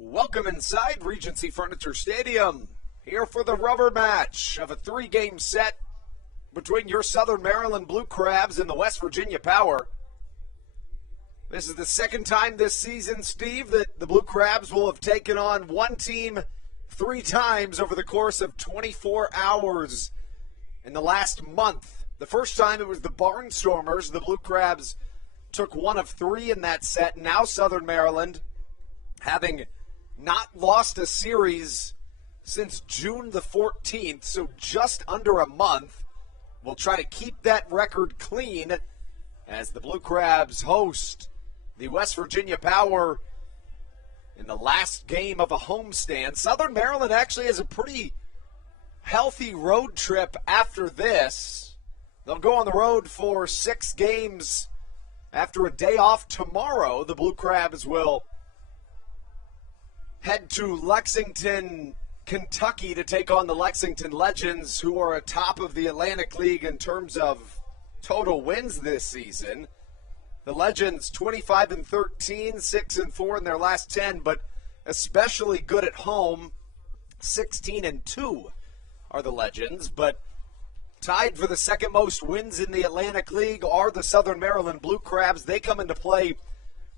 Welcome inside Regency Furniture Stadium, here for the rubber match of a 3-game set between your Southern Maryland Blue Crabs and the West Virginia Power. This is the second time this season, Steve, that the Blue Crabs will have taken on one team 3 times over the course of 24 hours in the last month. The first time it was the Barnstormers. The Blue Crabs took 1 of 3 in that set. Now Southern Maryland, having not lost a series since June the 14th, so just under a month, will try to keep that record clean as the Blue Crabs host the West Virginia Power in the last game of a homestand. Southern Maryland actually has a pretty healthy road trip after this. They'll go on the road for 6 games after a day off tomorrow. The Blue Crabs will head to Lexington, Kentucky to take on the Lexington Legends, who are atop of the Atlantic League in terms of total wins this season. The Legends 25-13, 6-4 in their last 10, but especially good at home. 16-2 are the Legends, but tied for the second most wins in the Atlantic League are the Southern Maryland Blue Crabs. They come into play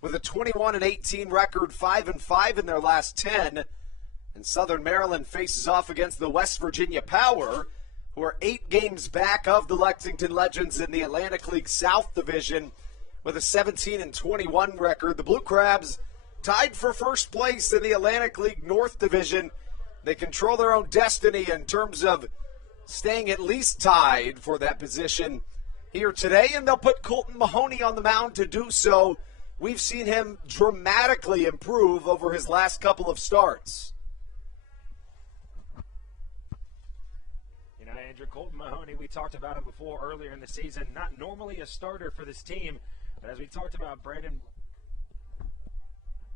with a 21-18 record, 5-5 in their last 10. And Southern Maryland faces off against the West Virginia Power, who are 8 games back of the Lexington Legends in the Atlantic League South Division with a 17-21 record. The Blue Crabs tied for first place in the Atlantic League North Division. They control their own destiny in terms of staying at least tied for that position here today, and they'll put Colton Mahoney on the mound to do so. We've seen him dramatically improve over his last couple of starts. You know, Andrew, Colton Mahoney, we talked about him before earlier in the season, not normally a starter for this team, but as we talked about, Brandon,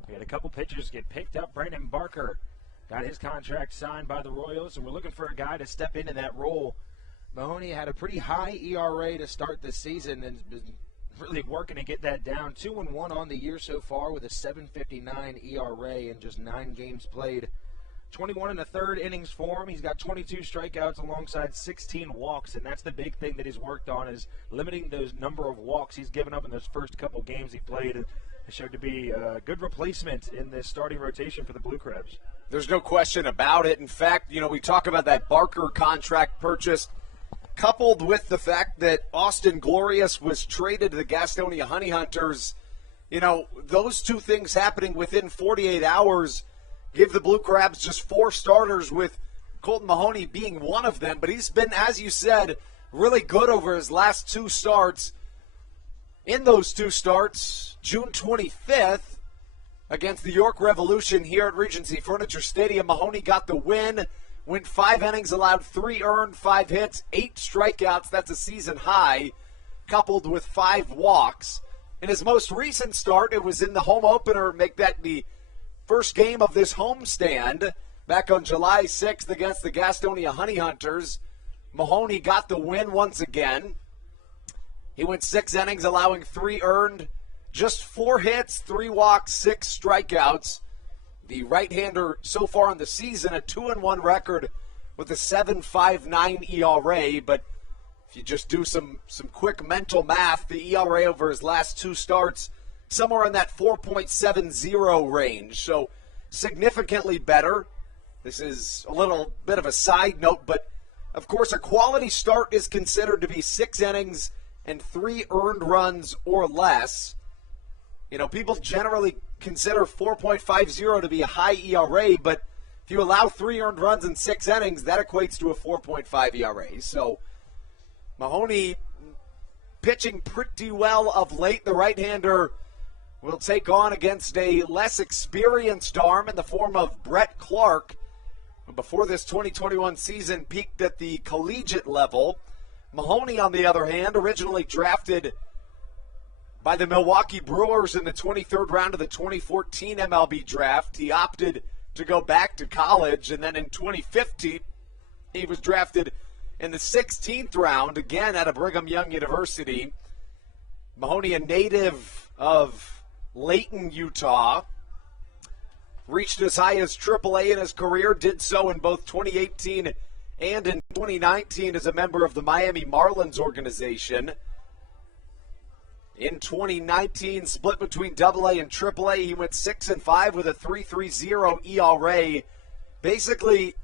we had a couple pitchers get picked up. Brandon Barker got his contract signed by the Royals, and we're looking for a guy to step into that role. Mahoney had a pretty high ERA to start this season and has been really working to get that down. 2-1 on the year so far with a 7.59 ERA in just 9 games played. 21 1/3 innings for him. He's got 22 strikeouts alongside 16 walks, and that's the big thing that he's worked on, is limiting those number of walks he's given up in those first couple games he played. It showed to be a good replacement in the starting rotation for the Blue Crabs. There's no question about it. In fact, you know, we talk about that Barker contract purchase, coupled with the fact that Austin Glorious was traded to the Gastonia Honey Hunters. You know, those two things happening within 48 hours give the Blue Crabs just 4 starters, with Colton Mahoney being one of them. But he's been, as you said, really good over his last 2 starts. In those 2 starts, June 25th against the York Revolution here at Regency Furniture Stadium, Mahoney got the win, went 5 innings, allowed 3 earned, 5 hits, 8 strikeouts. That's a season high, coupled with 5 walks. In his most recent start, it was in the home opener, make that the first game of this homestand, back on July 6th against the Gastonia Honey Hunters. Mahoney got the win once again. He went 6 innings, allowing 3 earned, just 4 hits, 3 walks, 6 strikeouts. The right-hander so far in the season, a 2-1 record with a 7.59 ERA. But if you just do some quick mental math, the ERA over his last 2 starts, somewhere in that 4.70 range. So significantly better. This is a little bit of a side note, but of course a quality start is considered to be 6 innings and 3 earned runs or less. You know, people generally consider 4.50 to be a high ERA, but if you allow 3 earned runs in 6 innings, that equates to a 4.5 ERA. So Mahoney pitching pretty well of late. The right-hander will take on against a less experienced arm in the form of Brett Clark, who before this 2021 season peaked at the collegiate level. Mahoney, on the other hand, originally drafted by the Milwaukee Brewers in the 23rd round of the 2014 MLB draft. He opted to go back to college, and then in 2015, he was drafted in the 16th round, again at a Brigham Young University. Mahoney, a native of Layton, Utah, reached as high as AAA in his career, did so in both 2018 and in 2019 as a member of the Miami Marlins organization. In 2019, split between AA and AAA, he went 6-5 with a 3.30 ERA, basically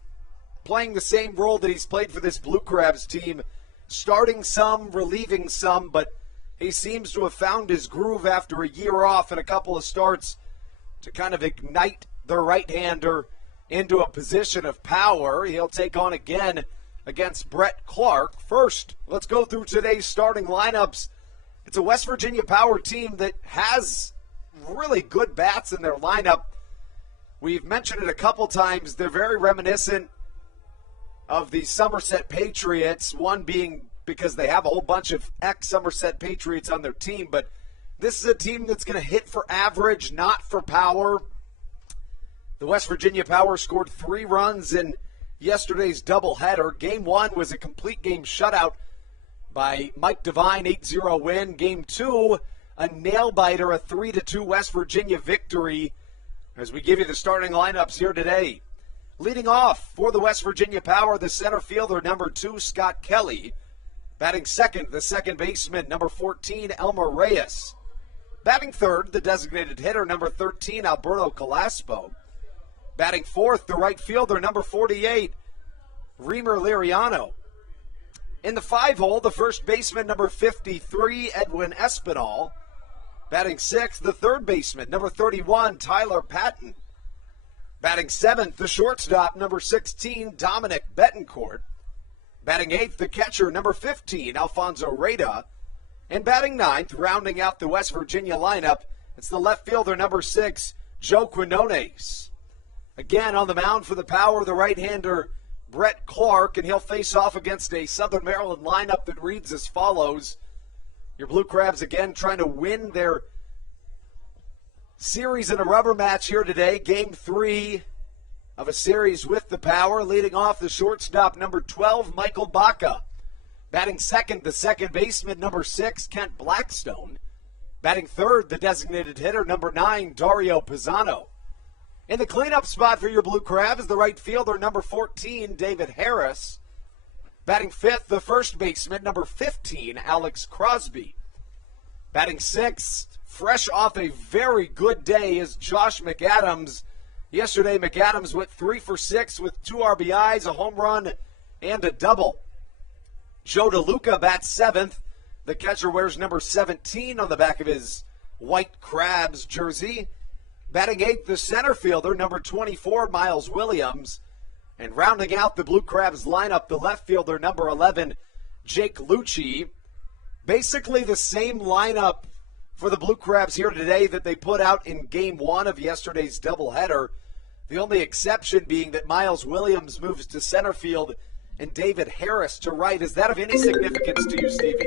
playing the same role that he's played for this Blue Crabs team, starting some, relieving some, but he seems to have found his groove after a year off and a couple of starts to kind of ignite the right-hander into a position of power. He'll take on again against Brett Clark. First, let's go through today's starting lineups. It's a West Virginia Power team that has really good bats in their lineup. We've mentioned it a couple times. They're very reminiscent of the Somerset Patriots, one being because they have a whole bunch of ex-Somerset Patriots on their team, but this is a team that's going to hit for average, not for power. The West Virginia Power scored 3 runs in yesterday's doubleheader. Game 1 was a complete game shutout by Mike Devine, 8-0 win. Game 2, a nail-biter, a 3-2 West Virginia victory. As we give you the starting lineups here today. Leading off for the West Virginia Power, the center fielder, number 2, Scott Kelly. Batting second, the second baseman, number 14, Elmer Reyes. Batting third, the designated hitter, number 13, Alberto Calaspo. Batting fourth, the right fielder, number 48, Reimer Liriano. In the 5-hole, the first baseman, number 53, Edwin Espinal. Batting sixth, the third baseman, number 31, Tyler Patton. Batting seventh, the shortstop, number 16, Dominic Betancourt. Batting eighth, the catcher, number 15, Alfonso Reda. And batting ninth, rounding out the West Virginia lineup, it's the left fielder, number 6, Joe Quinones. Again, on the mound for the Power, the right-hander, Brett Clark, and he'll face off against a Southern Maryland lineup that reads as follows. Your Blue Crabs, again, trying to win their series in a rubber match here today. Game 3 of a series with the Power. Leading off the shortstop, number 12, Michael Baca. Batting second, the second baseman, number 6, Kent Blackstone. Batting third, the designated hitter, number 9, Dario Pisano. In the cleanup spot for your Blue Crabs, the right fielder, number 14, David Harris. Batting fifth, the first baseman, number 15, Alex Crosby. Batting sixth, fresh off a very good day, is Josh McAdams. Yesterday, McAdams went 3 for 6 with 2 RBIs, a home run, and a double. Joe DeLuca bats seventh. The catcher wears number 17 on the back of his White Crabs jersey. Batting eighth, the center fielder, number 24, Miles Williams. And rounding out the Blue Crabs lineup, the left fielder, number 11, Jake Lucci. Basically the same lineup for the Blue Crabs here today that they put out in Game 1 of yesterday's doubleheader. The only exception being that Miles Williams moves to center field and David Harris to right. Is that of any significance to you, Stevie?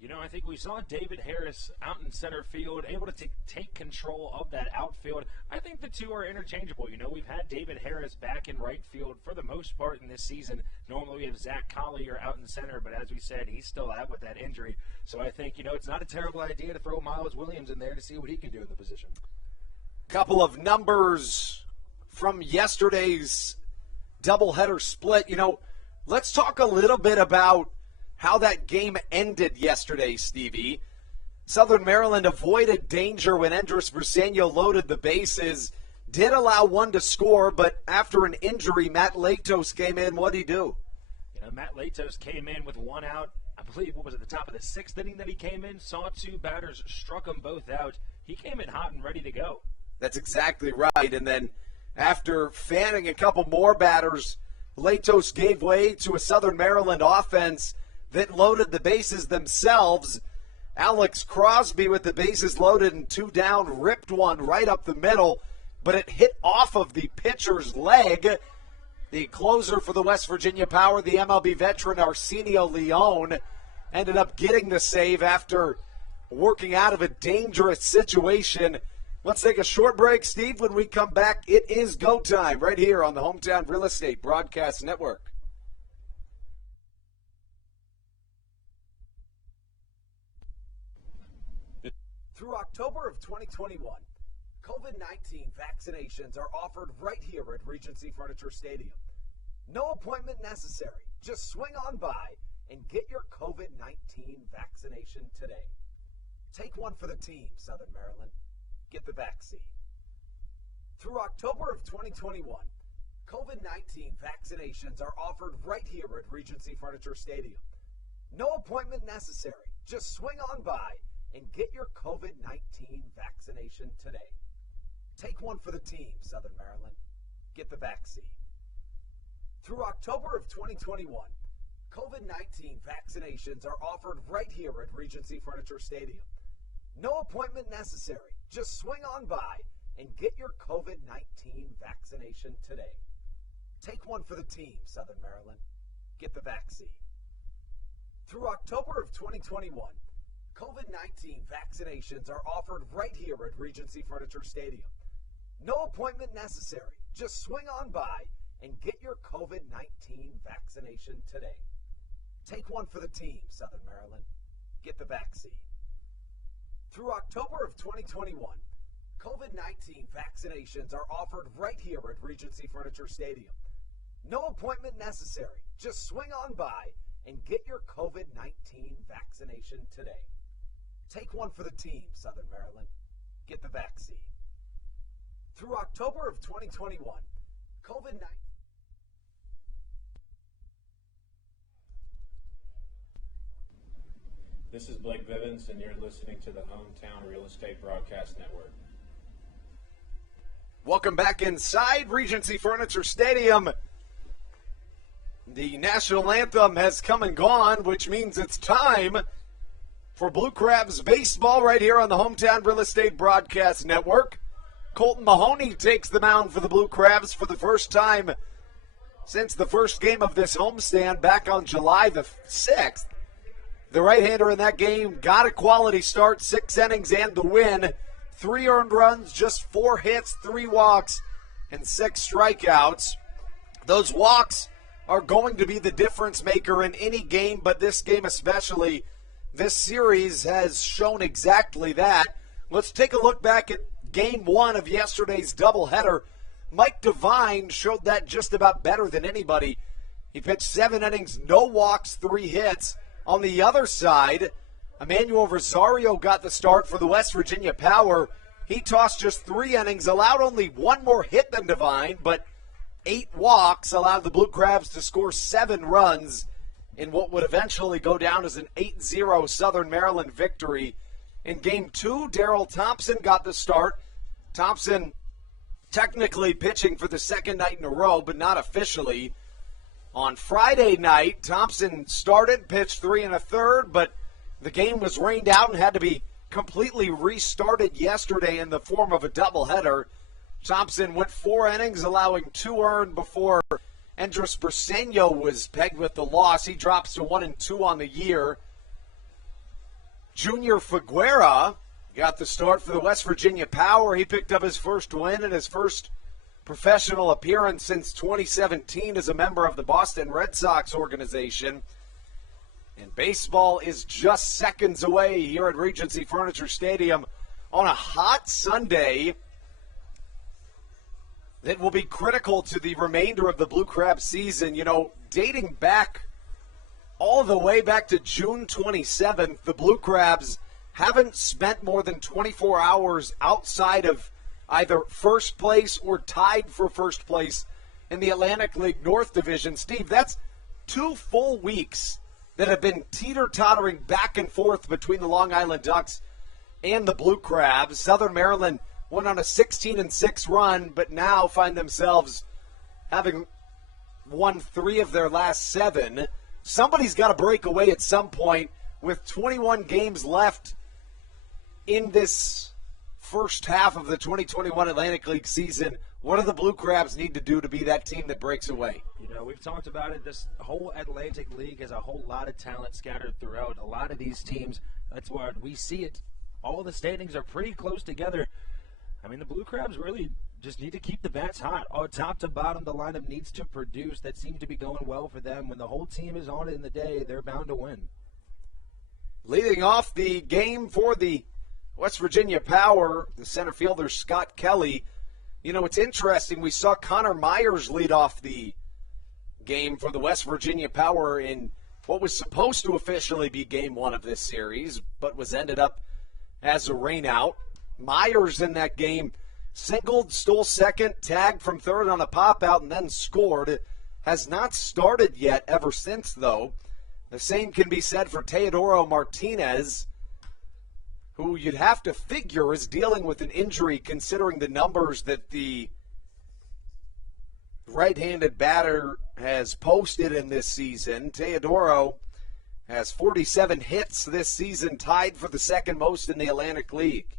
You know, I think we saw David Harris out in center field, able to take control of that outfield. I think the two are interchangeable. You know, we've had David Harris back in right field for the most part in this season. Normally we have Zach Collier out in center, but as we said, he's still out with that injury. So I think, you know, it's not a terrible idea to throw Miles Williams in there to see what he can do in the position. Couple of numbers from yesterday's doubleheader split. You know, let's talk a little bit about how that game ended yesterday, Stevie. Southern Maryland avoided danger when Andres Briseño loaded the bases. Did allow one to score, but after an injury, Matt Latos came in. What did he do? You know, Matt Latos came in with one out. I believe, what was it, the top of the 6th inning that he came in? Saw 2 batters, struck them both out. He came in hot and ready to go. That's exactly right. And then after fanning a couple more batters, Latos gave way to a Southern Maryland offense that loaded the bases themselves. Alex Crosby with the bases loaded and 2 down, ripped one right up the middle, but it hit off of the pitcher's leg. The closer for the West Virginia Power, the MLB veteran Arsenio Leone, ended up getting the save after working out of a dangerous situation. Let's take a short break, Steve. When we come back, it is go time right here on the Hometown Real Estate Broadcast Network. Through October of 2021, COVID-19 vaccinations are offered right here at Regency Furniture Stadium. No appointment necessary. Just swing on by and get your COVID-19 vaccination today. Take one for the team, Southern Maryland. Get the vaccine. Through October of 2021, COVID-19 vaccinations are offered right here at Regency Furniture Stadium. No appointment necessary. Just swing on by and get your COVID-19 vaccination today. Take one for the team, Southern Maryland. Get the vaccine. Through October of 2021, COVID-19 vaccinations are offered right here at Regency Furniture Stadium. No appointment necessary. Just swing on by and get your COVID-19 vaccination today. Take one for the team, Southern Maryland. Get the vaccine. Through October of 2021, COVID-19 vaccinations are offered right here at Regency Furniture Stadium. No appointment necessary. Just swing on by and get your COVID-19 vaccination today. Take one for the team, Southern Maryland. Get the vaccine. Through October of 2021, COVID-19 vaccinations are offered right here at Regency Furniture Stadium. No appointment necessary. Just swing on by and get your COVID-19 vaccination today. Take one for the team, Southern Maryland. Get the vaccine. Through October of 2021, COVID-19. This is Blake Vivens, and you're listening to the Hometown Real Estate Broadcast Network. Welcome back inside Regency Furniture Stadium. The national anthem has come and gone, which means it's time for Blue Crabs baseball right here on the Hometown Real Estate Broadcast Network. Colton Mahoney takes the mound for the Blue Crabs for the first time since the first game of this homestand back on July the 6th. The right-hander in that game got a quality start, 6 innings and the win. 3 earned runs, just 4 hits, 3 walks, and 6 strikeouts. Those walks are going to be the difference maker in any game, but this game especially. This series has shown exactly that. Let's take a look back at Game 1 of yesterday's doubleheader. Mike Devine showed that just about better than anybody. He pitched 7 innings, no walks, 3 hits. On the other side, Emmanuel Rosario got the start for the West Virginia Power. He tossed just 3 innings, allowed only 1 more hit than Devine, but 8 walks allowed the Blue Crabs to score 7 runs in what would eventually go down as an 8-0 Southern Maryland victory. In Game 2, Darryl Thompson got the start. Thompson technically pitching for the second night in a row, but not officially. On Friday night, Thompson started, pitched 3 1/3, but the game was rained out and had to be completely restarted yesterday in the form of a doubleheader. Thompson went 4 innings, allowing 2 earned before Andres Briseño was pegged with the loss. He drops to 1-2 on the year. Junior Figuera got the start for the West Virginia Power. He picked up his first win and his first professional appearance since 2017 as a member of the Boston Red Sox organization. And baseball is just seconds away here at Regency Furniture Stadium on a hot Sunday that will be critical to the remainder of the Blue Crab season. You know, dating back all the way back to June 27th, the Blue Crabs haven't spent more than 24 hours outside of either first place or tied for first place in the Atlantic League North Division. Steve, that's 2 full weeks that have been teeter-tottering back and forth between the Long Island Ducks and the Blue Crabs. Southern Maryland went on a 16-6 run, but now find themselves having won 3 of their last 7. Somebody's got to break away at some point with 21 games left in this first half of the 2021 Atlantic League season. What do the Blue Crabs need to do to be that team that breaks away? You know, we've talked about it. This whole Atlantic League has a whole lot of talent scattered throughout. A lot of these teams, that's why we see it. All the standings are pretty close together. I mean, the Blue Crabs really just need to keep the bats hot. Top to bottom, the lineup needs to produce. That seems to be going well for them. When the whole team is on it in the day, they're bound to win. Leading off the game for the West Virginia Power, the center fielder Scott Kelly. You know, it's interesting. We saw Connor Myers lead off the game for the West Virginia Power in what was supposed to officially be Game 1 of this series, but was ended up as a rainout. Myers in that game singled, stole second, tagged from third on a pop-out, and then scored. Has not started yet ever since, though. The same can be said for Teodoro Martinez, who you'd have to figure is dealing with an injury considering the numbers that the right-handed batter has posted in this season. Teodoro has 47 hits this season, tied for the second most in the Atlantic League.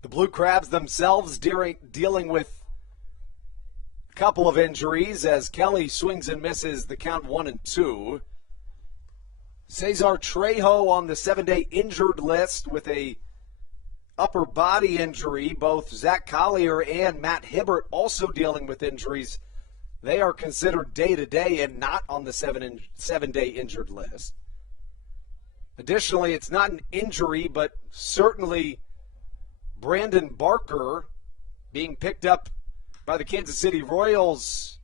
The Blue Crabs themselves dealing with a couple of injuries as Kelly swings and misses the count 1-2. Cesar Trejo on the 7-day injured list with a upper body injury. Both Zach Collier and Matt Hibbert also dealing with injuries. They are considered day-to-day and not on the seven-day injured list. Additionally, it's not an injury, but certainly Brandon Barker being picked up by the Kansas City Royals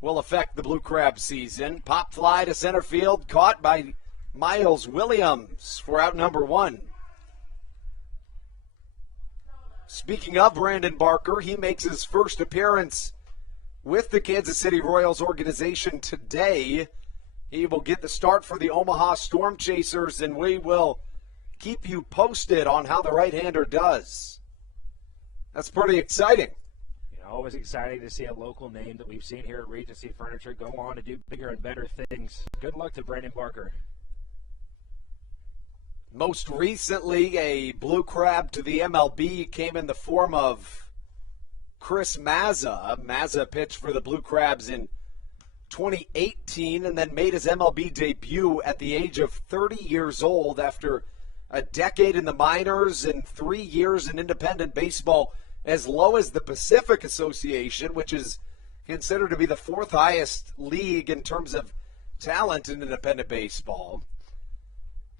will affect the Blue Crab season. Pop fly to center field, caught by Miles Williams for out number one. Speaking of Brandon Barker, he makes his first appearance with the Kansas City Royals organization today. He will get the start for the Omaha Storm Chasers, and we will keep you posted on how the right-hander does. That's pretty exciting. Always exciting to see a local name that we've seen here at Regency Furniture go on to do bigger and better things. Good luck to Brandon Barker. Most recently, a Blue Crab to the MLB came in the form of Chris Mazza. Mazza pitched for the Blue Crabs in 2018 and then made his MLB debut at the age of 30 years old after a decade in the minors and 3 years in independent baseball, as low as the Pacific Association, which is considered to be the fourth highest league in terms of talent in independent baseball.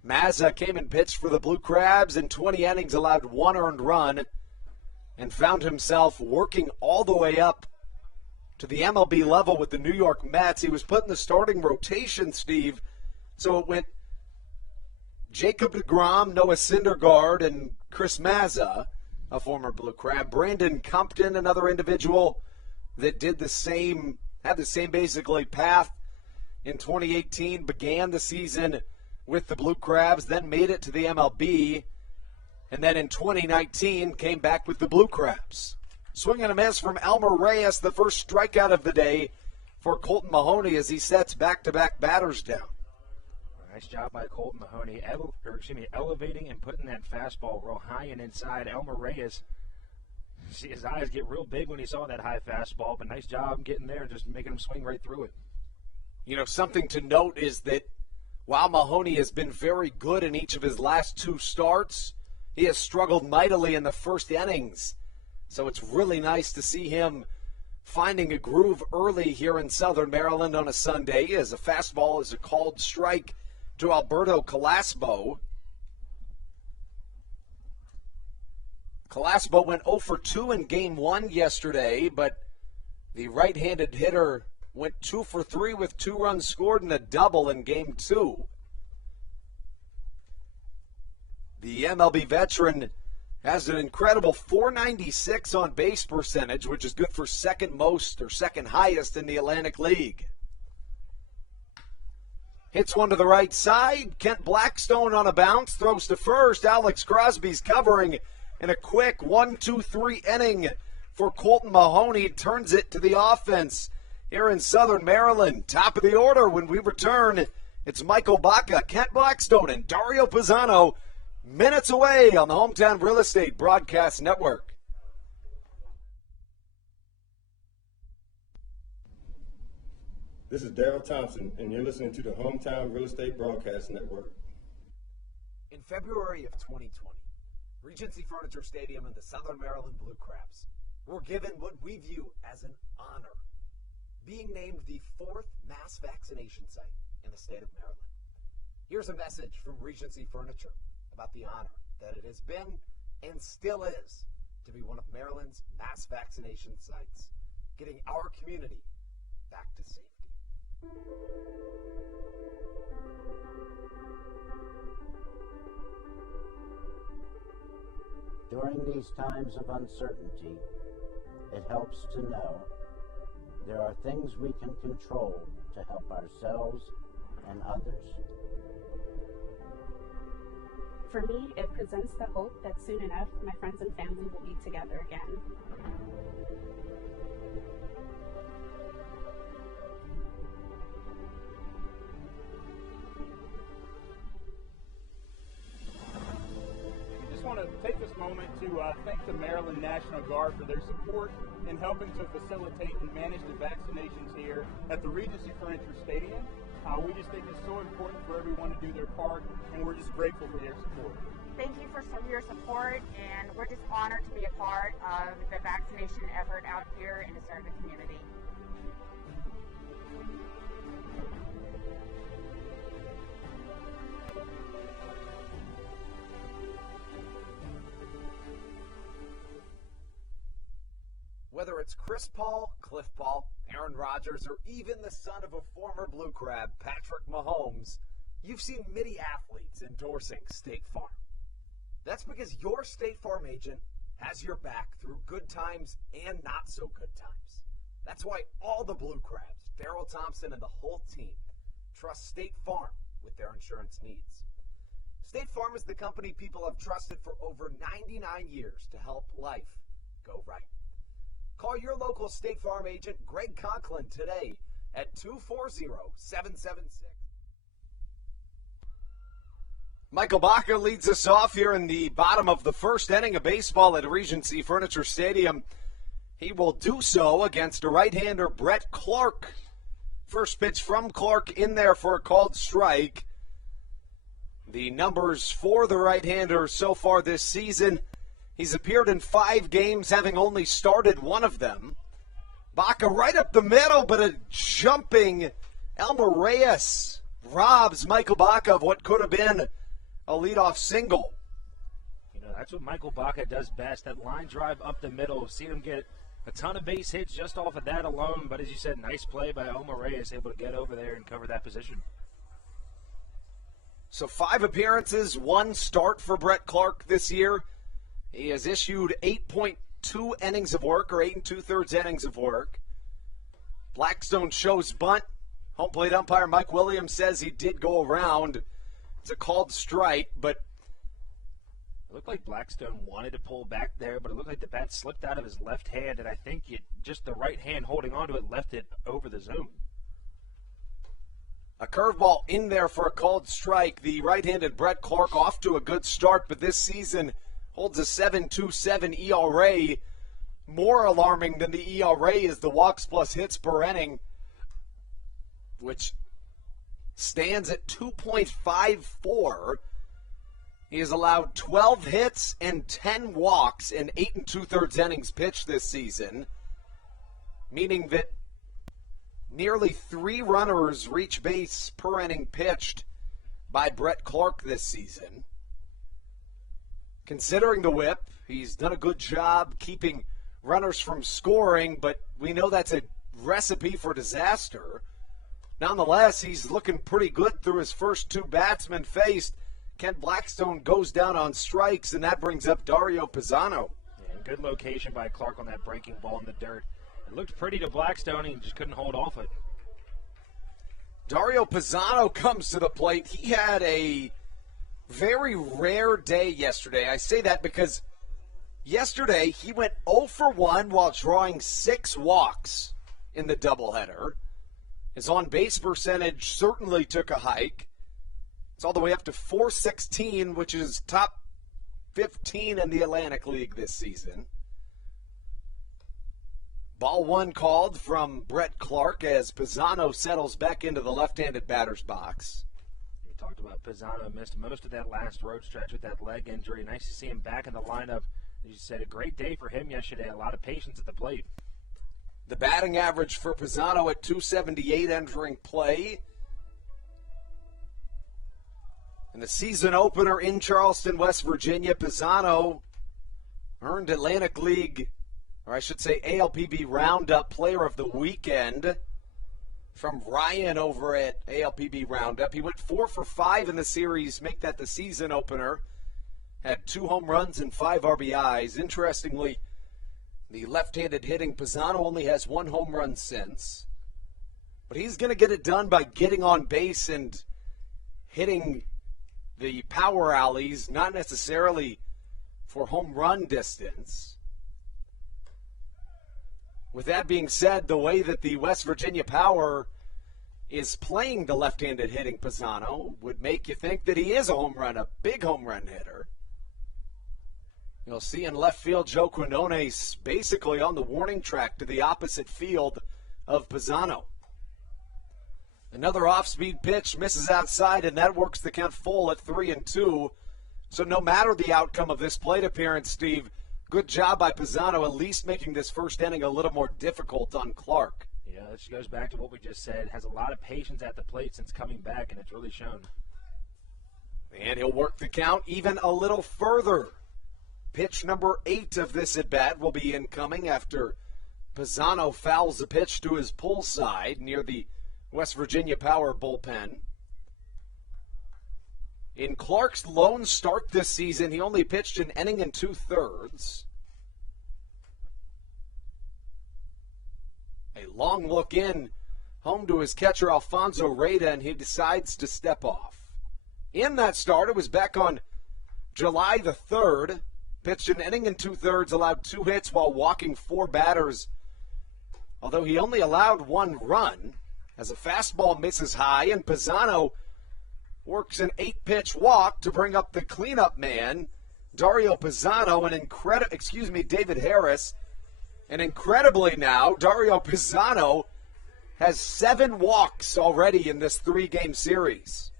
Mazza came and pitched for the Blue Crabs in 20 innings, allowed one earned run, and found himself working all the way up to the MLB level with the New York Mets. He was put in the starting rotation, Steve, so it went Jacob deGrom, Noah Syndergaard, and Chris Mazza, a former Blue Crab. Brandon Compton, another individual that did the same, had the same basically path in 2018, began the season with the Blue Crabs, then made it to the MLB, and then in 2019 came back with the Blue Crabs. Swing and a miss from Elmer Reyes, the first strikeout of the day for Colton Mahoney as he sets back-to-back batters down. Nice job by Colton Mahoney, elevating and putting that fastball real high and inside. Elmer Reyes, see his eyes get real big when he saw that high fastball, but nice job getting there and just making him swing right through it. You know, something to note is that while Mahoney has been very good in each of his last two starts, he has struggled mightily in the first innings. So it's really nice to see him finding a groove early here in Southern Maryland on a Sunday, as a fastball is a called strike to Alberto Calasbo. Calasbo went 0 for 2 in Game 1 yesterday, but the right-handed hitter went 2 for 3 with 2 runs scored and a double in Game 2. The MLB veteran has an incredible .496 on base percentage, which is good for second most or second highest in the Atlantic League. Hits one to the right side. Kent Blackstone on a bounce, throws to first. Alex Crosby's covering, and a quick 1-2-3 inning for Colton Mahoney turns it to the offense here in Southern Maryland. Top of the order when we return. It's Michael Baca, Kent Blackstone, and Dario Pisano minutes away on the Hometown Real Estate Broadcast Network. This is Daryl Thompson, and you're listening to the Hometown Real Estate Broadcast Network. In February of 2020, Regency Furniture Stadium and the Southern Maryland Blue Crabs were given what we view as an honor, being named the 4th mass vaccination site in the state of Maryland. Here's a message from Regency Furniture about the honor that it has been and still is to be one of Maryland's mass vaccination sites, getting our community back to safety. During these times of uncertainty, it helps to know there are things we can control to help ourselves and others. For me, it presents the hope that soon enough, my friends and family will be together again. We just want to take this moment to thank the Maryland National Guard for their support in helping to facilitate and manage the vaccinations here at the Regency Furniture Stadium. We just think it's so important for everyone to do their part, and we're just grateful for their support. Thank you for your support, and we're just honored to be a part of the vaccination effort out here and to serve the community. Whether it's Chris Paul, Cliff Paul, Aaron Rodgers, or even the son of a former Blue Crab, Patrick Mahomes, you've seen many athletes endorsing State Farm. That's because your State Farm agent has your back through good times and not so good times. That's why all the Blue Crabs, Darryl Thompson and the whole team, trust State Farm with their insurance needs. State Farm is the company people have trusted for over 99 years to help life go right. Call your local State Farm agent, Greg Conklin, today at 240-776. Michael Baca leads us off here in the bottom of the first inning of baseball at Regency Furniture Stadium. He will do so against a right-hander, Brett Clark. First pitch from Clark in there for a called strike. The numbers for the right-hander so far this season: he's appeared in 5 games, having only started one of them. Baca right up the middle, but a jumping Elmer Reyes robs Michael Baca of what could have been a leadoff single. You know, that's what Michael Baca does best, that line drive up the middle. Seen him get a ton of base hits just off of that alone, but as you said, nice play by Elmer Reyes, able to get over there and cover that position. So 5 appearances, 1 start for Brett Clark this year. He has issued 8.2 innings of work, or 8 2/3 innings of work. Blackstone shows bunt. Home plate umpire Mike Williams says he did go around. It's a called strike, but it looked like Blackstone wanted to pull back there, but it looked like the bat slipped out of his left hand, and I think just the right hand holding onto it left it over the zone. A curveball in there for a called strike. The right-handed Brett Clark off to a good start, but this season holds a 7.27 ERA. More alarming than the ERA is the walks plus hits per inning, which stands at 2.54. He has allowed 12 hits and 10 walks in 8 2/3 innings pitched this season, meaning that nearly 3 runners reach base per inning pitched by Brett Clark this season. Considering the whip, he's done a good job keeping runners from scoring, but we know that's a recipe for disaster. Nonetheless, he's looking pretty good through his first 2 batsmen faced. Kent Blackstone goes down on strikes, and that brings up Dario Pisano. Yeah, good location by Clark on that breaking ball in the dirt. It looked pretty to Blackstone, he just couldn't hold off it. Dario Pisano comes to the plate. He had a very rare day yesterday. I say that because yesterday he went 0 for 1 while drawing 6 walks in the doubleheader. His on-base percentage certainly took a hike. It's all the way up to .416, which is top 15 in the Atlantic League this season. Ball 1 called from Brett Clark as Pisano settles back into the left-handed batter's box. We talked about Pisano missed most of that last road stretch with that leg injury. Nice to see him back in the lineup. As you said, a great day for him yesterday. A lot of patience at the plate. The batting average for Pisano at .278 entering play. In the season opener in Charleston, West Virginia, Pisano earned Atlantic League, or I should say ALPB Roundup Player of the Weekend from Ryan over at ALPB Roundup. He went 4 for 5 in the series, make that the season opener. Had 2 home runs and 5 RBIs. Interestingly, the left-handed hitting Pisano only has 1 home run since. But he's going to get it done by getting on base and hitting the power alleys, not necessarily for home run distance. With that being said, the way that the West Virginia Power is playing the left-handed hitting Pisano would make you think that he is a big home run hitter. You'll see in left field Joe Quinones basically on the warning track to the opposite field of Pisano. Another off-speed pitch misses outside, and that works the count full at 3-2. So no matter the outcome of this plate appearance, Steve, good job by Pisano at least making this first inning a little more difficult on Clark. Yeah, this goes back to what we just said. Has a lot of patience at the plate since coming back, and it's really shown. And he'll work the count even a little further. Pitch number 8 of this at-bat will be incoming after Pisano fouls the pitch to his pull side near the West Virginia Power bullpen. In Clark's lone start this season, he only pitched an inning and 2/3. A long look in, home to his catcher Alfonso Reyda, and he decides to step off. In that start, it was back on July the 3rd. Pitched an inning and 2/3, allowed 2 hits while walking 4 batters. Although he only allowed 1 run, as a fastball misses high, and Pisano works an 8-pitch walk to bring up the cleanup man, Dario Pisano, David Harris. And incredibly now, Dario Pisano has 7 walks already in this 3-game series.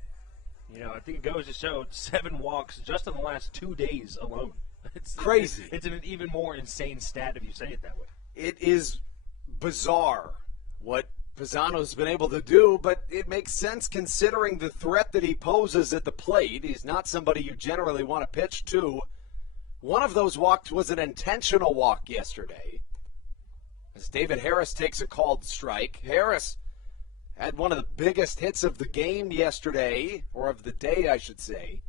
You know, I think it goes to show 7 walks just in the last 2 days alone. It's crazy. It's an even more insane stat if you say it that way. It is bizarre what Pisano's been able to do, but it makes sense considering the threat that he poses at the plate. He's not somebody you generally want to pitch to. One of those walks was an intentional walk yesterday, as David Harris takes a called strike. Harris had one of the biggest hits of the game yesterday, or of the day, I should say.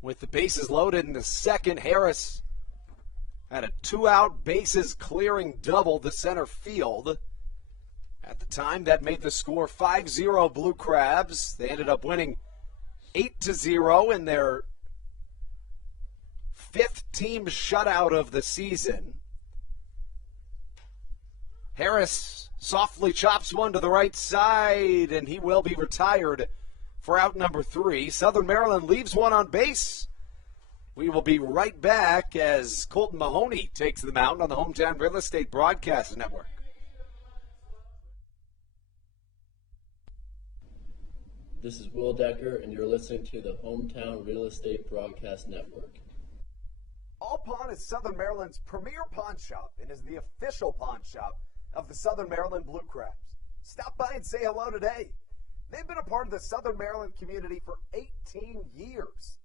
With the bases loaded in the second, Harris had a 2-out bases clearing double to center field. At the time, that made the score 5-0 Blue Crabs. They ended up winning 8-0 in their 5th team shutout of the season. Harris softly chops one to the right side, and he will be retired for out number 3. Southern Maryland leaves one on base. We will be right back as Colton Mahoney takes the mound on the Hometown Real Estate Broadcast Network. This is Will Decker, and you're listening to the Hometown Real Estate Broadcast Network. All Pawn is Southern Maryland's premier pawn shop and is the official pawn shop of the Southern Maryland Blue Crabs. Stop by and say hello today. They've been a part of the Southern Maryland community for 18 years.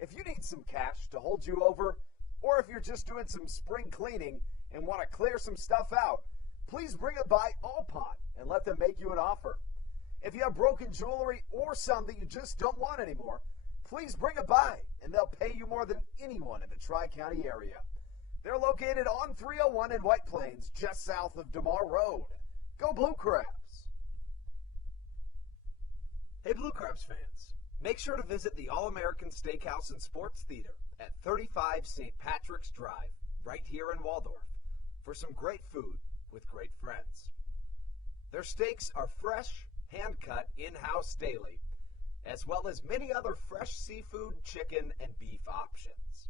If you need some cash to hold you over, or if you're just doing some spring cleaning and want to clear some stuff out, please bring it by All Pawn and let them make you an offer. If you have broken jewelry or some that you just don't want anymore, please bring it by, and they'll pay you more than anyone in the Tri-County area. They're located on 301 in White Plains, just south of DeMar Road. Go Blue Crabs! Hey Blue Crabs fans, make sure to visit the All-American Steakhouse and Sports Theater at 35 St. Patrick's Drive, right here in Waldorf, for some great food with great friends. Their steaks are fresh, hand-cut, in-house daily, as well as many other fresh seafood, chicken, and beef options.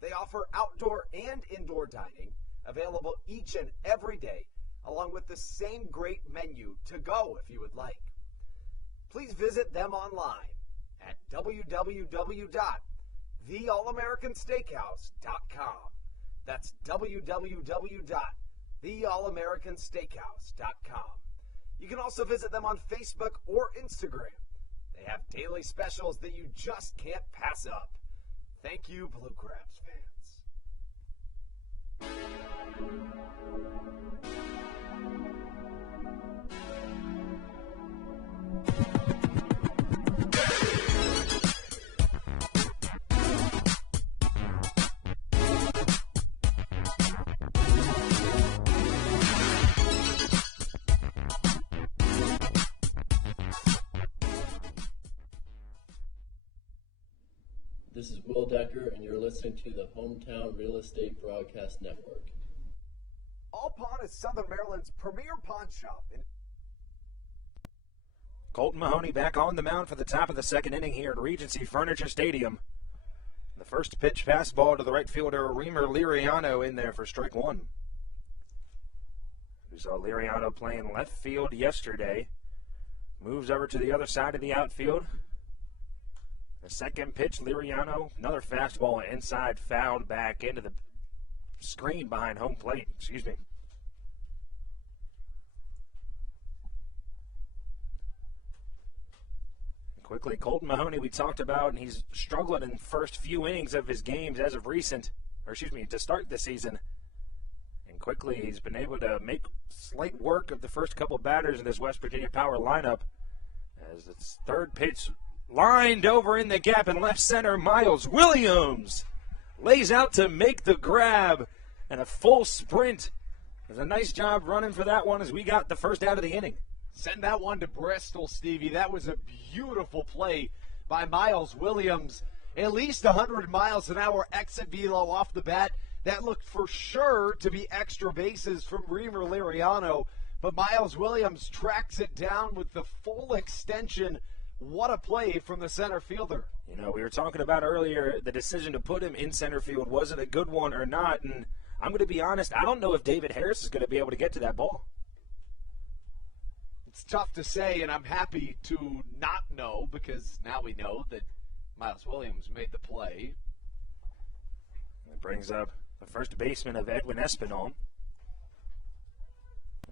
They offer outdoor and indoor dining, available each and every day, along with the same great menu to go if you would like. Please visit them online at www.theallamericansteakhouse.com. That's www.theallamericansteakhouse.com. You can also visit them on Facebook or Instagram. They have daily specials that you just can't pass up. Thank you, Blue Crabs fans. This is Will Decker, and you're listening to the Hometown Real Estate Broadcast Network. All Pawn is Southern Maryland's premier pawn shop. Colton Mahoney back on the mound for the top of the second inning here at Regency Furniture Stadium. The first pitch fastball to the right fielder, Remer Liriano, in there for strike 1. We saw Liriano playing left field yesterday. Moves over to the other side of the outfield. The second pitch, Liriano, another fastball inside, fouled back into the screen behind home plate. Excuse me. And quickly, Colton Mahoney, we talked about, and he's struggling in the first few innings of his games as of recent, to start the season. And quickly, he's been able to make slight work of the first couple batters in this West Virginia Power lineup. As its third pitch lined over in the gap in left center, Miles Williams lays out to make the grab, and a full sprint. There's a nice job running for that one as we got the first out of the inning. Send that one to Bristol, Stevie. That was a beautiful play by Miles Williams. At least 100 miles an hour exit velo off the bat. That looked for sure to be extra bases from Reamer Liriano, but Miles Williams tracks it down with the full extension. What a play from the center fielder. You know, we were talking about earlier the decision to put him in center field. Was it a good one or not? And I'm going to be honest, I don't know if David Harris is going to be able to get to that ball. It's tough to say, and I'm happy to not know because now we know that Miles Williams made the play. That brings up the first baseman of Edwin Espinal.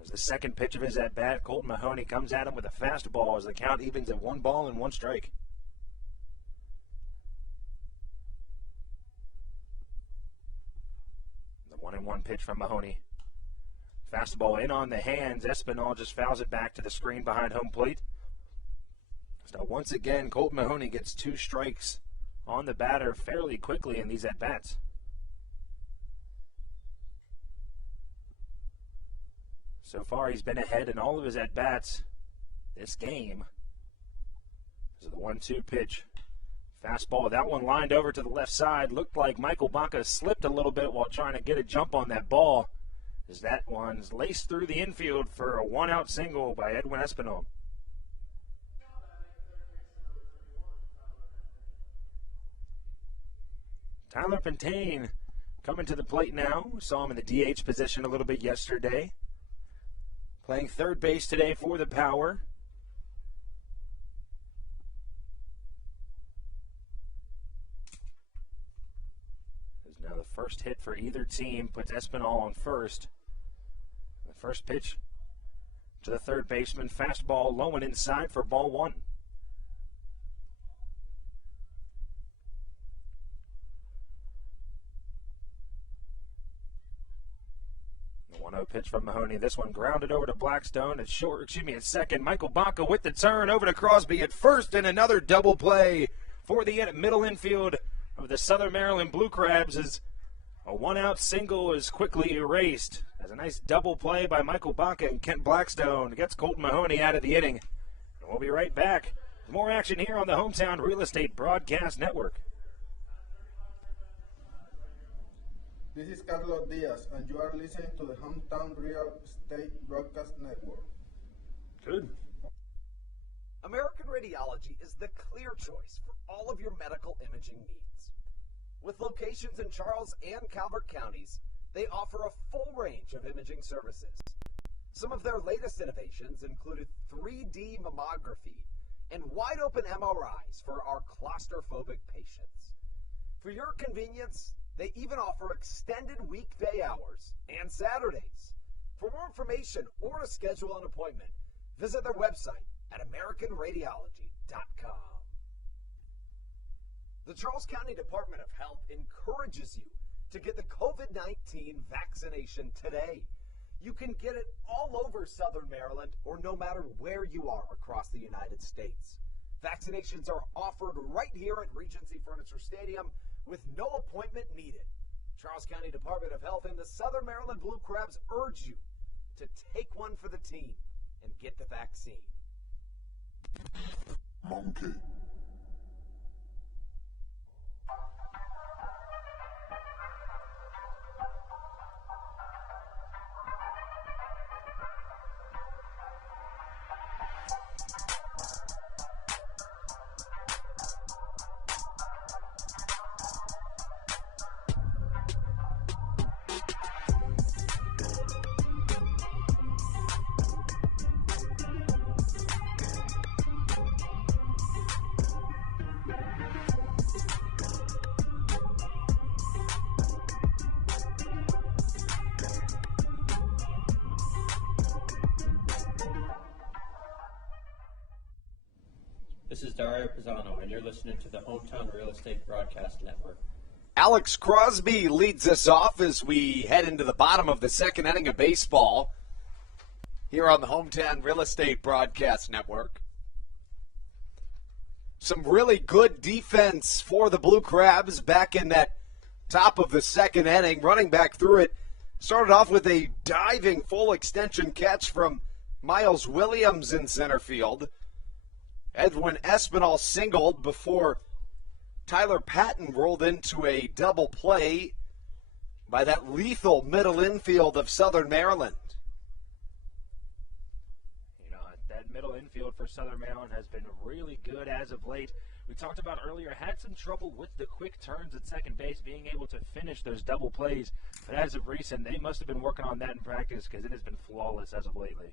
As the second pitch of his at-bat, Colton Mahoney comes at him with a fastball as the count evens at 1 ball and 1 strike. The 1-1 pitch from Mahoney. Fastball in on the hands. Espinal just fouls it back to the screen behind home plate. So once again, Colton Mahoney gets 2 strikes on the batter fairly quickly in these at-bats. So far, he's been ahead in all of his at-bats this game. This is the 1-2 pitch. Fastball, that one lined over to the left side. Looked like Michael Baca slipped a little bit while trying to get a jump on that ball. As that one's laced through the infield for a 1-out single by Edwin Espinal. Tyler Pantane coming to the plate now. We saw him in the DH position a little bit yesterday. Playing third base today for the Power. This is now the first hit for either team. Puts Espinal on first. The first pitch to the third baseman. Fastball low and inside for ball 1. The 1-0 pitch from Mahoney. This one grounded over to Blackstone at second. Michael Baca with the turn over to Crosby at first, and another double play for the middle infield of the Southern Maryland Blue Crabs as a 1-out single is quickly erased. As a nice double play by Michael Baca and Kent Blackstone gets Colton Mahoney out of the inning. And we'll be right back with more action here on the Hometown Real Estate Broadcast Network. This is Carlos Diaz, and you are listening to the Hometown Real Estate Broadcast Network. Good. American Radiology is the clear choice for all of your medical imaging needs. With locations in Charles and Calvert counties, they offer a full range of imaging services. Some of their latest innovations included 3D mammography and wide-open MRIs for our claustrophobic patients. For your convenience, they even offer extended weekday hours and Saturdays. For more information or to schedule an appointment, visit their website at AmericanRadiology.com. The Charles County Department of Health encourages you to get the COVID-19 vaccination today. You can get it all over Southern Maryland or no matter where you are across the United States. Vaccinations are offered right here at Regency Furniture Stadium with no appointment needed. Charles County Department of Health and the Southern Maryland Blue Crabs urge you to take one for the team and get the vaccine. Monkey. This is Dario Pisano, and you're listening to the Hometown Real Estate Broadcast Network. Alex Crosby leads us off as we head into the bottom of the second inning of baseball here on the Hometown Real Estate Broadcast Network. Some really good defense for the Blue Crabs back in that top of the second inning. Running back through it, started off with a diving full extension catch from Miles Williams in center field. Edwin Espinal singled before Tyler Patton rolled into a double play by that lethal middle infield of Southern Maryland. You know, that middle infield for Southern Maryland has been really good as of late. We talked about earlier, had some trouble with the quick turns at second base, being able to finish those double plays. But as of recent, they must have been working on that in practice because it has been flawless as of lately.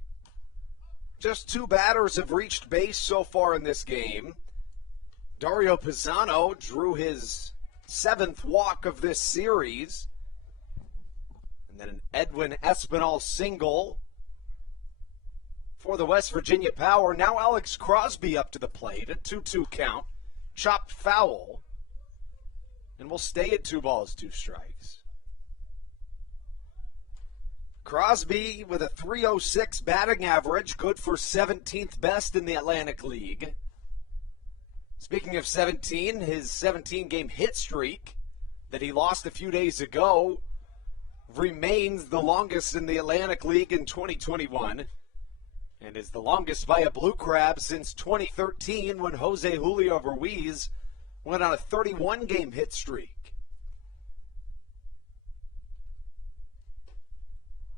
Just two batters have reached base so far in this game. Dario Pisano drew his 7th walk of this series. And then an Edwin Espinal single for the West Virginia Power. Now Alex Crosby up to the plate. A 2-2 count. Chopped foul. And we'll stay at 2 balls, 2 strikes. Crosby with a .306 batting average, good for 17th best in the Atlantic League. Speaking of 17, his 17-game hit streak that he lost a few days ago remains the longest in the Atlantic League in 2021 and is the longest by a Blue Crab since 2013 when Jose Julio Ruiz went on a 31-game hit streak.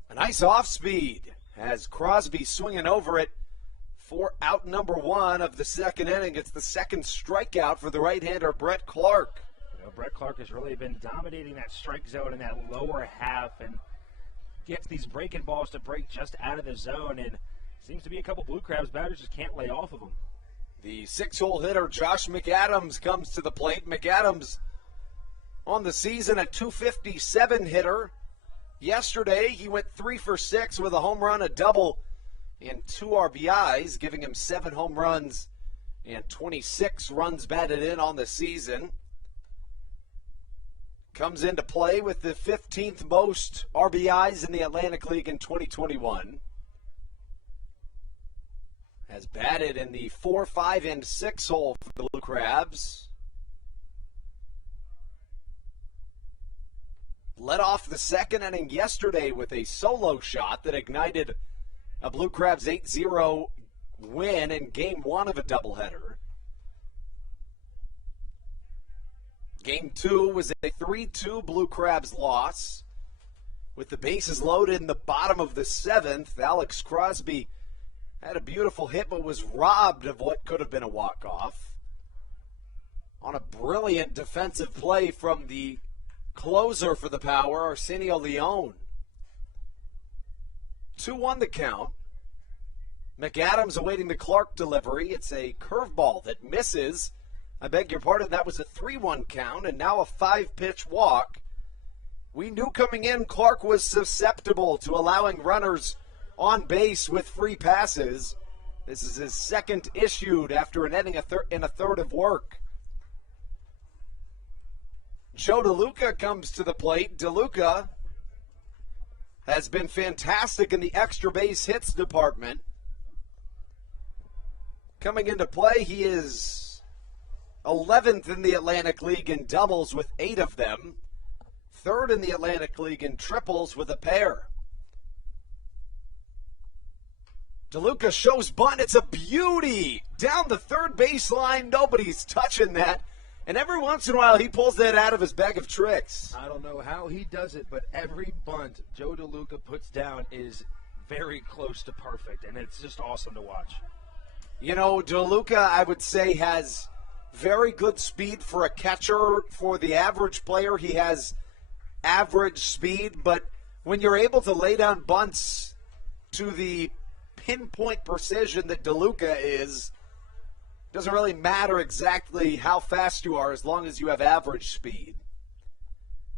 A nice off-speed as Crosby swinging over it for out number 1 of the second inning. It's the second strikeout for the right-hander Brett Clark. You know, Brett Clark has really been dominating that strike zone in that lower half and gets these breaking balls to break just out of the zone, and seems to be a couple Blue Crabs batters just can't lay off of him. The 6-hole hitter Josh McAdams comes to the plate. McAdams on the season a .257 hitter. Yesterday, he went 3 for 6 with a home run, a double, and 2 RBIs, giving him 7 home runs and 26 runs batted in on the season. Comes into play with the 15th most RBIs in the Atlantic League in 2021. Has batted in the 4, 5, and 6 hole for the Blue Crabs. Led off the second inning yesterday with a solo shot that ignited a Blue Crabs 8-0 win in Game 1 of a doubleheader. Game 2 was a 3-2 Blue Crabs loss. With the bases loaded in the bottom of the 7th, Alex Crosby had a beautiful hit but was robbed of what could have been a walk-off on a brilliant defensive play from the closer for the Power, Arsenio Leon. 2-1 the count. McAdams awaiting the Clark delivery. It's a curveball that misses. I beg your pardon, that was a 3-1 count, and now a 5-pitch walk. We knew coming in Clark was susceptible to allowing runners on base with free passes. This is his second issued after an inning in a third of work. Joe DeLuca comes to the plate. DeLuca has been fantastic in the extra base hits department. Coming into play, he is 11th in the Atlantic League in doubles with 8 of them. 3rd in the Atlantic League in triples with a pair. DeLuca shows bunt. It's a beauty. Down the third baseline. Nobody's touching that. And every once in a while, he pulls that out of his bag of tricks. I don't know how he does it, but every bunt Joe DeLuca puts down is very close to perfect, and it's just awesome to watch. You know, DeLuca, I would say, has very good speed for a catcher. For the average player, he has average speed, but when you're able to lay down bunts to the pinpoint precision that DeLuca is, doesn't really matter exactly how fast you are as long as you have average speed.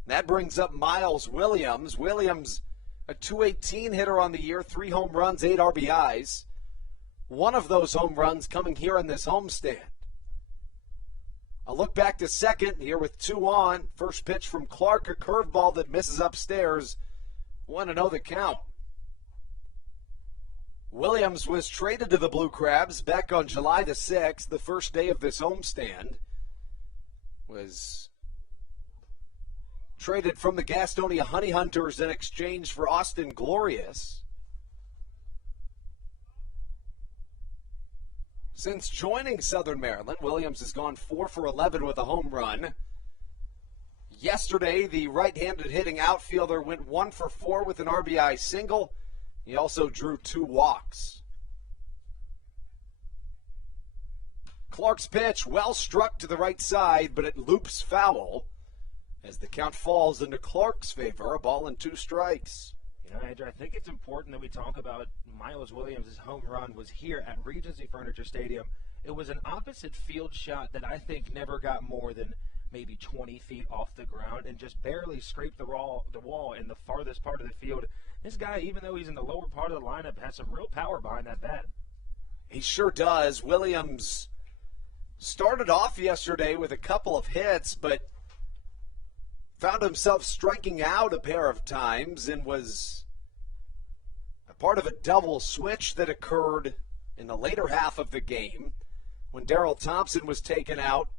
That brings up Miles Williams. Williams, a .218 hitter on the year, 3 home runs, 8 RBIs. One of those home runs coming here in this homestand. A look back to second here with 2 on. First pitch from Clark, a curveball that misses upstairs. 1-0 the count. Williams was traded to the Blue Crabs back on July the 6th, the first day of this homestand. Was traded from the Gastonia Honey Hunters in exchange for Austin Glorious. Since joining Southern Maryland, Williams has gone 4 for 11 with a home run. Yesterday, the right-handed hitting outfielder went 1 for 4 with an RBI single. He also drew 2 walks. Clark's pitch, well struck to the right side, but it loops foul as the count falls into Clark's favor, a ball and 2 strikes. You know, Andrew, I think it's important that we talk about Miles Williams' home run was here at Regency Furniture Stadium. It was an opposite field shot that I think never got more than maybe 20 feet off the ground and just barely scraped the wall in the farthest part of the field. This guy, even though he's in the lower part of the lineup, has some real power behind that bat. He sure does. Williams started off yesterday with a couple of hits, but found himself striking out a pair of times and was a part of a double switch that occurred in the later half of the game when Darrell Thompson was taken out.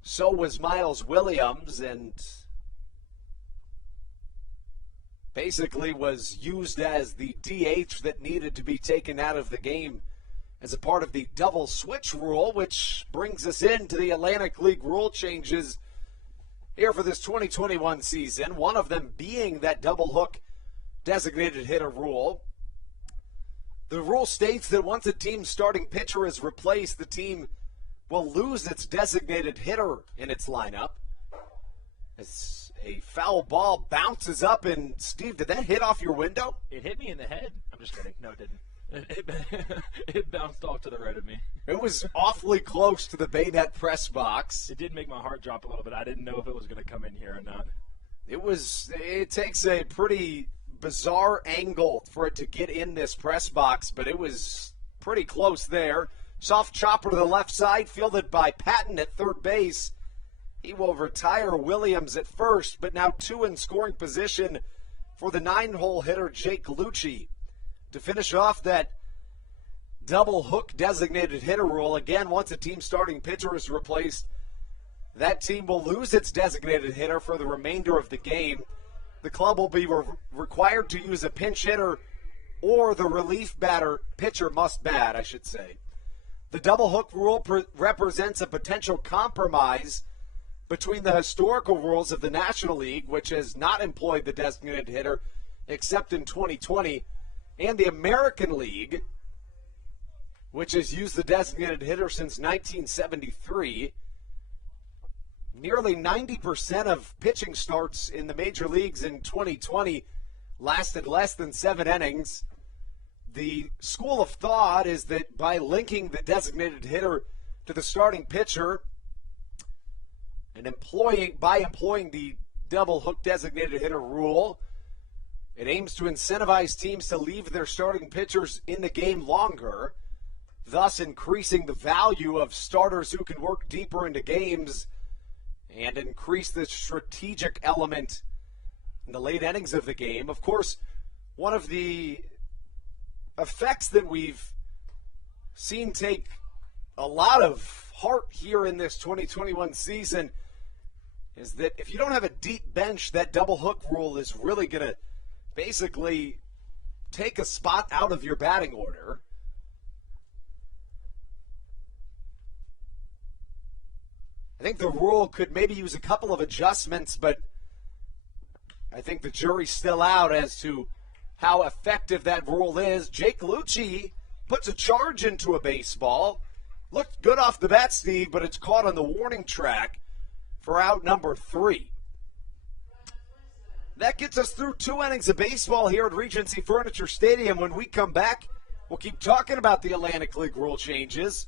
So was Miles Williams, and basically was used as the DH that needed to be taken out of the game as a part of the double switch rule, which brings us into the Atlantic League rule changes here for this 2021 season, one of them being that double hook designated hitter rule. The rule states that once a team's starting pitcher is replaced, the team will lose its designated hitter in its lineup. As a foul ball bounces up, and Steve, did that hit off your window? It hit me in the head. I'm just kidding. No, it didn't. It bounced off to the right of me. It was awfully close to the Bayonet press box. It did make my heart drop a little bit. I didn't know if it was going to come in here or not. It takes a pretty bizarre angle for it to get in this press box, but it was pretty close there. Soft chopper to the left side, fielded by Patton at third base. He will retire Williams at first, but now 2 in scoring position for the 9-hole hitter Jake Lucci. To finish off that double hook designated hitter rule, again, once a team starting pitcher is replaced, that team will lose its designated hitter for the remainder of the game. The club will be required to use a pinch hitter, or the relief pitcher must bat, I should say. The double hook rule represents a potential compromise between the historical rules of the National League, which has not employed the designated hitter except in 2020, and the American League, which has used the designated hitter since 1973. Nearly 90% of pitching starts in the major leagues in 2020 lasted less than 7 innings. The school of thought is that by linking the designated hitter to the starting pitcher and employing the double hook designated hitter rule, it aims to incentivize teams to leave their starting pitchers in the game longer, thus increasing the value of starters who can work deeper into games and increase the strategic element in the late innings of the game. Of course, one of the effects that we've seen take a lot of heart here in this 2021 season is that if you don't have a deep bench, that double hook rule is really going to basically take a spot out of your batting order. I think the rule could maybe use a couple of adjustments, but I think the jury's still out as to how effective that rule is. Jake Lucci puts a charge into a baseball. Looked good off the bat, Steve, but it's caught on the warning track for out number 3. That gets us through 2 innings of baseball here at Regency Furniture Stadium. When we come back, we'll keep talking about the Atlantic League rule changes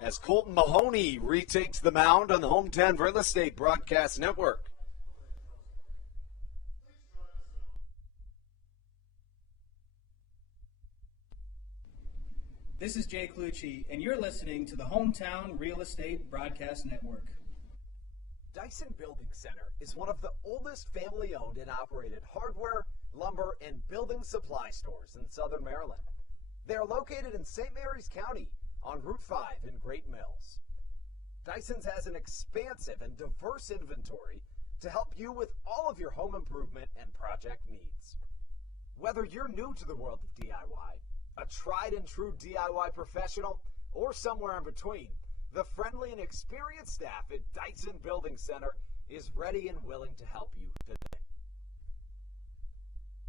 as Colton Mahoney retakes the mound on the Hometown Real Estate Broadcast Network. This is Jay Clucci, and you're listening to the Hometown Real Estate Broadcast Network. Dyson Building Center is one of the oldest family-owned and operated hardware, lumber, and building supply stores in Southern Maryland. They are located in St. Mary's County on Route 5 in Great Mills. Dyson's has an expansive and diverse inventory to help you with all of your home improvement and project needs. Whether you're new to the world of DIY, a tried and true DIY professional, or somewhere in between, the friendly and experienced staff at Dyson Building Center is ready and willing to help you today.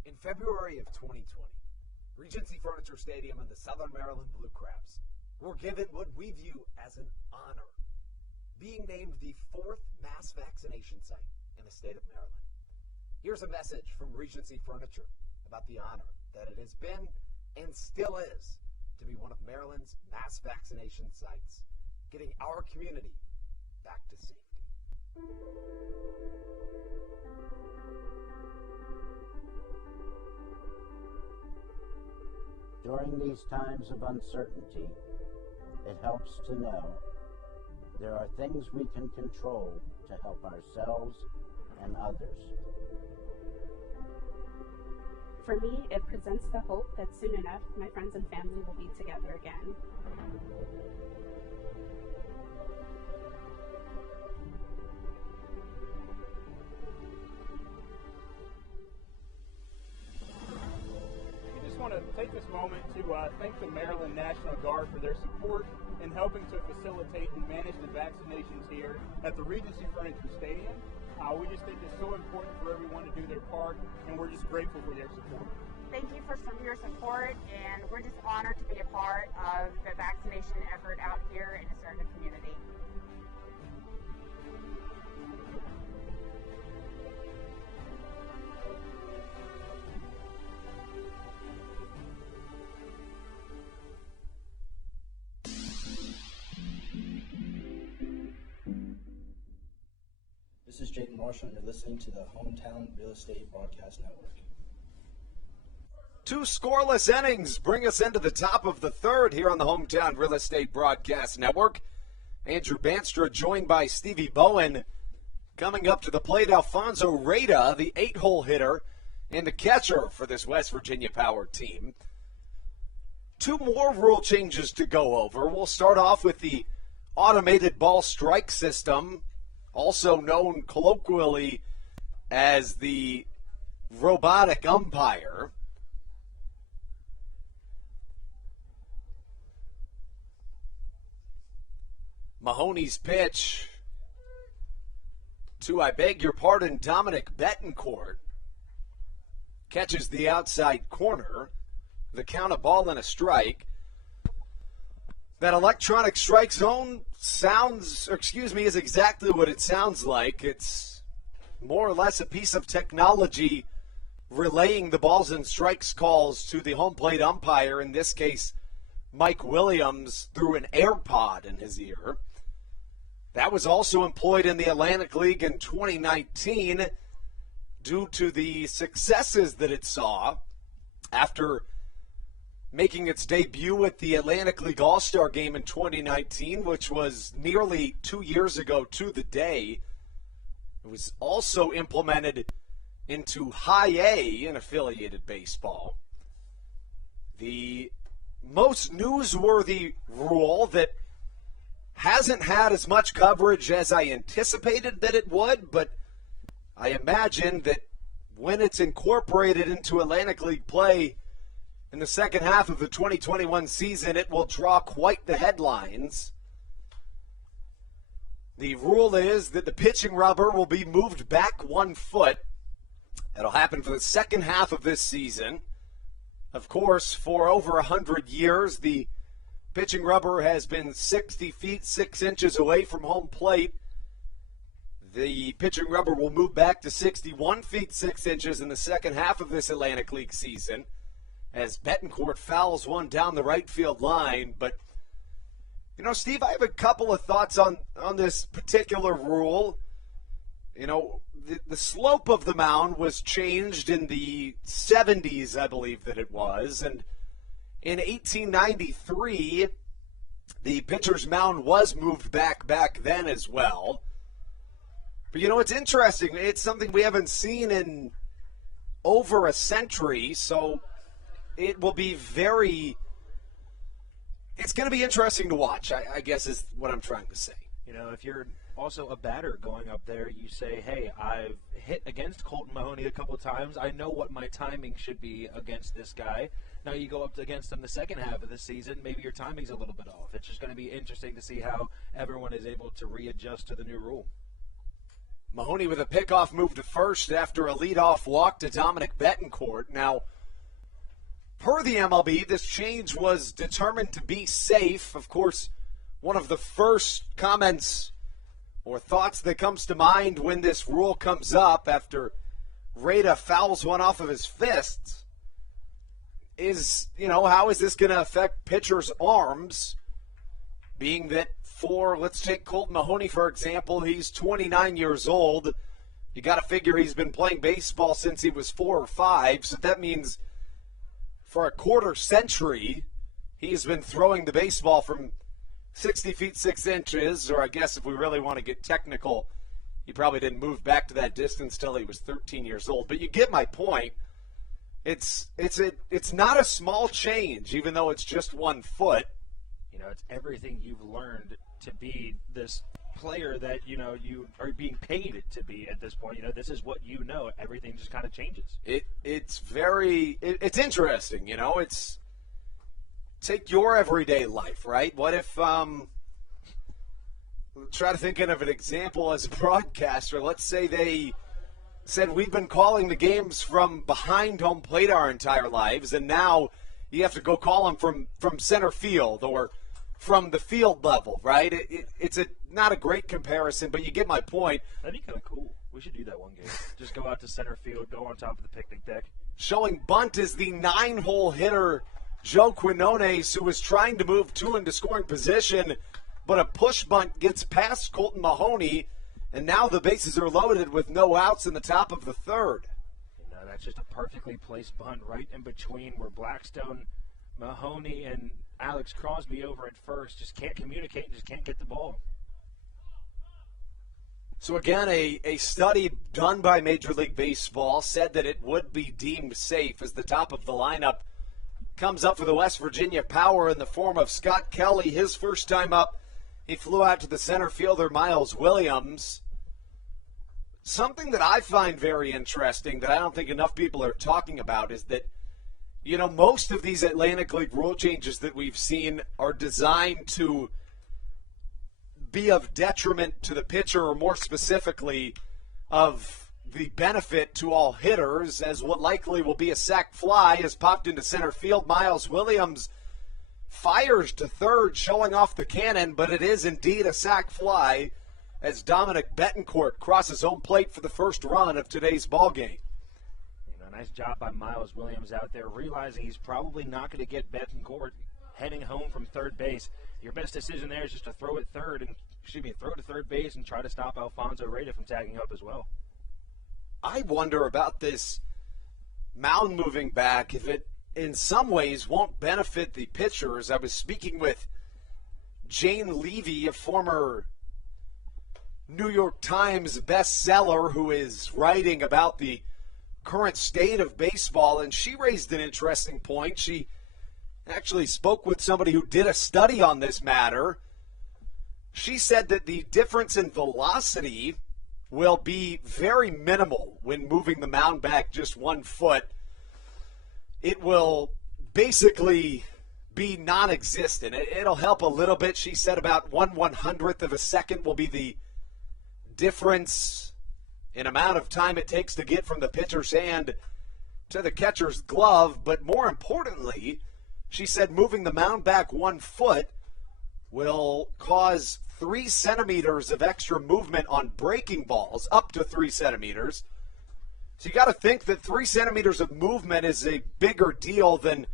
In February of 2020, Regency Furniture Stadium and the Southern Maryland Blue Crabs were given what we view as an honor, being named the 4th mass vaccination site in the state of Maryland. Here's a message from Regency Furniture about the honor that it has been and still is to be one of Maryland's mass vaccination sites, getting our community back to safety. During these times of uncertainty, it helps to know there are things we can control to help ourselves and others. For me, it presents the hope that soon enough my friends and family will be together again. We just want to take this moment to thank the Maryland National Guard for their support in helping to facilitate and manage the vaccinations here at the Regency Furniture Stadium. We just think it's so important for everyone to do their part, and we're just grateful for their support. Thank you for your support, and we're just honored to be a part of the vaccination effort out here in the Serna community. This is Jake Marshall, and you're listening to the Hometown Real Estate Broadcast Network. 2 scoreless innings bring us into the top of the third here on the Hometown Real Estate Broadcast Network. Andrew Banstra joined by Stevie Bowen. Coming up to the plate, Alfonso Rada, the 8-hole hitter and the catcher for this West Virginia Power team. 2 more rule changes to go over. We'll start off with the automated ball strike system, also known colloquially as the robotic umpire. Mahoney's pitch to, I beg your pardon, Dominic Betancourt. Catches the outside corner. The count, a ball and a strike. That electronic strike zone is exactly what it sounds like. It's more or less a piece of technology relaying the balls and strikes calls to the home plate umpire, in this case, Mike Williams, through an AirPod in his ear. That was also employed in the Atlantic League in 2019 due to the successes that it saw after making its debut at the Atlantic League All-Star Game in 2019, which was nearly 2 years ago to the day. It was also implemented into High A in affiliated baseball. The most newsworthy rule that hasn't had as much coverage as I anticipated that it would, but I imagine that when it's incorporated into Atlantic League play in the second half of the 2021 season, it will draw quite the headlines. The rule is that the pitching rubber will be moved back 1 foot. That'll happen for the second half of this season. Of course, for over 100 years, the pitching rubber has been 60 feet, 6 inches away from home plate. The pitching rubber will move back to 61 feet, 6 inches in the second half of this Atlantic League season as Betancourt fouls one down the right field line. But, you know, Steve, I have a couple of thoughts on this particular rule. You know, the slope of the mound was changed in the 70s, I believe that it was, and In 1893, the pitcher's mound was moved back then as well. But, it's interesting. It's something we haven't seen in over a century, so it will be it's going to be interesting to watch, I guess is what I'm trying to say. If you're also a batter going up there, you say, hey, I've hit against Colton Mahoney a couple of times. I know what my timing should be against this guy. Now you go up against him the second half of the season, maybe your timing's a little bit off. It's just going to be interesting to see how everyone is able to readjust to the new rule. Mahoney with a pickoff move to first after a leadoff walk to Dominic Betancourt. Now, per the MLB, this change was determined to be safe. Of course, one of the first comments or thoughts that comes to mind when this rule comes up after Rada fouls one off of his fists is, how is this going to affect pitchers' arms? Being that let's take Colton Mahoney, for example, he's 29 years old. You got to figure he's been playing baseball since he was 4 or 5, so that means for a quarter century, he's been throwing the baseball from 60 feet 6 inches, or I guess if we really want to get technical, he probably didn't move back to that distance till he was 13 years old. But you get my point. It's not a small change, even though it's just 1 foot. It's everything you've learned to be this player that, you are being paid to be at this point. This is what everything just kind of changes. It's interesting, it's take your everyday life, right? What if, try to think of an example as a broadcaster. Let's say they said we've been calling the games from behind home plate our entire lives, and now you have to go call them from center field or from the field level, right? It's not a great comparison, but you get my point. That'd be kind of cool. We should do that one game. Just go out to center field, go on top of the picnic deck. Showing bunt is the 9-hole hitter, Joe Quinones, who was trying to move 2 into scoring position, but a push bunt gets past Colton Mahoney, and now the bases are loaded with no outs in the top of the 3rd. That's just a perfectly placed bunt right in between where Blackstone, Mahoney, and Alex Crosby over at first just can't communicate and just can't get the ball. So again, a study done by Major League Baseball said that it would be deemed safe as the top of the lineup comes up for the West Virginia Power in the form of Scott Kelly. His first time up, he flew out to the center fielder, Miles Williams. Something that I find very interesting that I don't think enough people are talking about is that, most of these Atlantic League rule changes that we've seen are designed to be of detriment to the pitcher, or more specifically, of the benefit to all hitters, as what likely will be a sac fly is popped into center field. Miles Williams fires to third, showing off the cannon, but it is indeed a sac fly as Dominic Betancourt crosses home plate for the first run of today's ball game. Nice job by Miles Williams out there, realizing he's probably not going to get Betancourt heading home from third base. Your best decision there is just to throw to third base and try to stop Alfonso Rada from tagging up as well. I wonder about this mound moving back, if it in some ways won't benefit the pitchers. I was speaking with Jane Levy, a former New York Times bestseller who is writing about the current state of baseball, and she raised an interesting point. She actually spoke with somebody who did a study on this matter. She said that the difference in velocity will be very minimal when moving the mound back just 1 foot. It will basically be non-existent. It'll help a little bit. She said about 1/100th of a second will be the difference in amount of time it takes to get from the pitcher's hand to the catcher's glove. But more importantly, she said moving the mound back 1 foot will cause 3 centimeters of extra movement on breaking balls, up to 3 centimeters. So you got to think that 3 centimeters of movement is a bigger deal than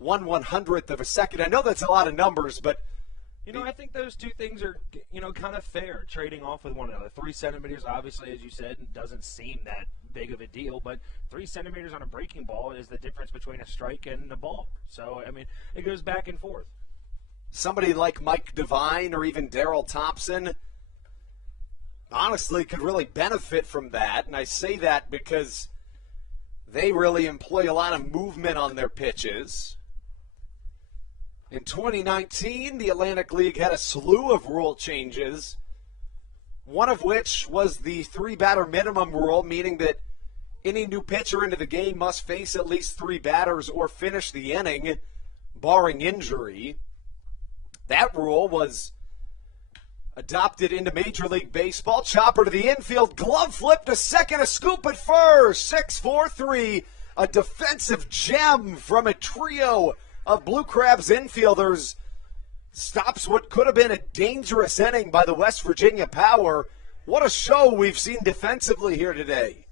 1/100th of a second. I know that's a lot of numbers, but I think those two things are, kind of fair, trading off with one another. 3 centimeters, obviously, as you said, doesn't seem that big of a deal, but 3 centimeters on a breaking ball is the difference between a strike and a ball. So, I mean, it goes back and forth. Somebody like Mike Devine or even Daryl Thompson honestly could really benefit from that, and I say that because they really employ a lot of movement on their pitches. In 2019, the Atlantic League had a slew of rule changes, one of which was the 3-batter minimum rule, meaning that any new pitcher into the game must face at least 3 batters or finish the inning, barring injury. That rule was adopted into Major League Baseball. Chopper to the infield, glove flip to second, a scoop at first, 6-4-3, a defensive gem from a trio of Blue Crabs infielders. Stops what could have been a dangerous inning by the West Virginia Power. What a show we've seen defensively here today.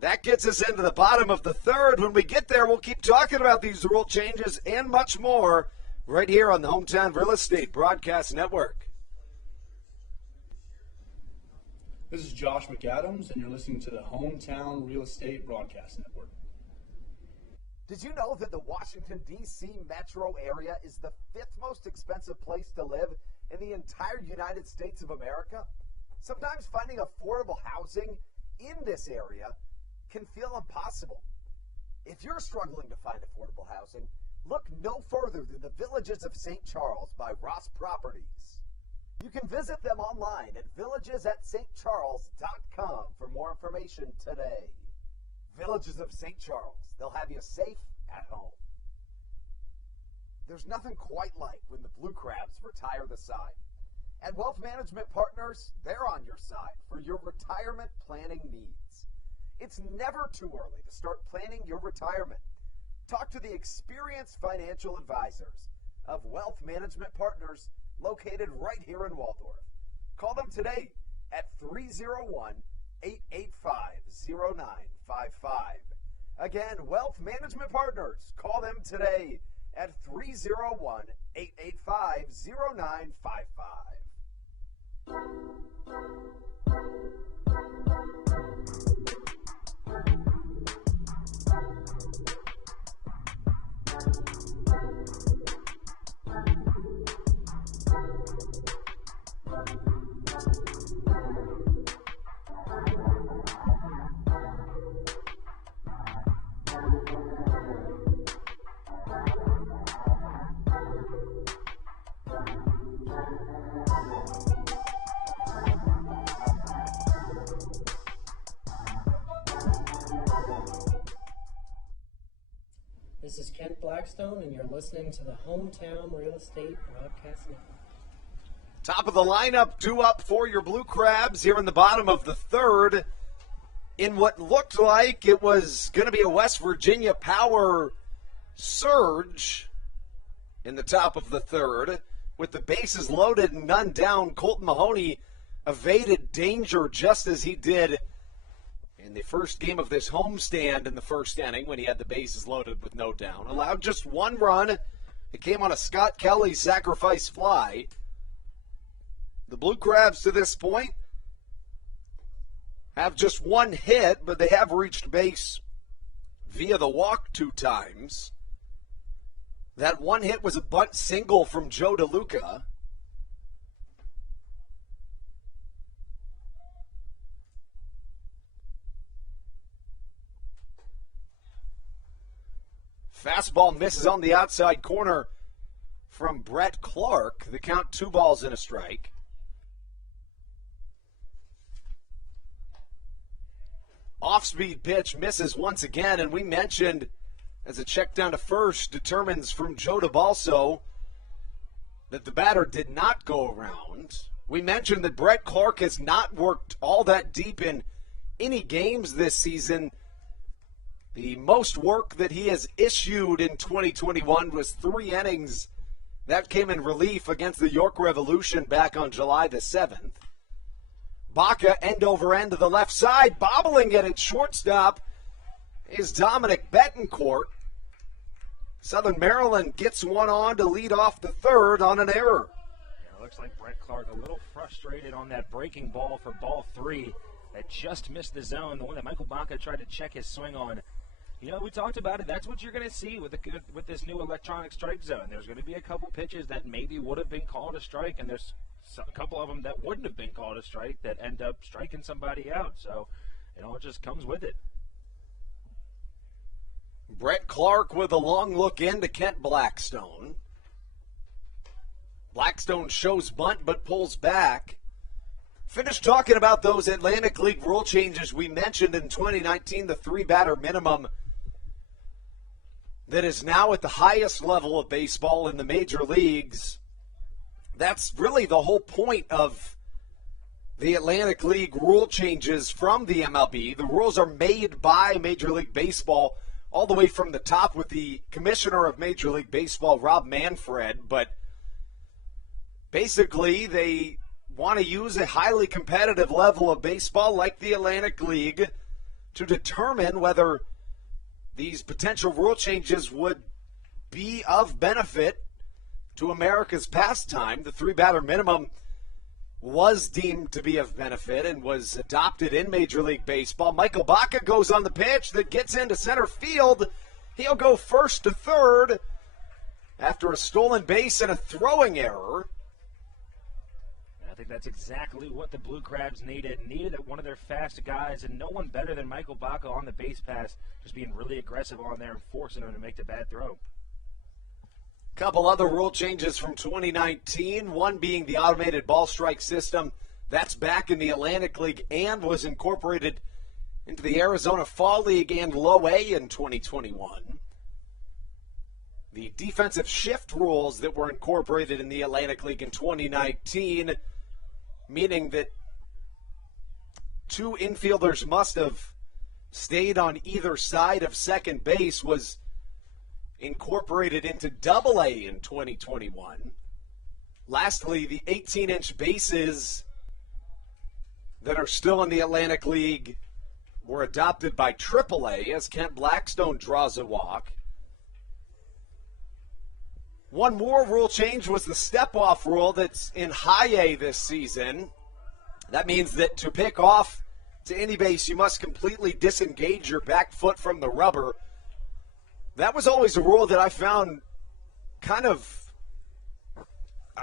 That gets us into the bottom of the third. When we get there, we'll keep talking about these rule changes and much more right here on the Hometown Real Estate Broadcast Network. This is Josh McAdams, and you're listening to the Hometown Real Estate Broadcast Network. Did you know that the Washington, D.C. metro area is the 5th most expensive place to live in the entire United States of America? Sometimes finding affordable housing in this area can feel impossible. If you're struggling to find affordable housing, look no further than the Villages of St. Charles by Ross Properties. You can visit them online at villagesatstcharles.com for more information today. Villages of St. Charles. They'll have you safe at home. There's nothing quite like when the Blue Crabs retire the side. At Wealth Management Partners, they're on your side for your retirement planning needs. It's never too early to start planning your retirement. Talk to the experienced financial advisors of Wealth Management Partners located right here in Waldorf. Call them today at 301-885-0955. Again, Wealth Management Partners. Call them today at 301-885-0955. This is Kent Blackstone, and you're listening to the Hometown Real Estate Broadcast Network. Top of the lineup, 2 up for your Blue Crabs here in the bottom of the third. In what looked like it was going to be a West Virginia Power surge in the top of the third. With the bases loaded and none down, Colton Mahoney evaded danger just as he did in the first game of this homestand in the first inning when he had the bases loaded with no down. Allowed just 1 run. It came on a Scott Kelly sacrifice fly. The Blue Crabs to this point have just 1 hit, but they have reached base via the walk 2 times. That 1 hit was a bunt single from Joe DeLuca. Fastball misses on the outside corner from Brett Clark. The count 2 balls and a strike. Off-speed pitch misses once again, and we mentioned as a check down to first determines from Joe DeBalso that the batter did not go around. We mentioned that Brett Clark has not worked all that deep in any games this season. The most work that he has issued in 2021 was 3 innings. That came in relief against the York Revolution back on July the 7th. Baca end over end to the left side, bobbling it at shortstop is Dominic Betancourt. Southern Maryland gets one on to lead off the third on an error. Yeah, it looks like Brett Clark a little frustrated on that breaking ball for ball 3. that just missed the zone, the one that Michael Baca tried to check his swing on. You know, we talked about it. That's what you're going to see with this new electronic strike zone. There's going to be a couple pitches that maybe would have been called a strike, and there's a couple of them that wouldn't have been called a strike that end up striking somebody out. So, you know, it just comes with it. Brett Clark with a long look into Kent Blackstone. Blackstone shows bunt but pulls back. Finished talking about those Atlantic League rule changes we mentioned in 2019, the 3-batter minimum that is now at the highest level of baseball in the major leagues. That's really the whole point of the Atlantic League rule changes from the MLB. The rules are made by Major League Baseball all the way from the top with the commissioner of Major League Baseball, Rob Manfred. But basically, they want to use a highly competitive level of baseball like the Atlantic League to determine whether these potential rule changes would be of benefit to America's pastime. The 3-batter minimum was deemed to be of benefit and was adopted in Major League Baseball. Michael Baca goes on the pitch that gets into center field. He'll go first to third after a stolen base and a throwing error. I think that's exactly what the Blue Crabs needed. Needed one of their fast guys, and no one better than Michael Baca on the base pass, just being really aggressive on there and forcing him to make the bad throw. Couple other rule changes from 2019, one being the automated ball strike system. That's back in the Atlantic League and was incorporated into the Arizona Fall League and Low A in 2021. The defensive shift rules that were incorporated in the Atlantic League in 2019, meaning that 2 infielders must have stayed on either side of second base, was incorporated into Double A in 2021. Lastly, the 18-inch bases that are still in the Atlantic League were adopted by Triple A as Kent Blackstone draws a walk. One more rule change was the step-off rule that's in High A this season. That means that to pick off to any base, you must completely disengage your back foot from the rubber. That was always a rule that I found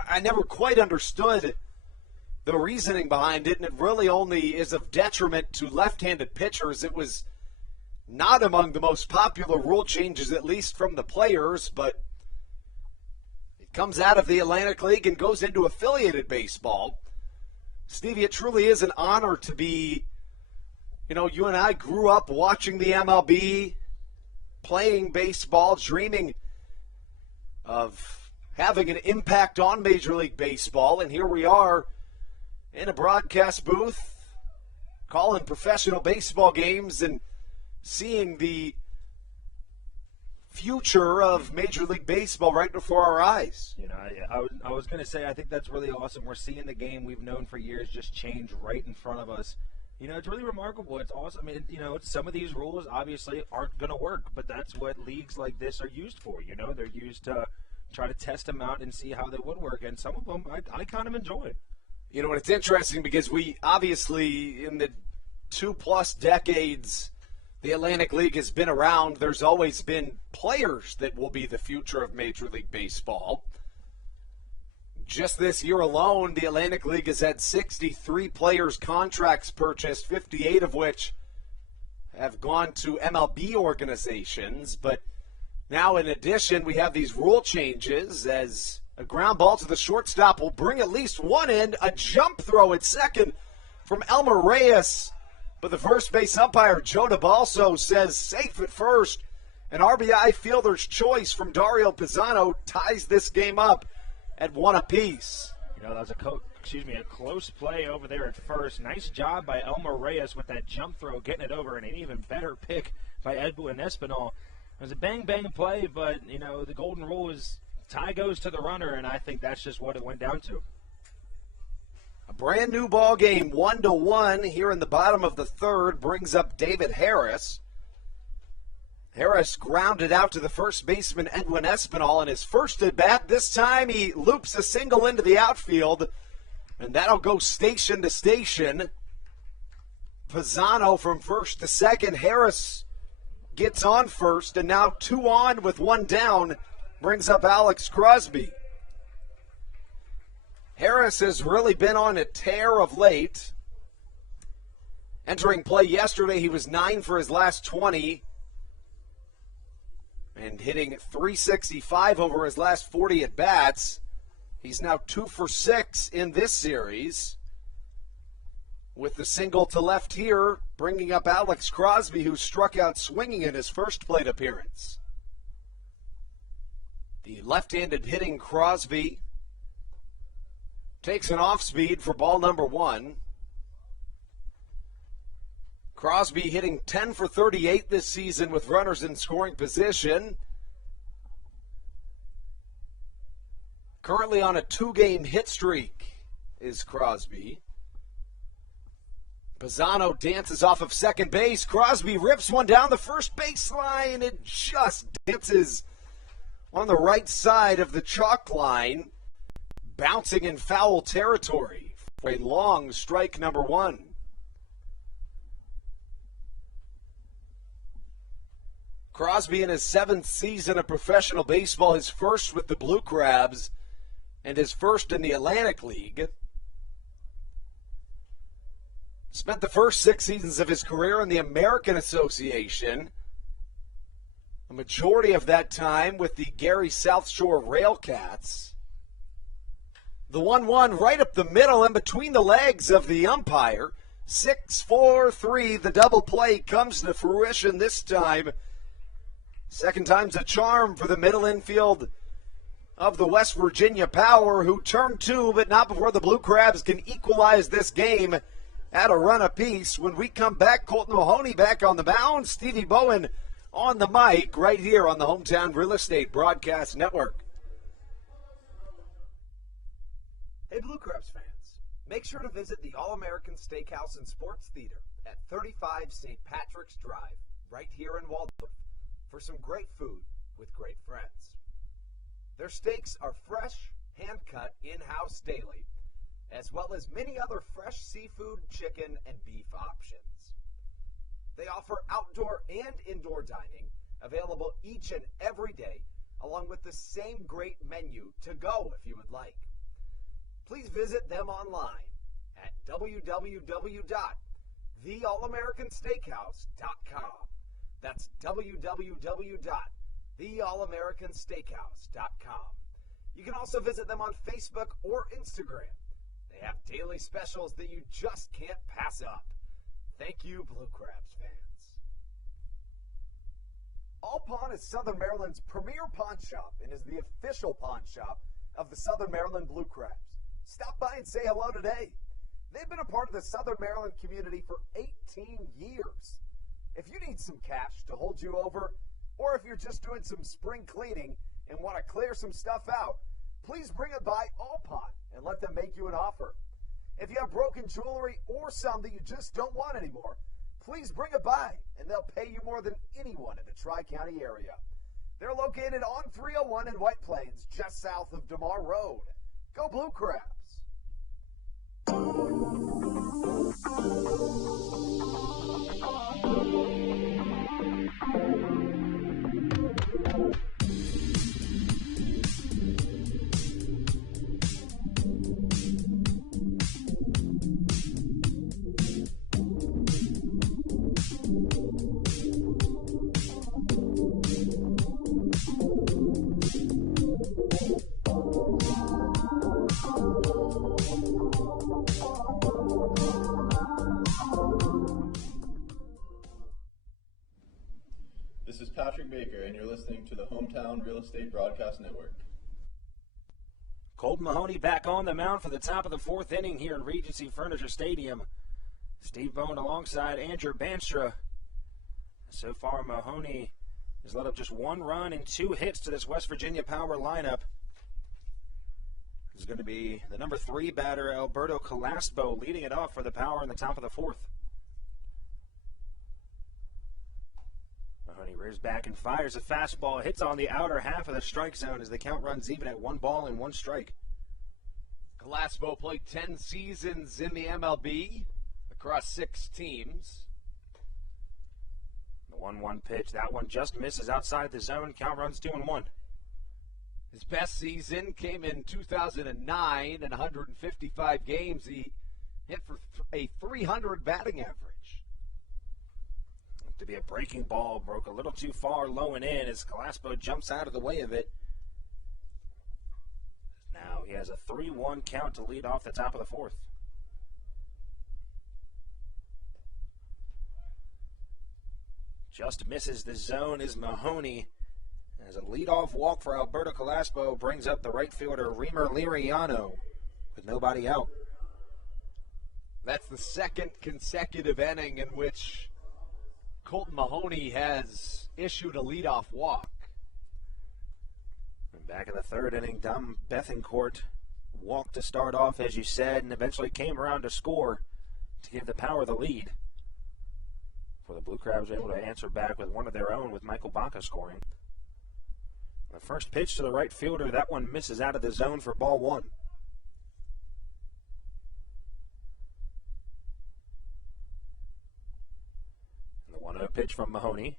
I never quite understood the reasoning behind it, and it really only is of detriment to left-handed pitchers. It was not among the most popular rule changes, at least from the players, but it comes out of the Atlantic League and goes into affiliated baseball. Stevie, it truly is an honor to be, you and I grew up watching the MLB, playing baseball, dreaming of having an impact on Major League Baseball, and here we are in a broadcast booth calling professional baseball games and seeing the future of Major League Baseball right before our eyes. I was going to say, I think that's really awesome. We're seeing the game we've known for years just change right in front of us. It's really remarkable. It's awesome. I mean, some of these rules obviously aren't going to work, but that's what leagues like this are used for. They're used to try to test them out and see how they would work, and some of them I kind of enjoy. And it's interesting because we obviously, in the 2+ decades the Atlantic League has been around, there's always been players that will be the future of Major League Baseball. Just this year alone, the Atlantic League has had 63 players' contracts purchased, 58 of which have gone to MLB organizations. But now, in addition, we have these rule changes as a ground ball to the shortstop will bring at least one in. A jump throw at second from Elmer Reyes. But the first base umpire, Joe DeBalso, says safe at first. An RBI fielder's choice from Dario Pisano ties this game up at 1 apiece. That was a close play over there at first. Nice job by Elmer Reyes with that jump throw, getting it over, and an even better pick by Edwin Espinal. It was a bang-bang play, but, the golden rule is tie goes to the runner, and I think that's just what it went down to. A brand new ball game, 1-1 here in the bottom of the third, brings up David Harris. Harris grounded out to the first baseman, Edwin Espinal, in his first at-bat. This time he loops a single into the outfield, and that'll go station to station. Pisano from first to second. Harris gets on first, and now 2 on with 1 down brings up Alex Crosby. Harris has really been on a tear of late. Entering play yesterday, he was 9 for his last 20 and hitting .365 over his last 40 at-bats. He's now 2 for 6 in this series, with the single to left here, bringing up Alex Crosby, who struck out swinging in his first plate appearance. The left-handed hitting Crosby takes an off-speed for ball number 1. Crosby hitting 10 for 38 this season with runners in scoring position. Currently on a 2-game hit streak is Crosby. Pisano dances off of second base. Crosby rips one down the first baseline. It just dances on the right side of the chalk line, bouncing in foul territory for a long strike number 1. Crosby in his 7th season of professional baseball, his first with the Blue Crabs, and his first in the Atlantic League. Spent the first 6 seasons of his career in the American Association. A majority of that time with the Gary South Shore Railcats. The 1-1 right up the middle and between the legs of the umpire. 6-4-3, the double play comes to fruition this time. Second time's a charm for the middle infield of the West Virginia Power, who turned 2, but not before the Blue Crabs can equalize this game at a run apiece. When we come back, Colton Mahoney back on the mound, Stevie Bowen on the mic, right here on the Hometown Real Estate Broadcast Network. Hey Blue Crabs fans, make sure to visit the All-American Steakhouse and Sports Theater at 35 St. Patrick's Drive, right here in Waldorf, for some great food with great friends. Their steaks are fresh, hand-cut, in-house daily, as well as many other fresh seafood, chicken, and beef options. They offer outdoor and indoor dining, available each and every day, along with the same great menu to go if you would like. Please visit them online at www.theallamericansteakhouse.com. That's www.theallamericansteakhouse.com. You can also visit them on Facebook or Instagram. They have daily specials that you just can't pass up. Thank you, Blue Crabs fans. All Pawn is Southern Maryland's premier pawn shop and is the official pawn shop of the Southern Maryland Blue Crabs. Stop by and say hello today. They've been a part of the Southern Maryland community for 18 years. If you need some cash to hold you over, or if you're just doing some spring cleaning and want to clear some stuff out, please bring it by All Pawn and let them make you an offer. If you have broken jewelry or some that you just don't want anymore, please bring it by and they'll pay you more than anyone in the Tri-County area. They're located on 301 in White Plains, just south of DeMar Road. Go Blue Crabs! This is Patrick Baker, and you're listening to the Hometown Real Estate Broadcast Network. Colton Mahoney back on the mound for the top of the 4th inning here at Regency Furniture Stadium. Steve Bowen alongside Andrew Banstra. So far, Mahoney has let up just 1 run and 2 hits to this West Virginia Power lineup. This is going to be the number 3 batter, Alberto Calaspo, leading it off for the Power in the top of the 4th. Mahoney rears back and fires a fastball. Hits on the outer half of the strike zone as the count runs even at 1 ball and 1 strike. Calaspo played 10 seasons in the MLB. A across 6 teams. The 1-1 pitch, that one just misses outside the zone. Count runs 2-1. His best season came in 2009. In 155 games, he hit for a 300 batting average. To be a breaking ball, broke a little too far low and in as Calaspo jumps out of the way of it. Now he has a 3-1 count to lead off the top of the 4th. Just misses the zone is Mahoney. As a leadoff walk for Alberto Calaspo brings up the right fielder Remer Liriano with nobody out. That's the second consecutive inning in which Colton Mahoney has issued a leadoff walk. And back in the 3rd inning, Dom Bethencourt walked to start off, as you said, and eventually came around to score to give the Power the lead. For the Blue Crabs were able to answer back with one of their own, with Michael Baca scoring. The first pitch to the right fielder, that one misses out of the zone for ball 1. And the 1-0 pitch from Mahoney.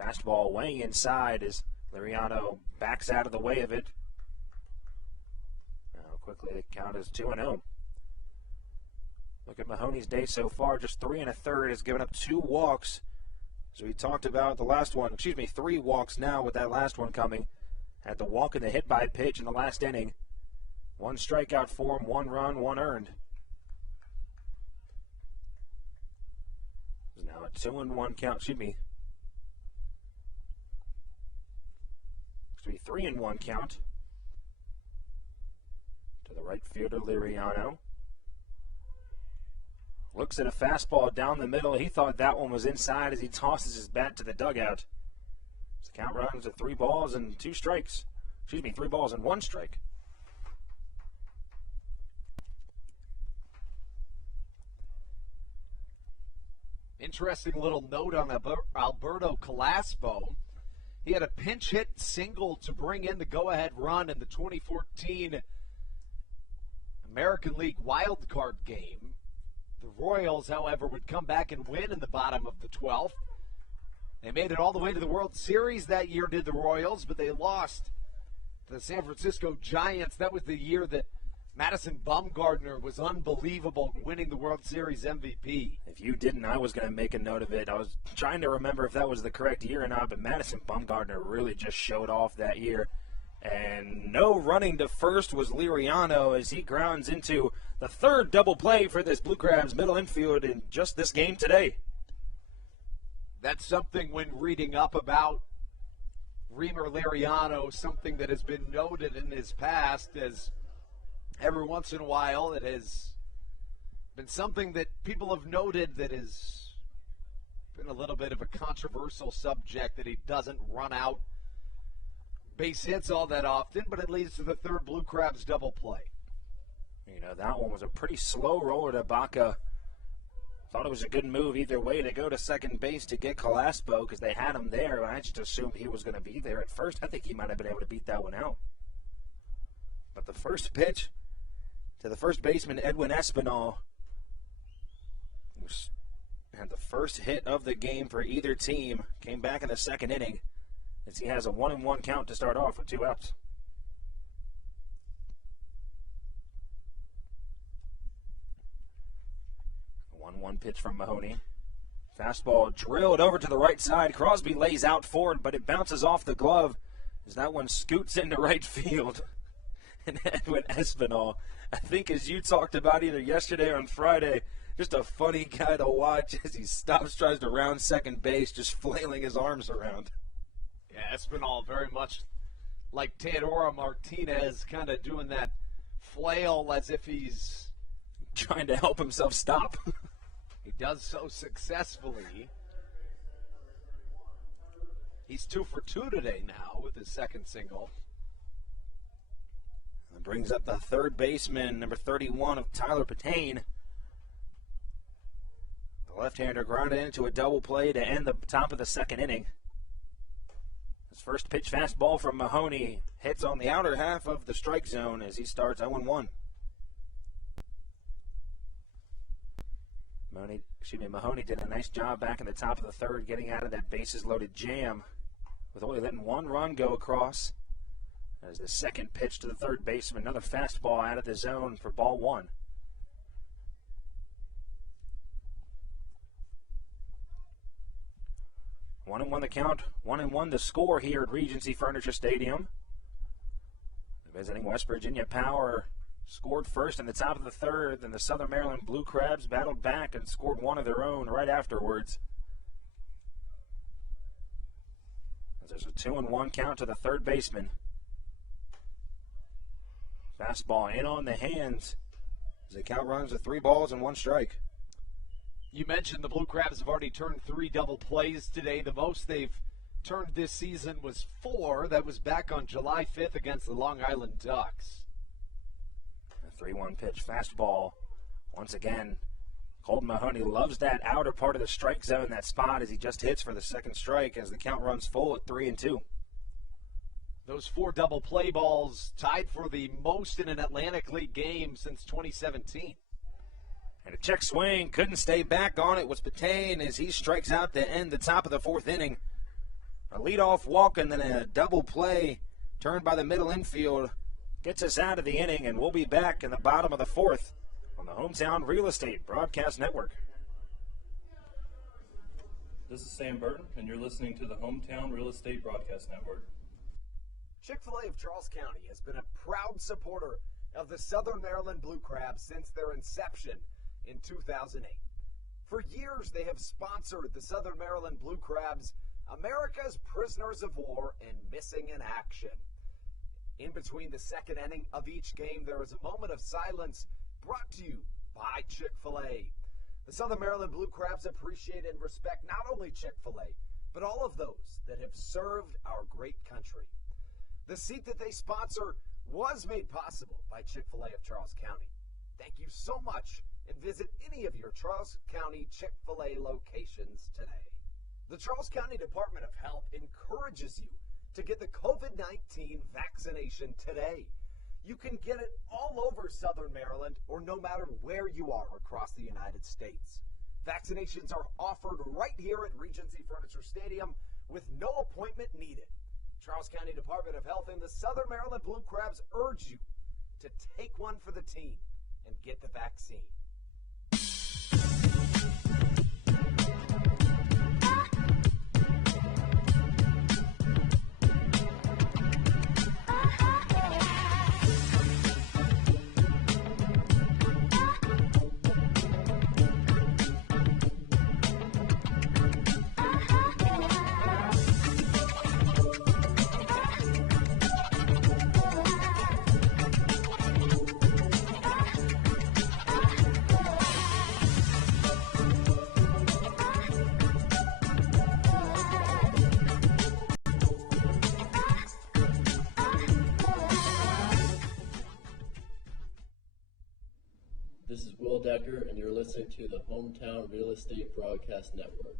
Fastball weighing inside as Liriano backs out of the way of it. Now quickly the count is 2-0. Look at Mahoney's day so far, just 3 1/3, has given up 2 walks. So we talked about the last one, 3 walks now with that last one coming. Had the walk and the hit by pitch in the last inning. 1 strikeout for him, 1 run, 1 earned. It's now a 2-1 count, It's going to be 3-1 count to the right fielder, Liriano. Looks at a fastball down the middle. He thought that one was inside as he tosses his bat to the dugout. The count runs to 3 balls and 2 strikes. 3 balls and 1 strike. Interesting little note on Alberto Calaspo. He had a pinch hit single to bring in the go-ahead run in the 2014 American League Wild Card game. The Royals, however, would come back and win in the bottom of the 12th. They made it all the way to the World Series that year, did the Royals, but they lost to the San Francisco Giants. That was the year that Madison Bumgarner was unbelievable, winning the World Series MVP. If you didn't, I was going to make a note of it. I was trying to remember if that was the correct year or not, but Madison Bumgarner really just showed off that year. And no running to first was Liriano as he grounds into the 3rd double play for this Blue Crabs middle infield in just this game today. That's something when reading up about Remer Liriano, something that has been noted in his past, as every once in a while it has been something that people have noted that has been a little bit of a controversial subject, that he doesn't run out base hits all that often, but it leads to the 3rd Blue Crabs double play. You know, that one was a pretty slow roller to Baca. Thought it was a good move either way to go to second base to get Calaspo because they had him there. I just assumed he was going to be there at first. I think he might have been able to beat that one out. But the first pitch to the first baseman, Edwin Espinal, had the first hit of the game for either team, came back in the 2nd inning as he has a 1-1 count to start off with 2 outs. A 1-1 pitch from Mahoney. Fastball drilled over to the right side. Crosby lays out forward, but it bounces off the glove as that one scoots into right field. And Edwin Espinal, I think as you talked about either yesterday or on Friday, just a funny guy to watch as he stops, tries to round second base, just flailing his arms around. Yeah, Espinal very much like Teodoro Martinez, kind of doing that flail as if he's trying to help himself stop. He does so successfully. He's 2 for 2 today now with his 2nd single. That brings up the 3rd baseman, number 31 of Tyler Patane. The left-hander grounded into a double play to end the top of the 2nd inning. His first pitch fastball from Mahoney hits on the outer half of the strike zone as he starts 0-1. Mahoney did a nice job back in the top of the third getting out of that bases-loaded jam with only letting one run go across. As the second pitch to the third baseman, another fastball out of the zone for ball one. 1-1 the count, 1-1 the score here at Regency Furniture Stadium. The visiting West Virginia Power scored first in the top of the third, then the Southern Maryland Blue Crabs battled back and scored one of their own right afterwards. As there's a 2-1 count to the third baseman. Fastball in on the hands as the count runs to 3 balls and 1 strike. You mentioned the Blue Crabs have already turned 3 double plays today. The most they've turned this season was 4. That was back on July 5th against the Long Island Ducks. A 3-1 pitch fastball. Once again, Colton Mahoney loves that outer part of the strike zone, that spot, as he just hits for the second strike as the count runs full at 3-2. Those 4 double play balls tied for the most in an Atlantic League game since 2017. And a check swing, couldn't stay back on it, was Patain as he strikes out to end the top of the 4th inning. A leadoff walk and then a double play turned by the middle infield gets us out of the inning, and we'll be back in the bottom of the 4th on the Hometown Real Estate Broadcast Network. This is Sam Burton, and you're listening to the Hometown Real Estate Broadcast Network. Chick-fil-A of Charles County has been a proud supporter of the Southern Maryland Blue Crabs since their inception in 2008. For years, they have sponsored the Southern Maryland Blue Crabs, America's prisoners of war and missing in action. In between the second inning of each game, there is a moment of silence brought to you by Chick-fil-A. The Southern Maryland Blue Crabs appreciate and respect not only Chick-fil-A, but all of those that have served our great country. The seat that they sponsor was made possible by Chick-fil-A of Charles County. Thank you so much, and visit any of your Charles County Chick-fil-A locations today. The Charles County Department of Health encourages you to get the COVID-19 vaccination today. You can get it all over Southern Maryland or no matter where you are across the United States. Vaccinations are offered right here at Regency Furniture Stadium with no appointment needed. Charles County Department of Health and the Southern Maryland Blue Crabs urge you to take one for the team and get the vaccine. This is Will Decker, and you're listening to the Hometown Real Estate Broadcast Network.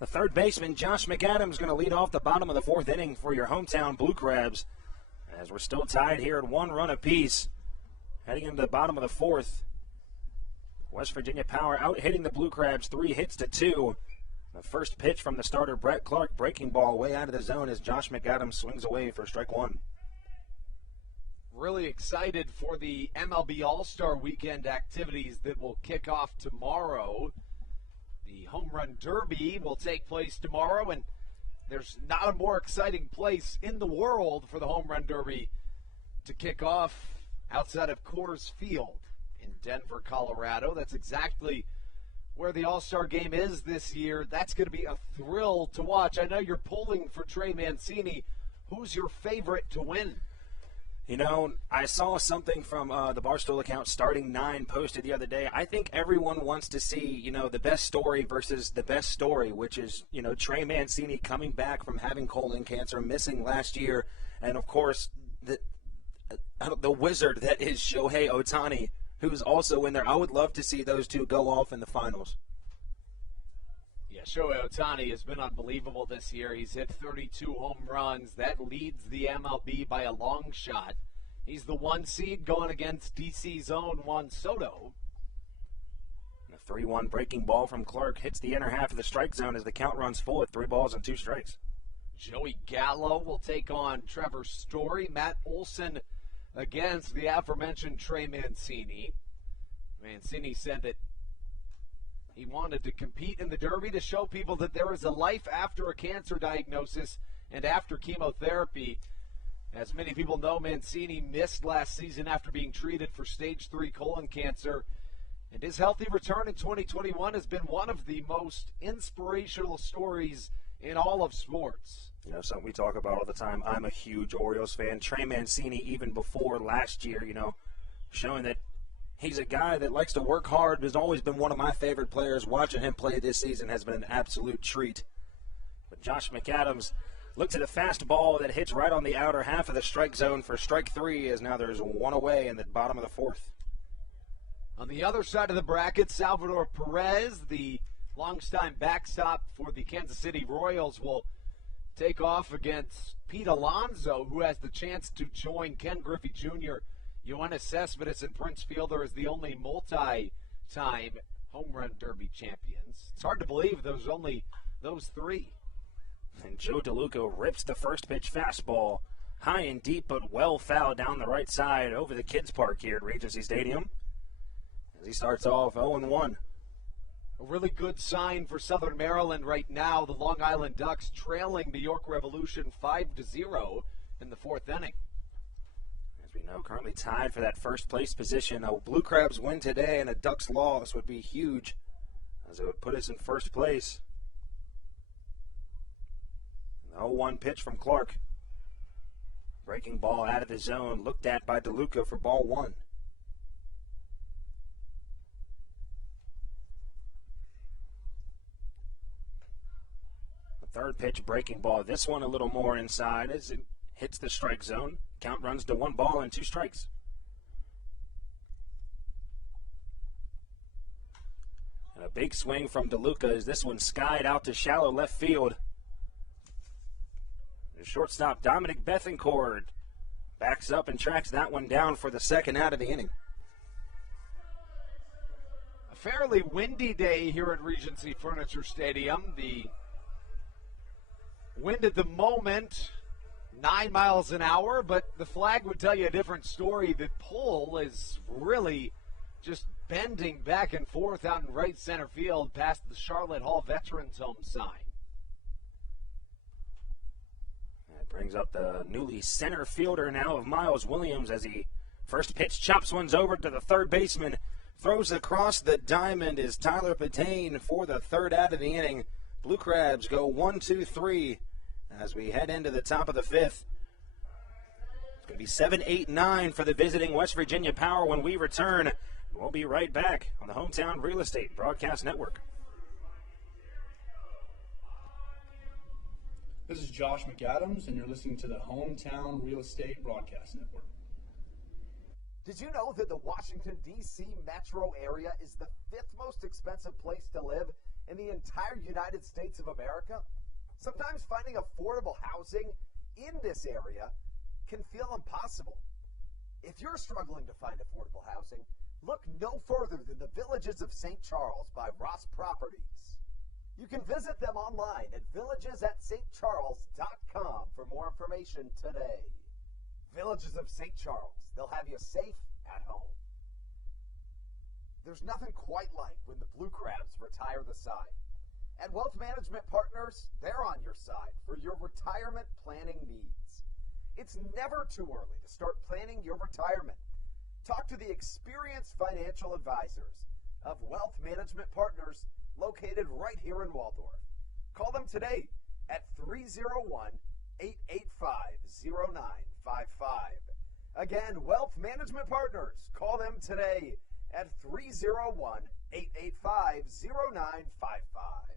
The third baseman, Josh McAdams, is going to lead off the bottom of the 4th inning for your Hometown Blue Crabs, as we're still tied here at 1 run apiece. Heading into the bottom of the 4th, West Virginia Power out hitting the Blue Crabs 3 hits to 2. The first pitch from the starter, Brett Clark, breaking ball way out of the zone as Josh McAdams swings away for strike 1. Really excited for the MLB All-Star Weekend activities that will kick off tomorrow. The Home Run Derby will take place tomorrow, and there's not a more exciting place in the world for the Home Run Derby to kick off outside of Coors Field in Denver, Colorado. That's exactly where the All-Star Game is this year. That's going to be a thrill to watch. I know you're pulling for Trey Mancini. Who's your favorite to win? You know, I saw something from the Barstool account, Starting 9, posted the other day. I think everyone wants to see, the best story versus the best story, which is, Trey Mancini coming back from having colon cancer, missing last year, and, of course, the wizard that is Shohei Ohtani, who's also in there. I would love to see those two go off in the finals. Yeah, Shohei Ohtani has been unbelievable this year. He's hit 32 home runs. That leads the MLB by a long shot. He's the 1 seed going against DC's own Juan Soto. 3-1 breaking ball from Clark hits the inner half of the strike zone as the count runs full at 3 balls and 2 strikes. Joey Gallo will take on Trevor Story. Matt Olson against the aforementioned Trey Mancini. Mancini said that he wanted to compete in the Derby to show people that there is a life after a cancer diagnosis and after chemotherapy. As many people know, Mancini missed last season after being treated for stage 3 colon cancer. And his healthy return in 2021 has been one of the most inspirational stories in all of sports. You know, something we talk about all the time. I'm a huge Orioles fan. Trey Mancini, even before last year, showing that he's a guy that likes to work hard, has always been one of my favorite players. Watching him play this season has been an absolute treat. But Josh McAdams looks at a fastball that hits right on the outer half of the strike zone for strike 3, as now there's 1 away in the bottom of the 4th. On the other side of the bracket, Salvador Perez, the longtime backstop for the Kansas City Royals, will take off against Pete Alonso, who has the chance to join Ken Griffey Jr., Yoenis Cespedes, and Prince Fielder as the only multi-time home run derby champions. It's hard to believe there's only those 3. And Joe DeLuca rips the first pitch fastball high and deep, but well fouled down the right side over the Kids Park here at Regency Stadium as he starts off 0-1. A really good sign for Southern Maryland right now. The Long Island Ducks trailing the York Revolution 5-0 in the 4th inning. As we know, currently tied for that first place position. A Blue Crabs win today and a Ducks loss would be huge, as it would put us in first place. An 0-1 pitch from Clark. Breaking ball out of the zone, looked at by DeLuca for ball 1. Third pitch, breaking ball. This one a little more inside as it hits the strike zone. Count runs to 1 ball and 2 strikes. And a big swing from DeLuca as this one skied out to shallow left field. The shortstop Dominic Bethencourt backs up and tracks that one down for the 2nd out of the inning. A fairly windy day here at Regency Furniture Stadium. The wind at the moment, 9 miles an hour, but the flag would tell you a different story. The pole is really just bending back and forth out in right center field past the Charlotte Hall Veterans Home sign. That brings up the newly center fielder now of Miles Williams as he first pitch chops one's over to the third baseman. Throws across the diamond is Tyler Patane for the 3rd out of the inning. Blue Crabs go 1-2-3 as we head into the top of the 5th. It's going to be 7, 8, 9 for the visiting West Virginia Power when we return. We'll be right back on the Hometown Real Estate Broadcast Network. This is Josh McAdams, and you're listening to the Hometown Real Estate Broadcast Network. Did you know that the Washington, D.C. metro area is the 5th most expensive place to live in the entire United States of America? Sometimes finding affordable housing in this area can feel impossible. If you're struggling to find affordable housing, look no further than the Villages of St. Charles by Ross Properties. You can visit them online at villagesatstcharles.com for more information today. Villages of St. Charles, they'll have you safe at home. There's nothing quite like when the Blue Crabs retire the sign. At Wealth Management Partners, they're on your side for your retirement planning needs. It's never too early to start planning your retirement. Talk to the experienced financial advisors of Wealth Management Partners located right here in Waldorf. Call them today at 301-885-0955. Again, Wealth Management Partners. Call them today at 301-885-0955.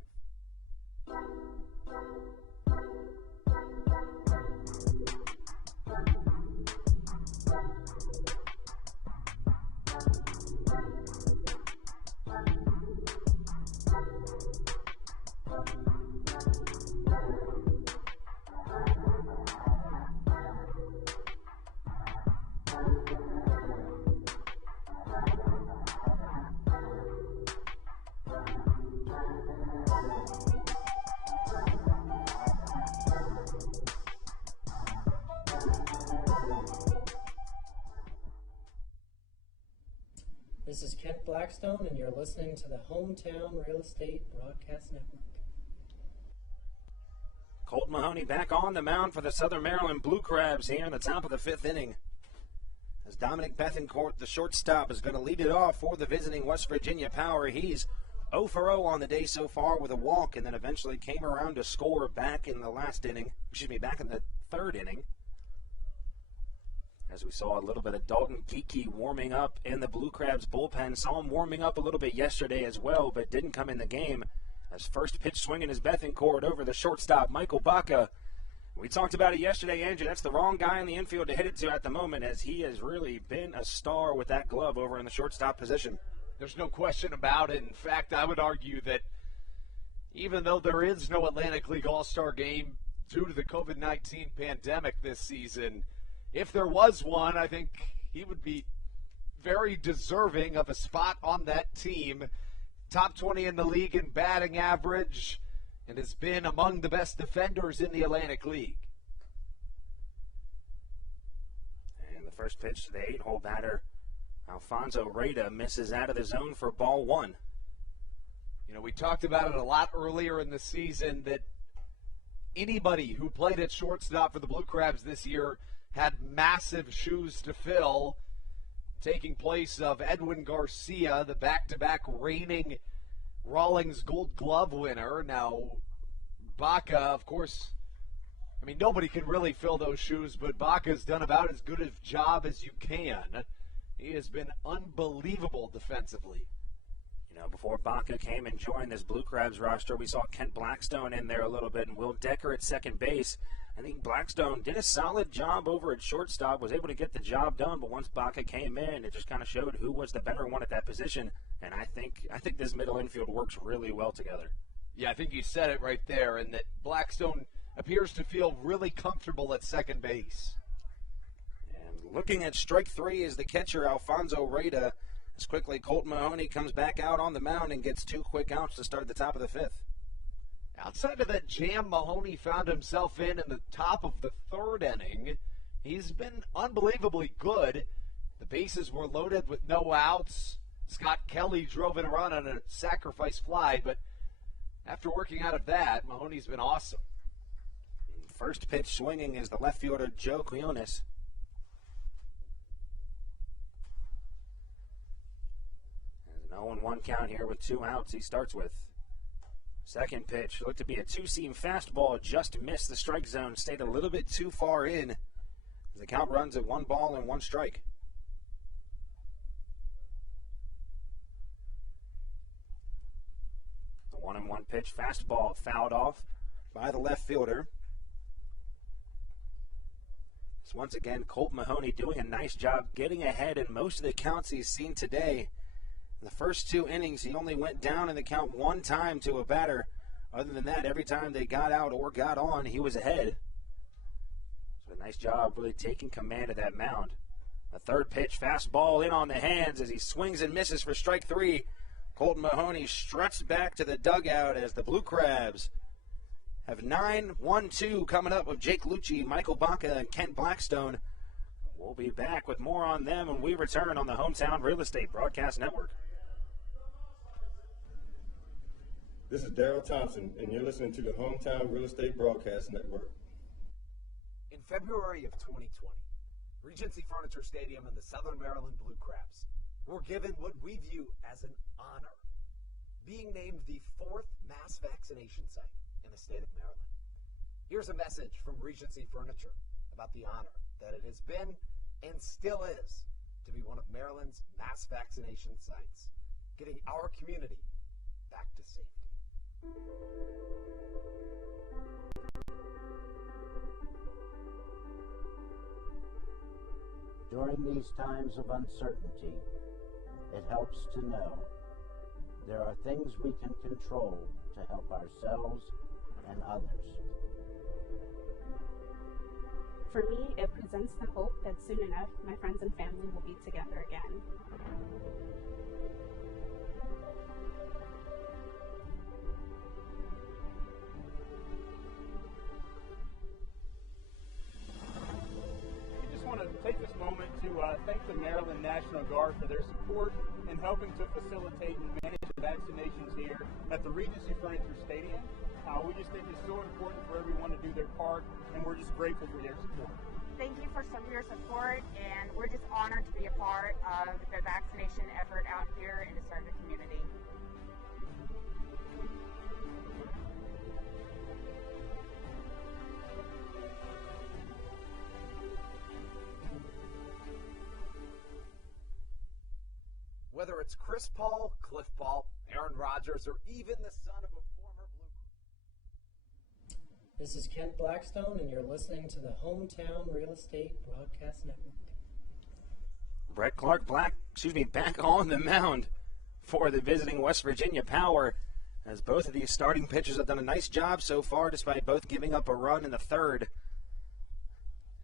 This is Kent Blackstone, and you're listening to the Hometown Real Estate Broadcast Network. Colt Mahoney back on the mound for the Southern Maryland Blue Crabs here in the top of the fifth inning. As Dominic Bethencourt, the shortstop, is going to lead it off for the visiting West Virginia Power. He's 0 for 0 on the day so far with a walk, and then eventually came around to score back in the third inning. As we saw a little bit of Dalton Geeky warming up in the Blue Crabs bullpen. Saw him warming up a little bit yesterday as well, but didn't come in the game. As first pitch swinging is Bethencourt over the shortstop, Michael Baca. We talked about it yesterday, Andrew. That's the wrong guy in the infield to hit it to at the moment, as he has really been a star with that glove over in the shortstop position. There's no question about it. In fact, I would argue that even though there is no Atlantic League All-Star game due to the COVID-19 pandemic this season, if there was one, I think he would be very deserving of a spot on that team. Top 20 in the league in batting average, and has been among the best defenders in the Atlantic League. And the first pitch to the 8-hole batter, Alfonso Reyda, misses out of the zone for ball one. You know, we talked about it a lot earlier in the season that anybody who played at shortstop for the Blue Crabs this year had massive shoes to fill, taking place of Edwin Garcia, the back-to-back reigning Rawlings Gold Glove winner. Now, Baca, of course, I mean, nobody can really fill those shoes, but Baca's done about as good a job as you can. He has been unbelievable defensively. You know, before Baca came and joined this Blue Crabs roster, we saw Kent Blackstone in there a little bit and Will Decker at second base. I think Blackstone did a solid job over at shortstop, was able to get the job done, but once Baca came in, it just kind of showed who was the better one at that position, and I think this middle infield works really well together. Yeah, I think you said it right there, and that Blackstone appears to feel really comfortable at second base. And looking at strike three is the catcher, Alfonso Reyda. As quickly, Colt Mahoney comes back out on the mound and gets 2 quick outs to start the top of the fifth. Outside of that jam Mahoney found himself in the top of the third inning, he's been unbelievably good. The bases were loaded with no outs. Scott Kelly drove in a run on a sacrifice fly, but after working out of that, Mahoney's been awesome. First pitch swinging is the left fielder, Joe Quiones. There's an 0-1 count here with 2 outs he starts with. Second pitch looked to be a two-seam fastball, just missed the strike zone, stayed a little bit too far in. The count runs at 1 ball and 1 strike. The 1-1 pitch, fastball fouled off by the left fielder. So once again, Colt Mahoney doing a nice job getting ahead in most of the counts he's seen today. In the first 2 innings, he only went down in the count 1 time to a batter. Other than that, every time they got out or got on, he was ahead. So a nice job really taking command of that mound. A third pitch, fastball in on the hands as he swings and misses for strike 3. Colton Mahoney struts back to the dugout as the Blue Crabs have 9-1-2 coming up with Jake Lucci, Michael Baca, and Kent Blackstone. We'll be back with more on them when we return on the Hometown Real Estate Broadcast Network. This is Daryl Thompson, and you're listening to the Hometown Real Estate Broadcast Network. In February of 2020, Regency Furniture Stadium and the Southern Maryland Blue Crabs were given what we view as an honor, being named the 4th mass vaccination site in the state of Maryland. Here's a message from Regency Furniture about the honor that it has been and still is to be one of Maryland's mass vaccination sites, getting our community back to safety. During these times of uncertainty, it helps to know there are things we can control to help ourselves and others. For me, it presents the hope that soon enough my friends and family will be together again. Take this moment to thank the Maryland National Guard for their support in helping to facilitate and manage the vaccinations here at the Regency Furniture Stadium. We just think it's so important for everyone to do their part, and we're just grateful for your support. Thank you for your support, and we're just honored to be a part of the vaccination effort out here and to serve the community. Whether it's Chris Paul, Cliff Paul, Aaron Rodgers, or even the son of a former Blue. This is Kent Blackstone, and you're listening to the Hometown Real Estate Broadcast Network. Brett Clark back on the mound for the visiting West Virginia Power, as both of these starting pitchers have done a nice job so far, despite both giving up a run in the third.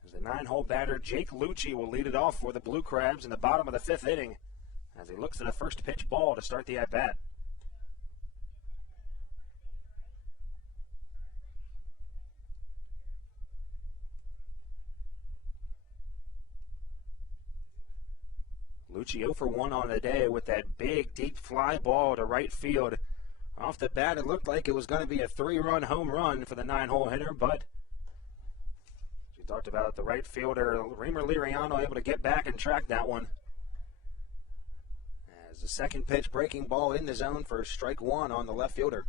As the 9-hole batter, Jake Lucci, will lead it off for the Blue Crabs in the bottom of the fifth inning, as he looks at a first pitch ball to start the at-bat. Lucci 0 for 1 on the day with that big, deep fly ball to right field. Off the bat, it looked like it was going to be a 3-run home run for the 9-hole hitter, but as we talked about, the right fielder, Reimer Liriano, able to get back and track that one. As the second pitch, breaking ball in the zone for strike one on the left fielder.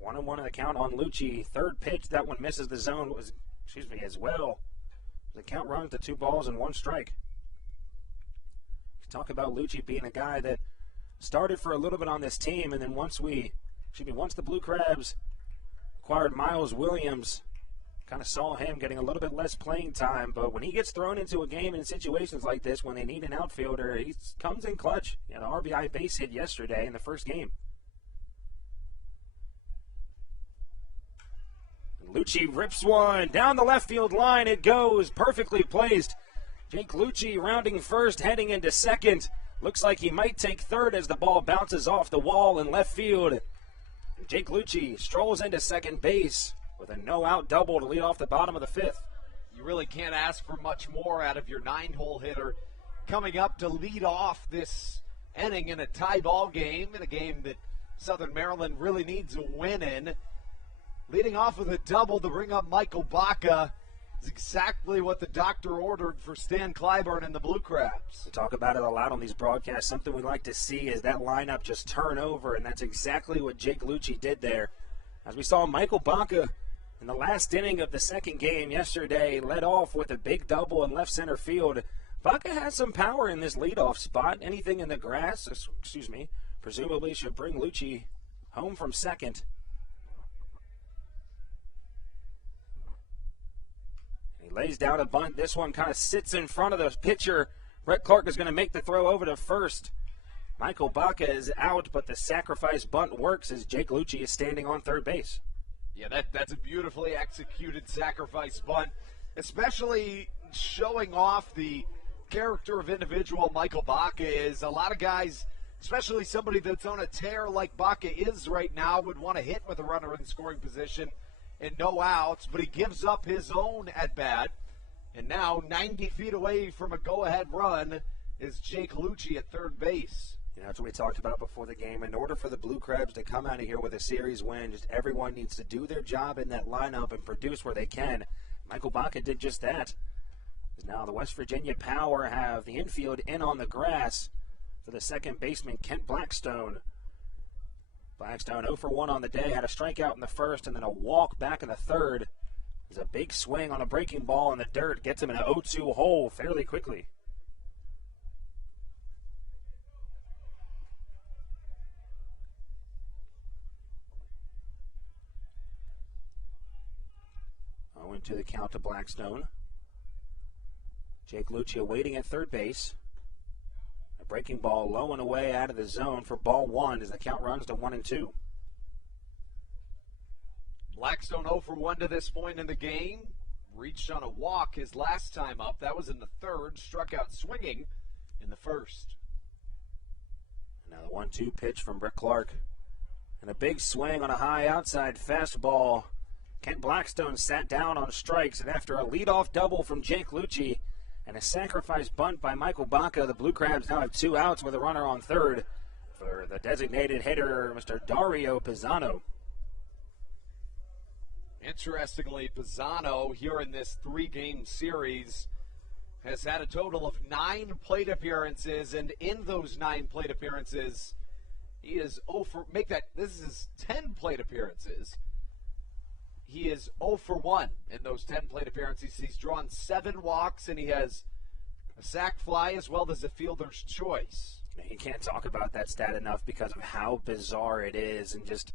1-1 in the count on Lucci. Third pitch, that one misses the zone as well. The count runs to 2 balls and 1 strike. Talk about Lucci being a guy that started for a little bit on this team, and then once the Blue Crabs acquired Miles Williams, kind of saw him getting a little bit less playing time. But when he gets thrown into a game in situations like this, when they need an outfielder, he comes in clutch. He had an RBI base hit yesterday in the first game. Lucci rips one down the left field line. It goes perfectly placed. Jake Lucci rounding first, heading into second. Looks like he might take third as the ball bounces off the wall in left field. Jake Lucci strolls into second base with a no-out double to lead off the bottom of the fifth. You really can't ask for much more out of your 9-hole hitter coming up to lead off this inning in a tie ball game, in a game that Southern Maryland really needs a win in. Leading off with a double to bring up Michael Baca is exactly what the doctor ordered for Stan Clyburn and the Blue Crabs. We talk about it a lot on these broadcasts. Something we like to see is that lineup just turn over, and that's exactly what Jake Lucci did there. As we saw Michael Baca in the last inning of the second game yesterday, led off with a big double in left center field. Baca has some power in this leadoff spot. Anything in the grass, presumably should bring Lucci home from second. He lays down a bunt. This one kind of sits in front of the pitcher. Brett Clark is going to make the throw over to first. Michael Baca is out, but the sacrifice bunt works as Jake Lucci is standing on third base. Yeah, that's a beautifully executed sacrifice bunt, especially showing off the character of individual Michael Baca is. A lot of guys, especially somebody that's on a tear like Baca is right now, would want to hit with a runner in scoring position and no outs, but he gives up his own at-bat. And now 90 feet away from a go-ahead run is Jake Lucci at third base. That's what we talked about before the game. In order for the Blue Crabs to come out of here with a series win, just everyone needs to do their job in that lineup and produce where they can. Michael Baca did just that. Now the West Virginia Power have the infield in on the grass for the second baseman, Kent Blackstone. Blackstone 0 for 1 on the day, had a strikeout in the first and then a walk back in the third. There's a big swing on a breaking ball in the dirt, gets him in an 0-2 hole fairly quickly. To the count to Blackstone. Jake Lucci waiting at third base. A breaking ball low and away out of the zone for ball 1 as the count runs to 1-2. Blackstone 0 for 1 to this point in the game. Reached on a walk his last time up. That was in the third. Struck out swinging in the first. Now the 1-2 pitch from Brett Clark. And a big swing on a high outside fastball. Kent Blackstone sat down on strikes, and after a leadoff double from Jake Lucci and a sacrifice bunt by Michael Baca, the Blue Crabs now have 2 outs with a runner on third for the designated hitter, Mr. Dario Pisano. Interestingly, Pisano here in this 3-game series has had a total of 9 plate appearances, and in those 9 plate appearances, he is 0 for, this is his 10 plate appearances. He is 0 for 1 in those 10 plate appearances. He's drawn 7 walks, and he has a sac fly as well as a fielder's choice. You can't talk about that stat enough because of how bizarre it is, and just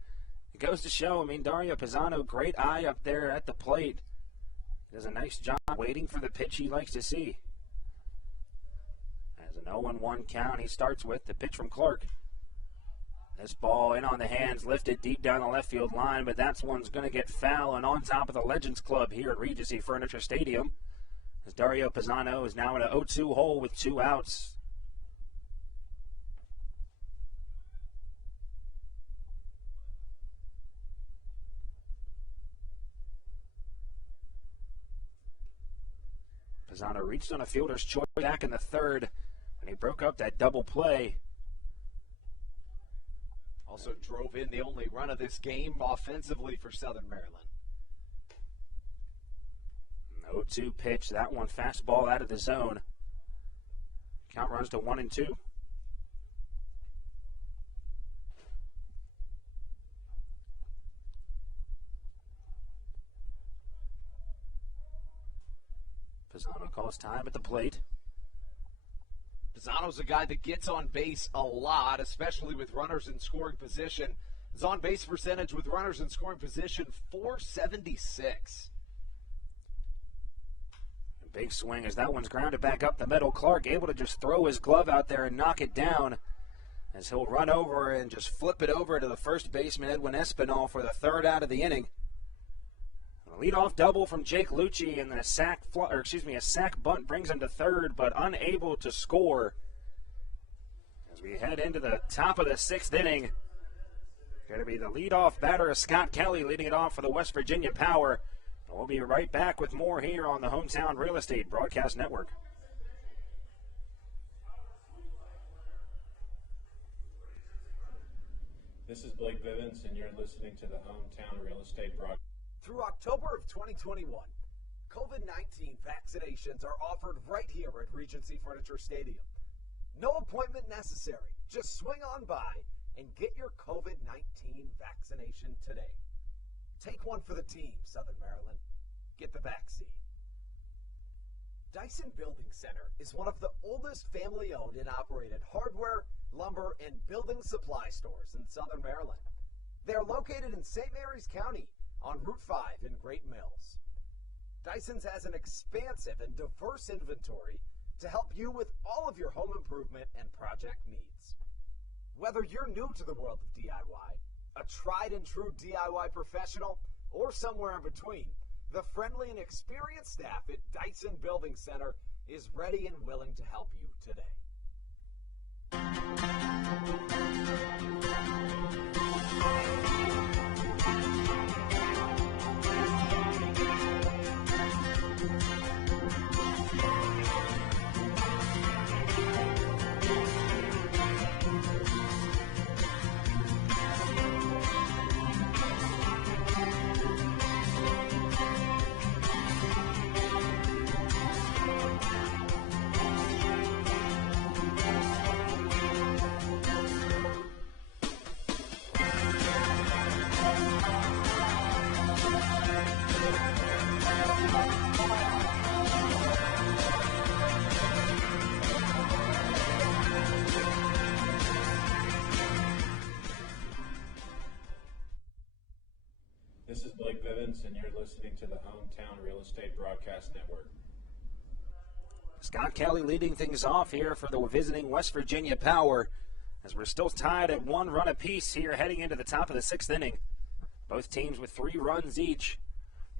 it goes to show, Dario Pisano, great eye up there at the plate. Does a nice job waiting for the pitch he likes to see. As an 0-1 count, he starts with the pitch from Clark. This ball in on the hands, lifted deep down the left field line, but that one's going to get foul and on top of the Legends Club here at Regency Furniture Stadium. As Dario Pisano is now in an 0-2 hole with 2 outs. Pisano reached on a fielder's choice back in the third when he broke up that double play. Also drove in the only run of this game offensively for Southern Maryland. 0-2 pitch, that one fastball out of the zone. Count runs to 1-2. Pisano calls time at the plate. Pisano's a guy that gets on base a lot, especially with runners in scoring position. His on-base percentage with runners in scoring position, .476. A big swing as that one's grounded back up the middle. Clark able to just throw his glove out there and knock it down as he'll run over and just flip it over to the first baseman, Edwin Espinal, for the 3rd out of the inning. A leadoff double from Jake Lucci, and then a sac bunt brings him to 3rd, but unable to score. As we head into the top of the 6th inning, going to be the leadoff batter, Scott Kelly, leading it off for the West Virginia Power. And we'll be right back with more here on the Hometown Real Estate Broadcast Network. This is Blake Vivens, and you're listening to the Hometown Real Estate Broadcast. Through October of 2021, COVID-19 vaccinations are offered right here at Regency Furniture Stadium. No appointment necessary. Just swing on by and get your COVID-19 vaccination today. Take one for the team, Southern Maryland. Get the vaccine. Dyson Building Center is one of the oldest family-owned and operated hardware, lumber, and building supply stores in Southern Maryland. They are located in St. Mary's County, on Route 5 in Great Mills. Dyson's has an expansive and diverse inventory to help you with all of your home improvement and project needs. Whether you're new to the world of DIY, a tried and true DIY professional, or somewhere in between, the friendly and experienced staff at Dyson Building Center is ready and willing to help you today. This is Blake Vivens, and you're listening to the Hometown Real Estate Broadcast Network. Scott Kelly leading things off here for the visiting West Virginia Power, as we're still tied at 1 run apiece here heading into the top of the 6th inning. Both teams with 3 runs each.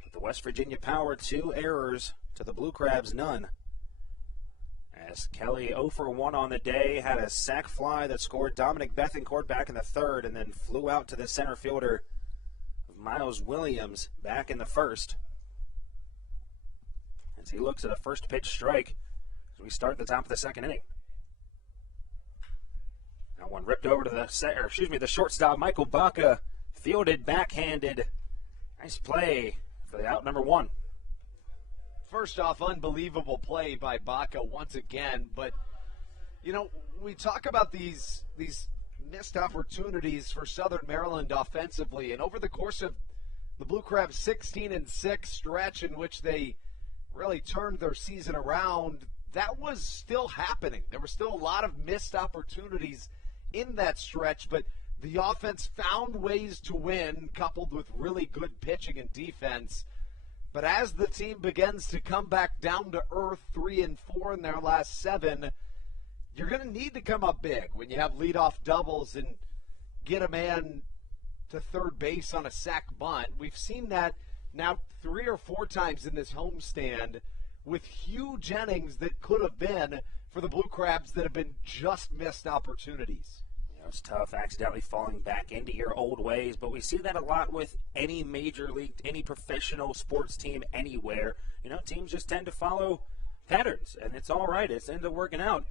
With the West Virginia Power 2 errors to the Blue Crabs none. As Kelly 0 for 1 on the day, had a sac fly that scored Dominic Bethencourt back in the 3rd and then flew out to the center fielder of Miles Williams back in the first. As he looks at a first pitch strike as we start the top of the second inning. Now one ripped over to the shortstop, Michael Baca, fielded backhanded. Nice play for the out number one. First off, unbelievable play by Baca once again. But, you know, we talk about these missed opportunities for Southern Maryland offensively. And over the course of the Blue Crabs' 16-6 stretch in which they really turned their season around, that was still happening. There were still a lot of missed opportunities in that stretch, but the offense found ways to win, coupled with really good pitching and defense. But as the team begins to come back down to earth, 3-4 in their last 7, you're going to need to come up big when you have leadoff doubles and get a man to third base on a sac bunt. We've seen that now 3 or 4 times in this homestand with huge innings that could have been for the Blue Crabs that have been just missed opportunities. It's tough accidentally falling back into your old ways, but we see that a lot with any major league, any professional sports team anywhere. You know, teams just tend to follow patterns, and it's all right. It's ended up working out.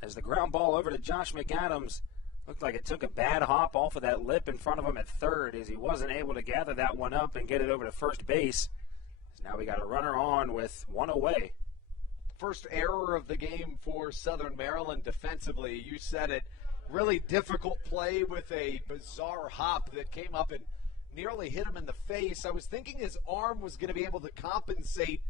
As the ground ball over to Josh McAdams, looked like it took a bad hop off of that lip in front of him at third as he wasn't able to gather that one up and get it over to first base. Now we got a runner on with one away. First error of the game for Southern Maryland defensively. You said it. Really difficult play with a bizarre hop that came up and nearly hit him in the face. I was thinking his arm was going to be able to compensate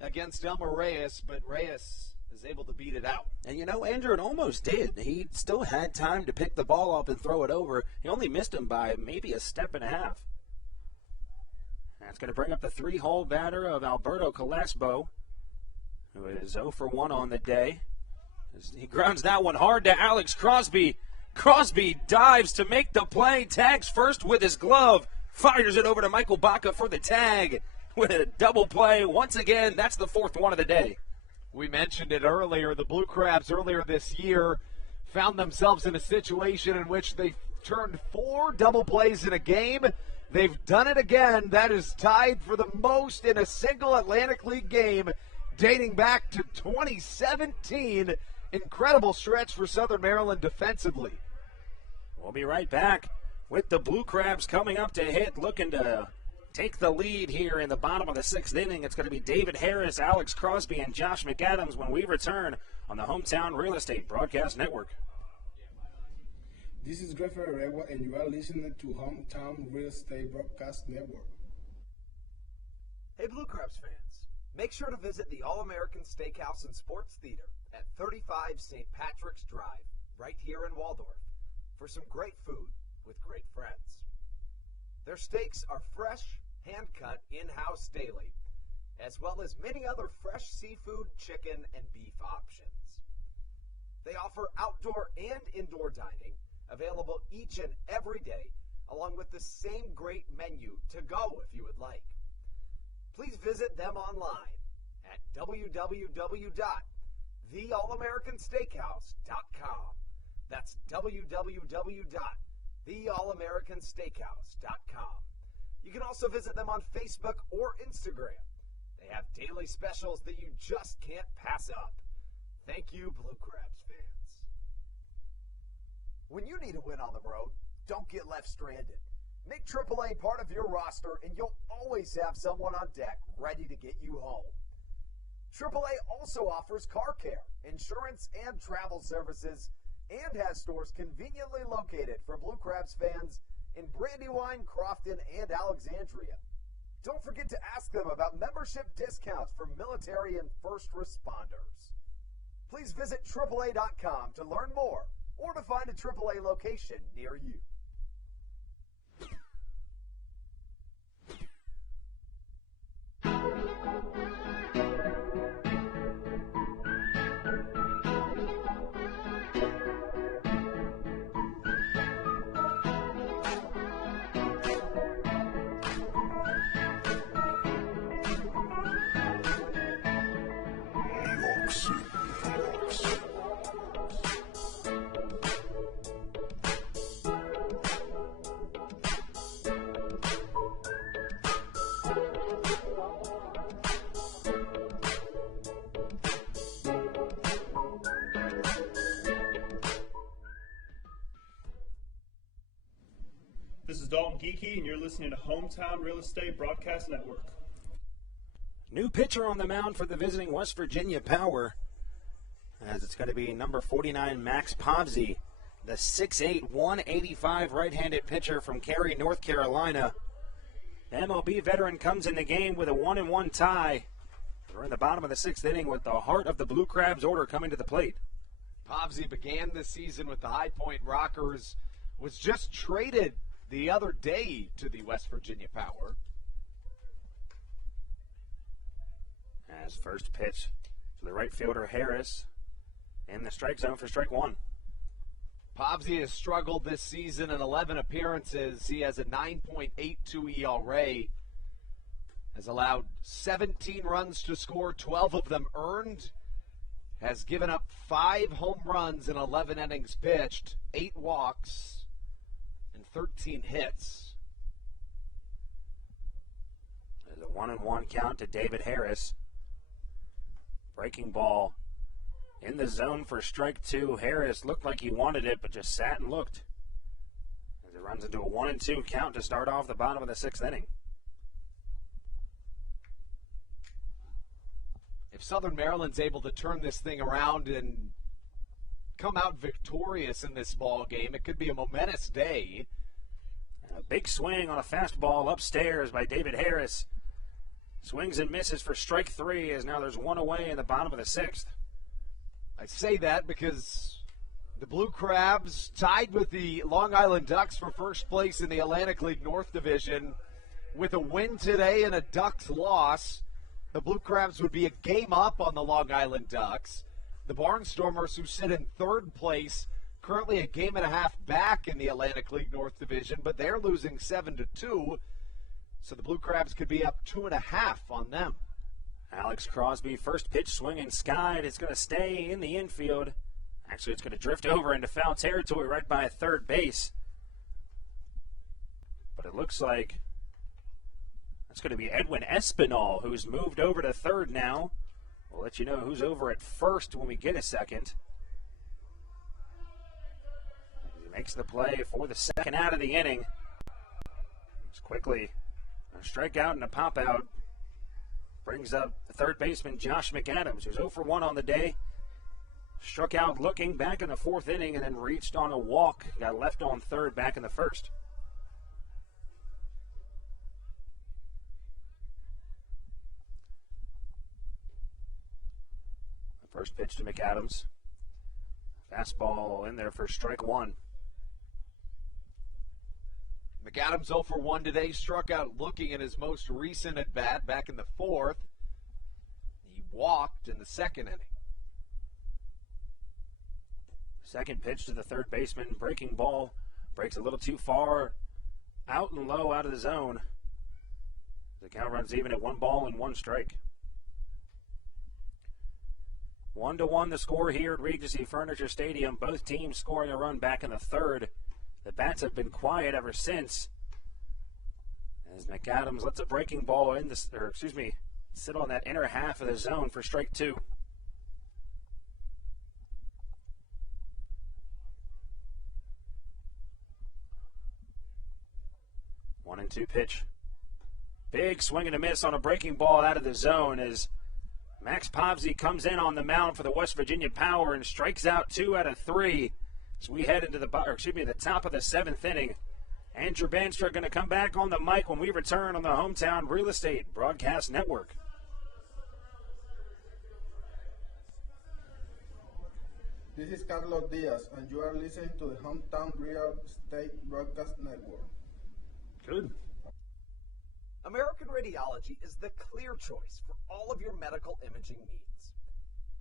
against Elmer Reyes, but Reyes is able to beat it out. And you know, Andrew, it almost did. He still had time to pick the ball up and throw it over. He only missed him by maybe a step and a half. That's going to bring up the 3-hole batter of Alberto Calasbo, who is 0 for 1 on the day. He grounds that one hard to Alex Crosby. Crosby dives to make the play, tags first with his glove, fires it over to Michael Baca for the tag with a double play. Once again, that's the 4th one of the day. We mentioned it earlier. The Blue Crabs earlier this year found themselves in a situation in which they turned 4 double plays in a game. They've done it again. That is tied for the most in a single Atlantic League game dating back to 2017. Incredible stretch for Southern Maryland defensively. We'll be right back with the Blue Crabs coming up to hit, looking to take the lead here in the bottom of the 6th inning. It's going to be David Harris, Alex Crosby, and Josh McAdams when we return on the Hometown Real Estate Broadcast Network. This is Greg Ferreira, and you are listening to Hometown Real Estate Broadcast Network. Hey, Blue Crabs fans. Make sure to visit the All-American Steakhouse and Sports Theater at 35 St. Patrick's Drive, right here in Waldorf, for some great food with great friends. Their steaks are fresh, hand-cut, in-house daily, as well as many other fresh seafood, chicken, and beef options. They offer outdoor and indoor dining, available each and every day, along with the same great menu to go if you would like. Please visit them online at www.theallamericansteakhouse.com. That's www.theallamericansteakhouse.com. You can also visit them on Facebook or Instagram. They have daily specials that you just can't pass up. Thank you, Blue Crabs fans. When you need a win on the road, don't get left stranded. Make AAA part of your roster, and you'll always have someone on deck ready to get you home. AAA also offers car care, insurance, and travel services, and has stores conveniently located for Blue Crabs fans in Brandywine, Crofton, and Alexandria. Don't forget to ask them about membership discounts for military and first responders. Please visit AAA.com to learn more or to find a AAA location near you. This is Dalton Geeky, and you're listening to Hometown Real Estate Broadcast Network. New pitcher on the mound for the visiting West Virginia Power, as it's going to be number 49, Max Povsey, the 6'8", 185 right-handed pitcher from Cary, North Carolina. The MLB veteran comes in the game with a 1-1 tie. We're in the bottom of the sixth inning with the heart of the Blue Crabs order coming to the plate. Povsey began the season with the High Point Rockers, was just traded the other day to the West Virginia Power. As first pitch to the right fielder Harris in the strike zone for strike one. Povsey has struggled this season in 11 appearances. He has a 9.82 ERA, has allowed 17 runs to score, 12 of them earned, has given up 5 home runs in 11 innings pitched, 8 walks, and 13 hits. There's a 1-1 count to David Harris. Breaking ball in the zone for strike two. Harris looked like he wanted it, but just sat and looked. As it runs into a 1-2 count to start off the bottom of the sixth inning. If Southern Maryland's able to turn this thing around and come out victorious in this ball game, it could be a momentous day. A big swing on a fastball upstairs by David Harris. Swings and misses for strike three, as now there's one away in the bottom of the sixth. I say that because the Blue Crabs tied with the Long Island Ducks for first place in the Atlantic League North Division. With a win today and a Ducks loss, the Blue Crabs would be a game up on the Long Island Ducks. The Barnstormers, who sit in third place, currently a game and a half back in the Atlantic League North Division, but they're losing 7-2. So the Blue Crabs could be up 2.5 on them. Alex Crosby, first pitch swinging skied. It's going to stay in the infield. Actually, it's going to drift over into foul territory right by third base. But it looks like that's going to be Edwin Espinal, who's moved over to third now. We'll let you know who's over at first when we get a second. He makes the play for the second out of the inning. Just quickly, a strikeout and a pop out brings up the third baseman Josh McAdams, who's 0 for 1 on the day. Struck out looking back in the fourth inning and then reached on a walk. Got left on third back in the first. The first pitch to McAdams. Fastball in there for strike one. McAdams 0 for 1 today, struck out looking in his most recent at-bat back in the fourth. He walked in the second inning. Second pitch to the third baseman, breaking ball, breaks a little too far, out and low out of the zone. The count runs even at 1 ball and 1 strike. 1-1 the score here at Regency Furniture Stadium. Both teams scoring a run back in the third. The bats have been quiet ever since. As McAdams lets a breaking ball sit on that inner half of the zone for strike two. One and two pitch. Big swing and a miss on a breaking ball out of the zone as Max Povsey comes in on the mound for the West Virginia Power and strikes out 2 out of 3. As we head into the top of the seventh inning. Andrew Banstra going to come back on the mic when we return on the Hometown Real Estate Broadcast Network. This is Carlos Diaz, and you are listening to the Hometown Real Estate Broadcast Network. Good. American Radiology is the clear choice for all of your medical imaging needs.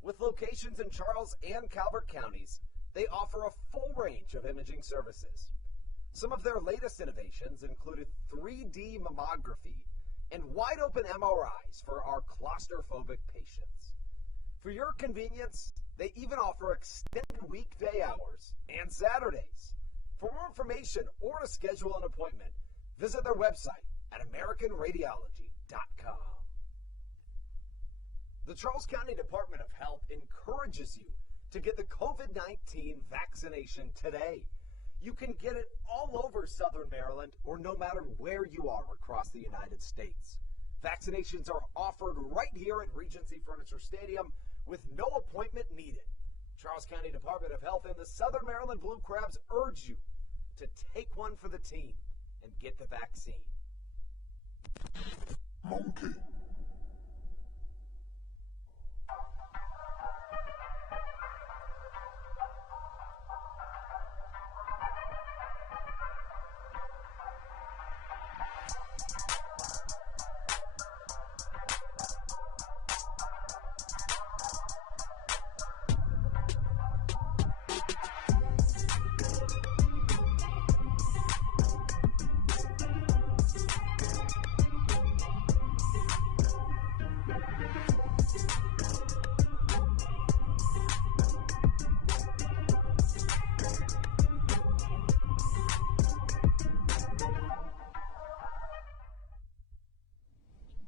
With locations in Charles and Calvert counties, they offer a full range of imaging services. Some of their latest innovations included 3D mammography and wide-open MRIs for our claustrophobic patients. For your convenience, they even offer extended weekday hours and Saturdays. For more information or to schedule an appointment, visit their website at AmericanRadiology.com. The Charles County Department of Health encourages you to get the COVID-19 vaccination today. You can get it all over Southern Maryland or no matter where you are across the United States. Vaccinations are offered right here at Regency Furniture Stadium with no appointment needed. Charles County Department of Health and the Southern Maryland Blue Crabs urge you to take one for the team and get the vaccine. Monkey.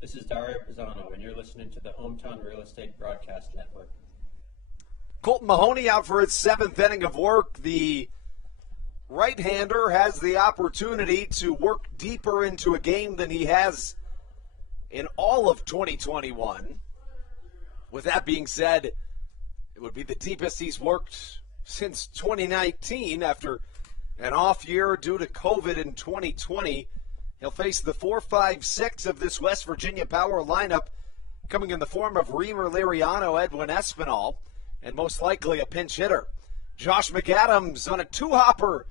This is Dario Pisano, and you're listening to the Hometown Real Estate Broadcast Network. Colton Mahoney out for his 7th inning of work. The right-hander has the opportunity to work deeper into a game than he has in all of 2021. With that being said, it would be the deepest he's worked since 2019 after an off year due to COVID in 2020. He'll face the 4-5-6 of this West Virginia Power lineup, coming in the form of Reamer Liriano, Edwin Espinal, and most likely a pinch hitter. Josh McAdams on a two-hopper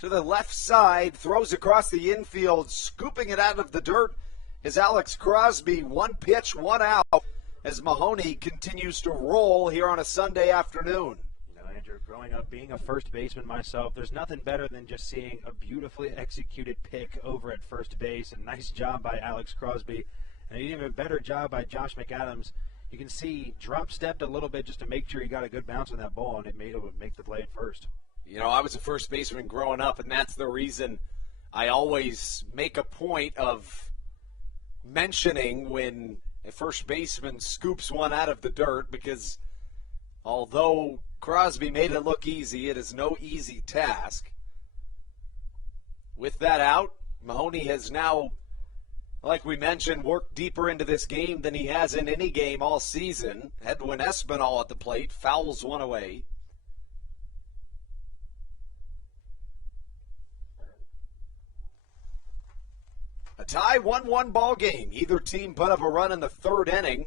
to the left side, throws across the infield, scooping it out of the dirt is Alex Crosby. One pitch, one out, as Mahoney continues to roll here on a Sunday afternoon. Andrew, growing up being a first baseman myself, there's nothing better than just seeing a beautifully executed pick over at first base. A nice job by Alex Crosby, and an even better job by Josh McAdams. You can see drop-stepped a little bit just to make sure he got a good bounce on that ball, and it would make the play at first. You know, I was a first baseman growing up, and that's the reason I always make a point of mentioning when a first baseman scoops one out of the dirt, because although Crosby made it look easy, it is no easy task. With that out, Mahoney has now, like we mentioned, worked deeper into this game than he has in any game all season. Edwin Espinal at the plate, fouls one away. A tie, 1-1 ball game. Either team put up a run in the third inning.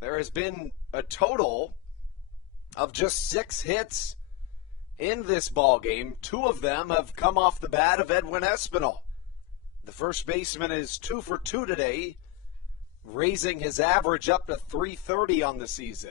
There has been a total of just 6 hits in this ball game. 2 of them have come off the bat of Edwin Espinal. The first baseman is 2 for 2 today, raising his average up to .330 on the season.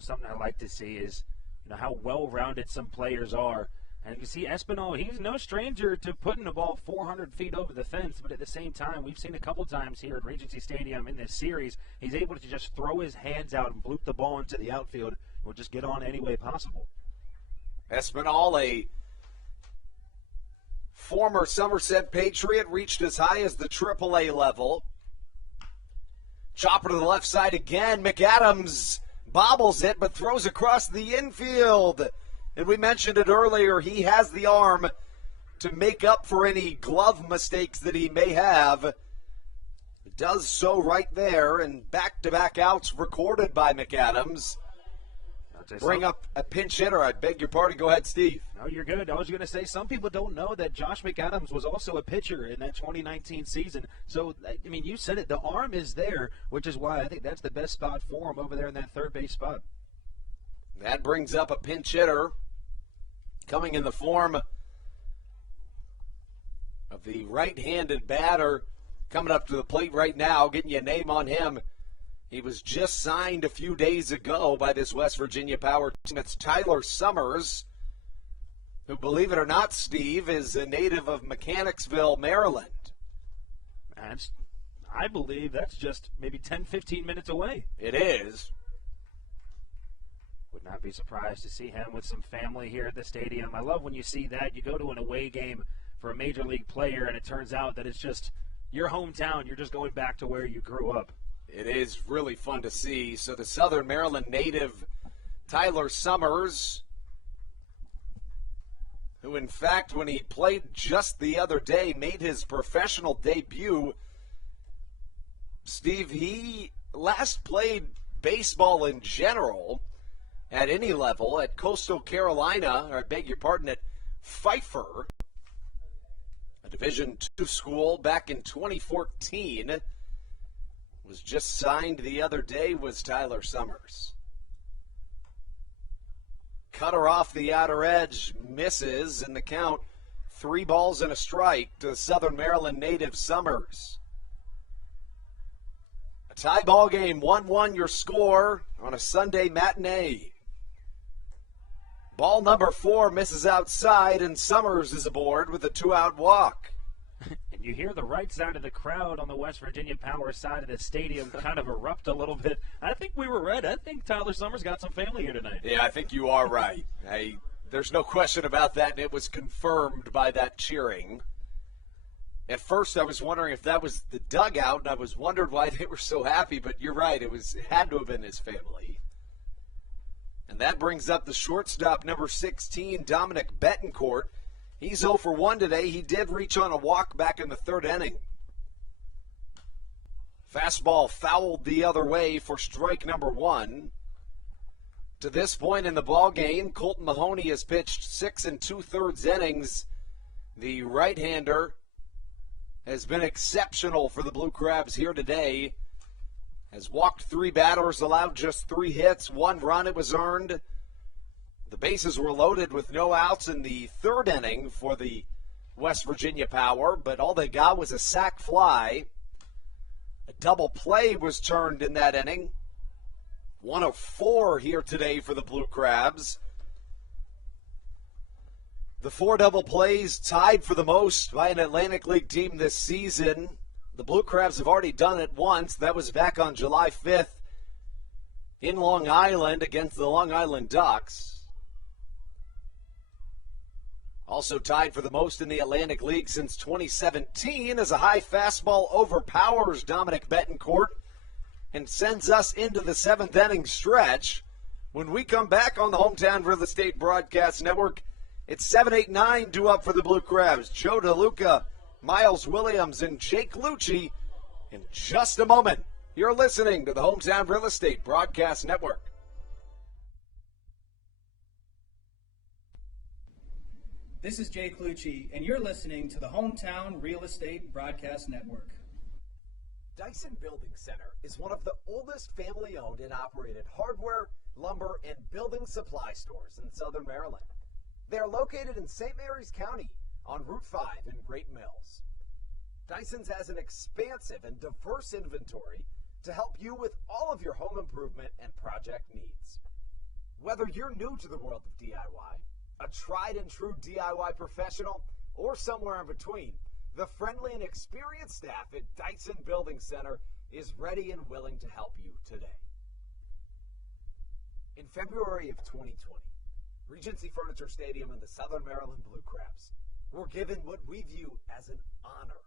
Something I like to see is how well-rounded some players are. And you can see Espinal, he's no stranger to putting the ball 400 feet over the fence, but at the same time, we've seen a couple times here at Regency Stadium in this series, he's able to just throw his hands out and bloop the ball into the outfield or just get on any way possible. Espinal, a former Somerset Patriot, reached as high as the AAA level. Chopper to the left side again. McAdams bobbles it, but throws across the infield. And we mentioned it earlier, he has the arm to make up for any glove mistakes that he may have. Does so right there, and back-to-back outs recorded by McAdams. Bring up a pinch hitter. I beg your pardon. Go ahead, Steve. No, you're good. I was going to say, some people don't know that Josh McAdams was also a pitcher in that 2019 season. So, I mean, you said it. The arm is there, which is why I think that's the best spot for him over there in that third base spot. That brings up a pinch hitter coming in the form of the right-handed batter coming up to the plate right now, getting you a name on him. He was just signed a few days ago by this West Virginia Power team. It's Tyler Summers, who, believe it or not, Steve, is a native of Mechanicsville, Maryland. I believe that's just maybe 10, 15 minutes away. It is. Would not be surprised to see him with some family here at the stadium. I love when you see that. You go to an away game for a major league player, and it turns out that it's just your hometown. You're just going back to where you grew up. It is really fun to see. So the Southern Maryland native Tyler Summers, who in fact when he played just the other day made his professional debut. Steve, he last played baseball in general at any level at Coastal Carolina, or I beg your pardon, at Pfeiffer, a Division II school, back in 2014. Was just signed the other day, was Tyler Summers. Cutter off the outer edge, misses, and the count 3 balls and a strike to Southern Maryland native Summers. A tie ball game, 1-1 your score on a Sunday matinee. Ball number 4 misses outside, and Summers is aboard with a 2-out walk. And you hear the right side of the crowd on the West Virginia Power side of the stadium kind of erupt a little bit. I think we were right. I think Tyler Summers got some family here tonight. Yeah, I think you are right. Hey, there's no question about that, and it was confirmed by that cheering. At first, I was wondering if that was the dugout, and I was wondering why they were so happy, but you're right. It had to have been his family. And that brings up the shortstop, number 16, Dominic Betancourt. He's 0 for 1 today. He did reach on a walk back in the 3rd inning. Fastball fouled the other way for strike number 1. To this point in the ball game, Colton Mahoney has pitched 6 2/3 innings. The right-hander has been exceptional for the Blue Crabs here today. Has walked 3 batters, allowed just 3 hits, 1 run. It was earned. The bases were loaded with no outs in the 3rd inning for the West Virginia Power, but all they got was a sac fly. A double play was turned in that inning. 1 of 4 here today for the Blue Crabs. The 4 double plays tied for the most by an Atlantic League team this season. The Blue Crabs have already done it once. That was back on July 5th in Long Island against the Long Island Ducks. Also tied for the most in the Atlantic League since 2017 as a high fastball overpowers Dominic Betancourt and sends us into the 7th inning stretch. When we come back on the Hometown Real Estate Broadcast Network, it's 7-8-9 due up for the Blue Crabs. Joe DeLuca, Miles Williams, and Jake Lucci in just a moment. You're listening to the Hometown Real Estate Broadcast Network. This is Jake Lucci, and you're listening to the Hometown Real Estate Broadcast Network. Dyson Building Center is one of the oldest family-owned and operated hardware, lumber, and building supply stores in Southern Maryland. They are located in St. Mary's County on Route 5 in Great Mills. Dyson's has an expansive and diverse inventory to help you with all of your home improvement and project needs. Whether you're new to the world of DIY, a tried and true DIY professional, or somewhere in between, the friendly and experienced staff at Dyson Building Center is ready and willing to help you today. In February of 2020, Regency Furniture Stadium and the Southern Maryland Blue Crabs were given what we view as an honor,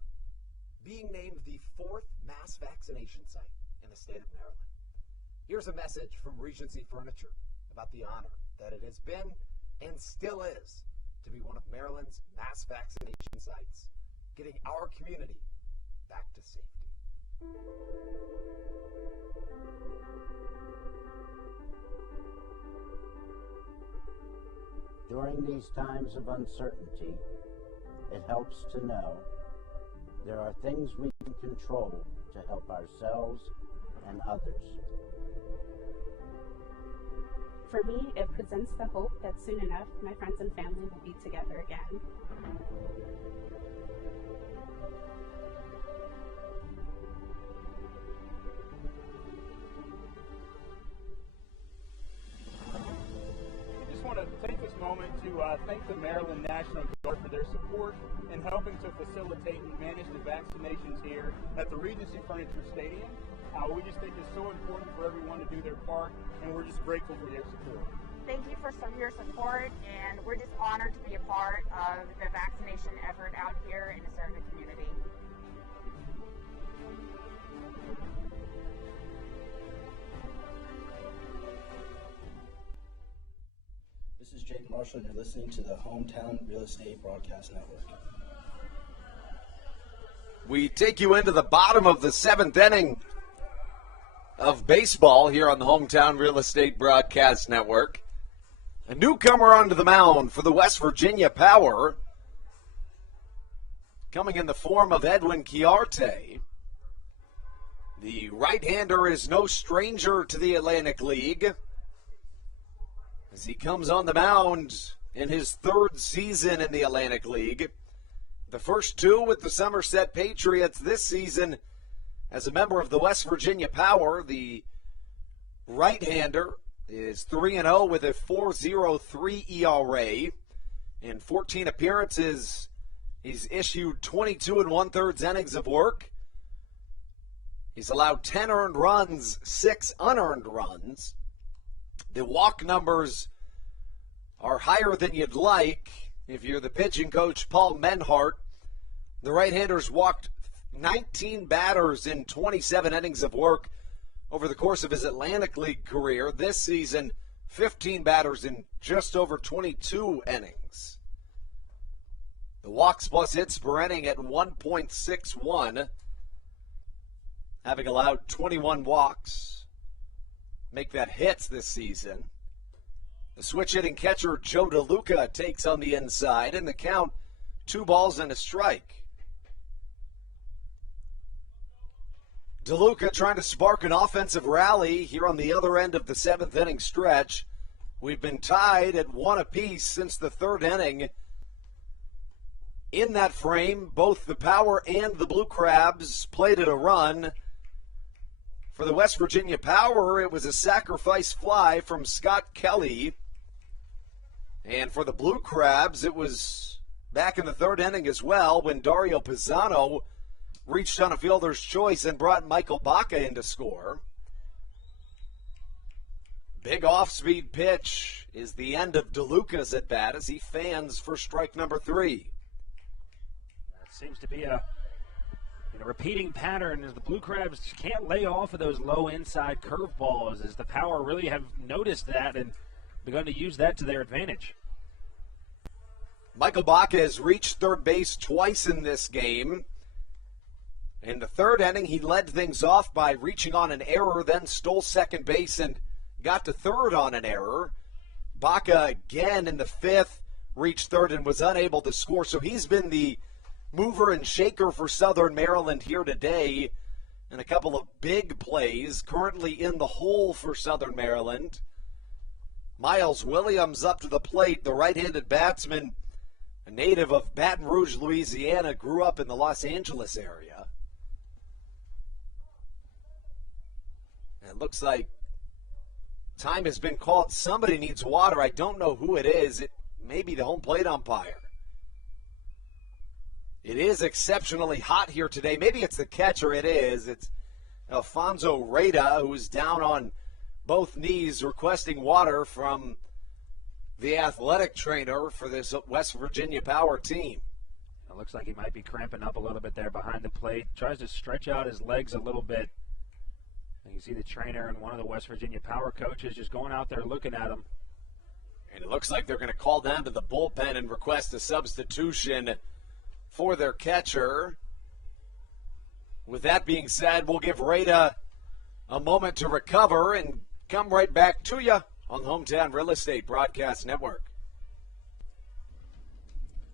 being named the 4th mass vaccination site in the state of Maryland. Here's a message from Regency Furniture about the honor that it has been and still is to be one of Maryland's mass vaccination sites, getting our community back to safety. During these times of uncertainty, it helps to know there are things we can control to help ourselves and others. For me, it presents the hope that soon enough, my friends and family will be together again. I just want to take this moment to thank the Maryland National Guard for their support in helping to facilitate and manage the vaccinations here at the Regency Furniture Stadium. We just think it's so important for everyone to do their part, and we're just grateful for their support. Thank you for your support, and we're just honored to be a part of the vaccination effort out here and to serve the community. Jake Marshall, and you're listening to the Hometown Real Estate Broadcast Network. We take you into the bottom of the 7th inning of baseball here on the Hometown Real Estate Broadcast Network. A newcomer onto the mound for the West Virginia Power, coming in the form of Edwin Chiarte. The right-hander is no stranger to the Atlantic League, as he comes on the mound in his 3rd season in the Atlantic League. The first 2 with the Somerset Patriots this season as a member of the West Virginia Power. The right-hander is 3-0 with a 4.03 ERA. In 14 appearances, he's issued 22 1/3 innings of work. He's allowed 10 earned runs, 6 unearned runs. The walk numbers are higher than you'd like if you're the pitching coach, Paul Menhart. The right-hander's walked 19 batters in 27 innings of work over the course of his Atlantic League career. This season, 15 batters in just over 22 innings. The walks plus hits per inning at 1.61, having allowed 21 walks. Make that hits this season. The switch-hitting catcher, Joe DeLuca, takes on the inside, and the count, 2 balls and a strike. DeLuca trying to spark an offensive rally here on the other end of the 7th inning stretch. We've been tied at 1 apiece since the 3rd inning. In that frame, both the Power and the Blue Crabs played at a run. For the West Virginia Power, it was a sacrifice fly from Scott Kelly. And for the Blue Crabs, it was back in the 3rd inning as well when Dario Pisano reached on a fielder's choice and brought Michael Baca in to score. Big off-speed pitch is the end of DeLuca's at-bat as he fans for strike number 3. That seems to be a repeating pattern as the Blue Crabs can't lay off of those low inside curveballs, as the Power really have noticed that and begun to use that to their advantage. Michael Baca has reached 3rd base twice in this game. In the 3rd inning, he led things off by reaching on an error, then stole 2nd base and got to 3rd on an error. Baca again in the 5th reached 3rd and was unable to score, so he's been the mover and shaker for Southern Maryland here today in a couple of big plays. Currently in the hole for Southern Maryland. Miles Williams up to the plate, the right-handed batsman, a native of Baton Rouge, Louisiana, grew up in the Los Angeles area. And it looks like time has been called. Somebody needs water. I don't know who it is. It may be the home plate umpire. It is exceptionally hot here today. Maybe it's the catcher. It is. It's Alfonso Reyda, who's down on both knees requesting water from the athletic trainer for this West Virginia Power team. It looks like he might be cramping up a little bit there behind the plate. Tries to stretch out his legs a little bit. You can see the trainer and one of the West Virginia Power coaches just going out there looking at him. And it looks like they're going to call down to the bullpen and request a substitution for their catcher. With that being said, we'll give Reyda a moment to recover and come right back to you on the Hometown Real Estate Broadcast Network.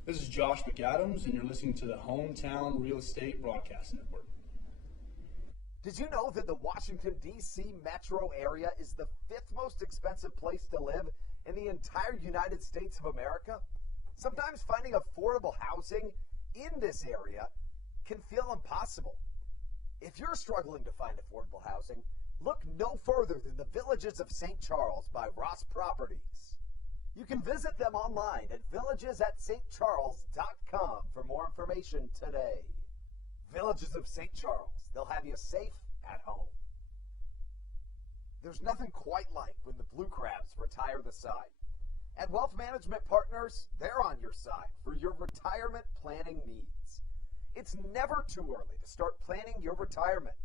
This is Josh McAdams, and you're listening to the Hometown Real Estate Broadcast Network. Did you know that the Washington, D.C. metro area is the 5th most expensive place to live in the entire United States of America? Sometimes finding affordable housing in this area can feel impossible. If you're struggling to find affordable housing, look no further than the Villages of St. Charles by Ross Properties. You can visit them online at villagesatstcharles.com for more information today. Villages of St. Charles, they'll have you safe at home. There's nothing quite like when the Blue Crabs retire the side. At Wealth Management Partners, they're on your side for your retirement planning needs. It's never too early to start planning your retirement.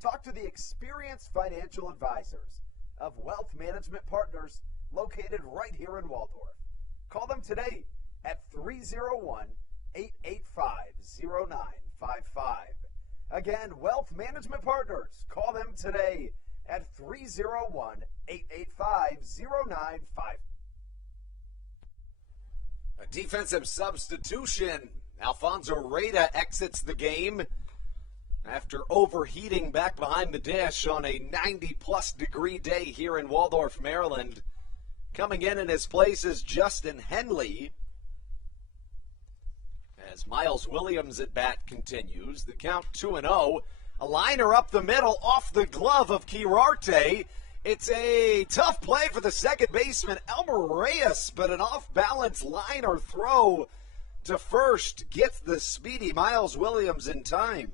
Talk to the experienced financial advisors of Wealth Management Partners located right here in Waldorf. Call them today at 301-885-0955. Again, Wealth Management Partners. Call them today at 301-885-0955. A defensive substitution. Alfonso Reyta exits the game after overheating back behind the dish on a 90-plus degree day here in Waldorf, Maryland. Coming in his place is Justin Henley. As Miles Williams at bat continues, the count 2-0. A liner up the middle off the glove of Quirarte. It's a tough play for the second baseman, Elmer Reyes, but an off-balance liner throw to first gets the speedy Miles Williams in time.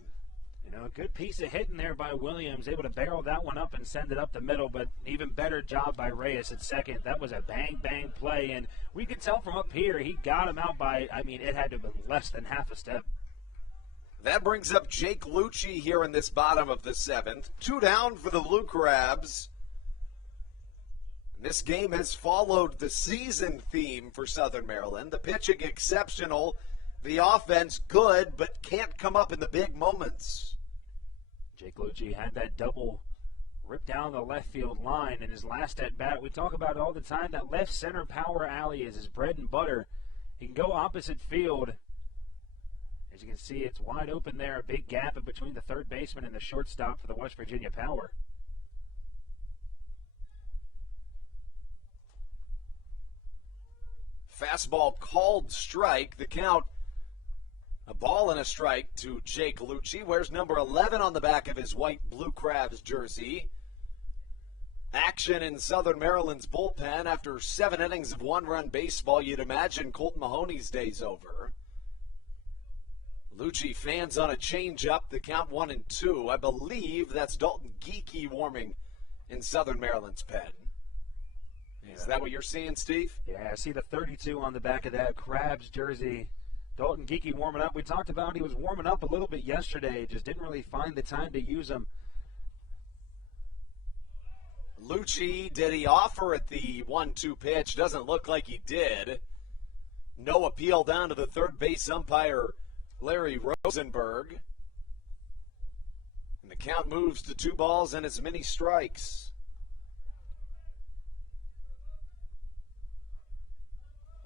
You know, a good piece of hitting there by Williams, able to barrel that one up and send it up the middle, but even better job by Reyes at second. That was a bang-bang play, and we could tell from up here he got him out by, it had to have been less than half a step. That brings up Jake Lucci here in this bottom of the seventh. 2 down for the Blue Crabs. This game has followed the season theme for Southern Maryland. The pitching exceptional, the offense good, but can't come up in the big moments. Jake Lucci had that double rip down the left field line in his last at bat. We talk about it all the time. That left center power alley is his bread and butter. He can go opposite field. As you can see, it's wide open there. A big gap in between the third baseman and the shortstop for the West Virginia Power. Fastball called strike. The count, a ball and a strike to Jake Lucci. Wears number 11 on the back of his white Blue Crabs jersey. Action in Southern Maryland's bullpen after 7 innings of one-run baseball. You'd imagine Colton Mahoney's day's over. Lucci fans on a change-up. The count 1-2. I believe that's Dalton Geeky warming in Southern Maryland's pen. Is that what you're seeing, Steve? Yeah, I see the 32 on the back of that Crabs jersey. Dalton Geeky warming up. We talked about he was warming up a little bit yesterday. Just didn't really find the time to use him. Lucci, did he offer at the 1-2 pitch? Doesn't look like he did. No appeal down to the third base umpire, Larry Rosenberg. And the count moves to 2 balls and as many strikes.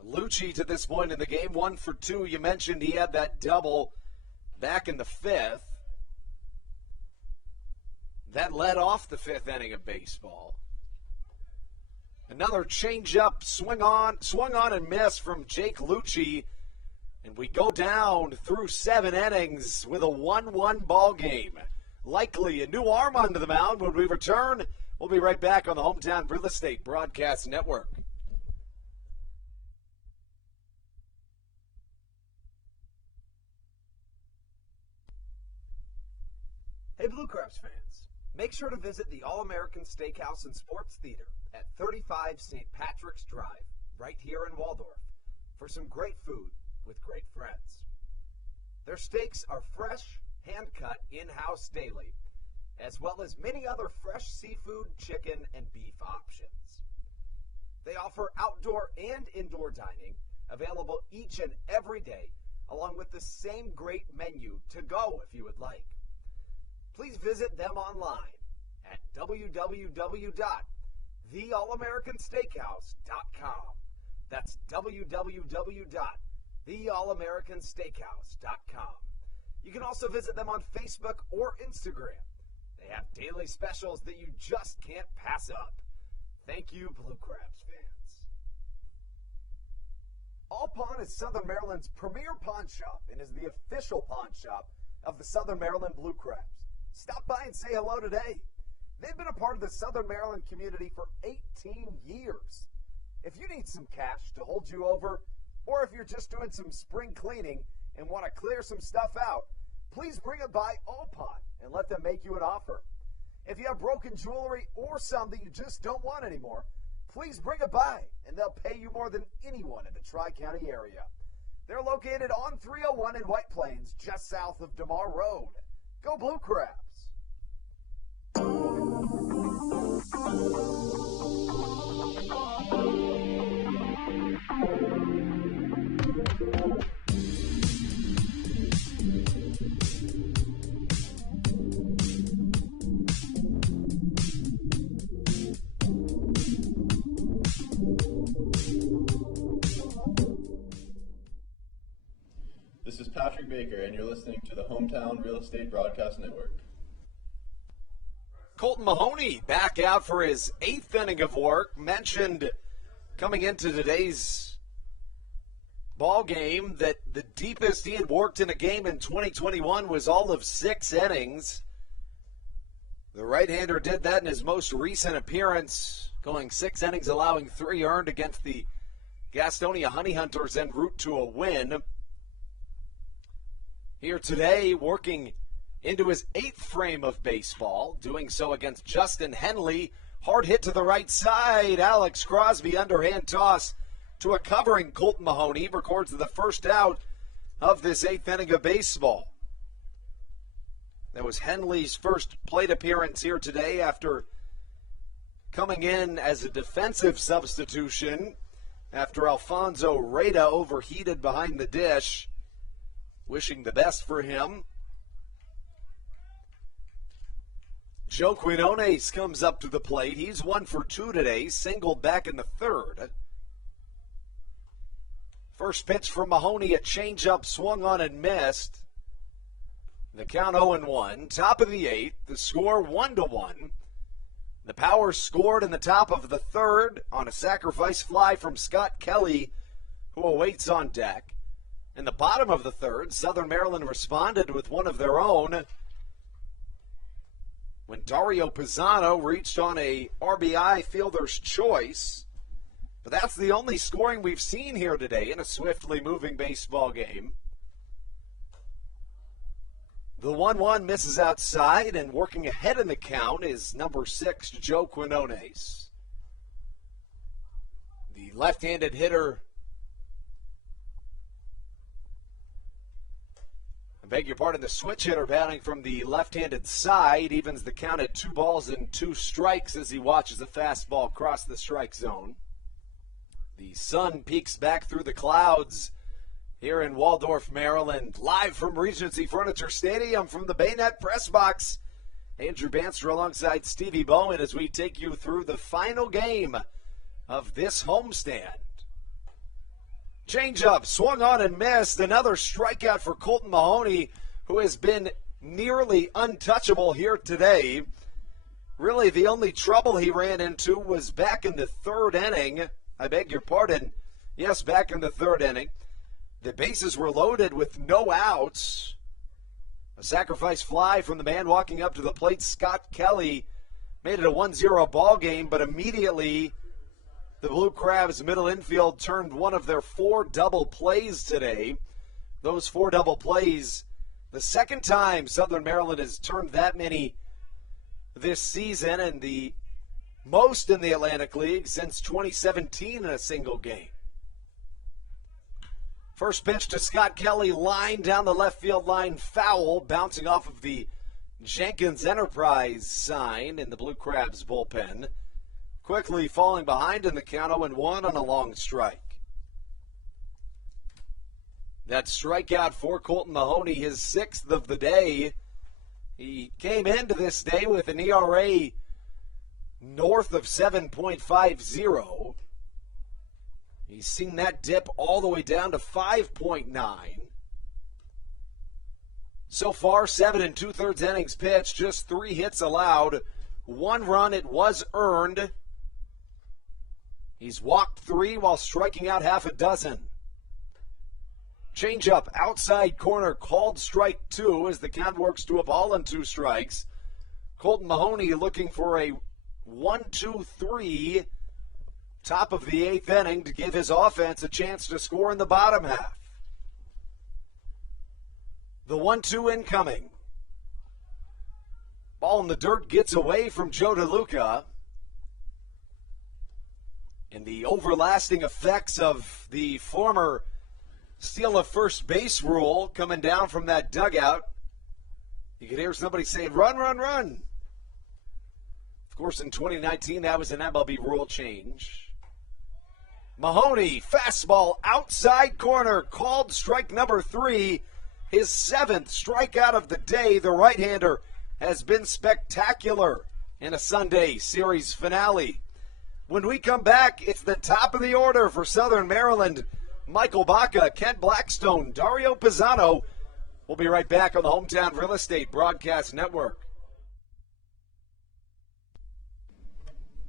Lucci to this point in the game, 1 for 2. You mentioned he had that double back in the 5th. That led off the 5th inning of baseball. Another changeup, swung on and miss from Jake Lucci. And we go down through 7 innings with a 1-1 ball game. Likely a new arm onto the mound. When we return, we'll be right back on the Hometown Real Estate Broadcast Network. Hey Blue Crabs fans, make sure to visit the All-American Steakhouse and Sports Theater at 35 St. Patrick's Drive, right here in Waldorf, for some great food with great friends. Their steaks are fresh, hand-cut, in-house daily, as well as many other fresh seafood, chicken, and beef options. They offer outdoor and indoor dining, available each and every day, along with the same great menu to go if you would like. Please visit them online at www.theallamericansteakhouse.com. That's www.theallamericansteakhouse.com. You can also visit them on Facebook or Instagram. They have daily specials that you just can't pass up. Thank you, Blue Crabs fans. All Pawn is Southern Maryland's premier pawn shop and is the official pawn shop of the Southern Maryland Blue Crabs. Stop by and say hello today. They've been a part of the Southern Maryland community for 18 years. If you need some cash to hold you over, or if you're just doing some spring cleaning and want to clear some stuff out, please bring it by All Pawn and let them make you an offer. If you have broken jewelry or some that you just don't want anymore, please bring it by and they'll pay you more than anyone in the Tri-County area. They're located on 301 in White Plains, just south of DeMar Road. Go Blue Crabs! Patrick Baker, and you're listening to the Hometown Real Estate Broadcast Network. Colton Mahoney back out for his 8th inning of work. Mentioned coming into today's ball game that the deepest he had worked in a game in 2021 was all of 6 innings. The right-hander did that in his most recent appearance, going 6 innings, allowing 3 earned against the Gastonia Honey Hunters en route to a win. Here today, working into his 8th frame of baseball, doing so against Justin Henley. Hard hit to the right side. Alex Crosby, underhand toss to a covering Colton Mahoney, records the first out of this 8th inning of baseball. That was Henley's first plate appearance here today after coming in as a defensive substitution after Alfonso Reyda overheated behind the dish. Wishing the best for him. Joe Quinones comes up to the plate. He's 1 for 2 today, singled back in the 3rd. First pitch from Mahoney, a changeup swung on and missed. The count 0-1. Top of the 8th, the score 1-1. The Powers scored in the top of the 3rd on a sacrifice fly from Scott Kelly, who awaits on deck. In the bottom of the 3rd, Southern Maryland responded with one of their own when Dario Pisano reached on a RBI fielder's choice. But that's the only scoring we've seen here today in a swiftly moving baseball game. The 1-1 misses outside, and working ahead in the count is number 6, Joe Quinones. The left-handed hitter, the switch hitter batting from the left-handed side, evens the count at 2 balls and 2 strikes as he watches a fastball cross the strike zone. The sun peeks back through the clouds here in Waldorf, Maryland. Live from Regency Furniture Stadium from the Baynet Press Box. Andrew Banster alongside Stevie Bowen as we take you through the final game of this homestand. Changeup swung on and missed. Another strikeout for Colton Mahoney, who has been nearly untouchable here today. Really, the only trouble he ran into was back in the 3rd inning. I beg your pardon. Yes, back in the 3rd inning. The bases were loaded with no outs. A sacrifice fly from the man walking up to the plate, Scott Kelly, made it a 1-0 ball game, but immediately the Blue Crabs middle infield turned one of their 4 double plays today. Those 4 double plays, the second time Southern Maryland has turned that many this season, and the most in the Atlantic League since 2017 in a single game. First pitch to Scott Kelly, line down the left field line, foul, bouncing off of the Jenkins Enterprise sign in the Blue Crabs bullpen. Quickly falling behind in the count, 0-1 on a long strike. That strikeout for Colton Mahoney, his 6th of the day. He came into this day with an ERA north of 7.50. He's seen that dip all the way down to 5.9. So far, 7 2/3 innings pitched, just 3 hits allowed, 1 run it was earned. He's walked 3 while striking out half a dozen. Changeup outside corner, called strike 2 as the count works to a ball and 2 strikes. Colton Mahoney looking for a 1-2-3 top of the 8th inning to give his offense a chance to score in the bottom half. The 1-2 incoming. Ball in the dirt gets away from Joe DeLuca. And the overlasting effects of the former steal of first base rule coming down from that dugout. You could hear somebody saying, run, run, run. Of course, in 2019, that was an MLB rule change. Mahoney, fastball outside corner, called strike number 3. His 7th strikeout of the day. The right-hander has been spectacular in a Sunday series finale. When we come back, it's the top of the order for Southern Maryland. Michael Baca, Kent Blackstone, Dario Pisano. We'll be right back on the Hometown Real Estate Broadcast Network.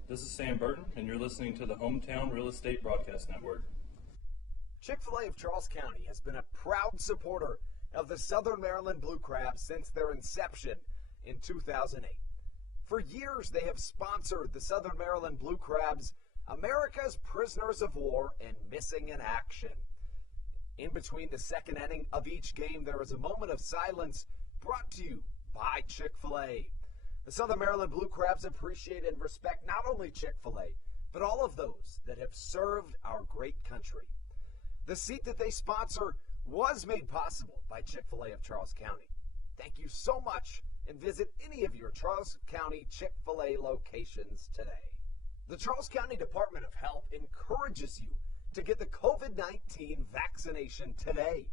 This is Sam Burton, and you're listening to the Hometown Real Estate Broadcast Network. Chick-fil-A of Charles County has been a proud supporter of the Southern Maryland Blue Crabs since their inception in 2008. For years, they have sponsored the Southern Maryland Blue Crabs, America's prisoners of war and missing in action. In between the second inning of each game, there is a moment of silence brought to you by Chick-fil-A. The Southern Maryland Blue Crabs appreciate and respect not only Chick-fil-A, but all of those that have served our great country. The seat that they sponsor was made possible by Chick-fil-A of Charles County. Thank you so much, and visit any of your Charles County Chick-fil-A locations today. The Charles County Department of Health encourages you to get the COVID-19 vaccination today.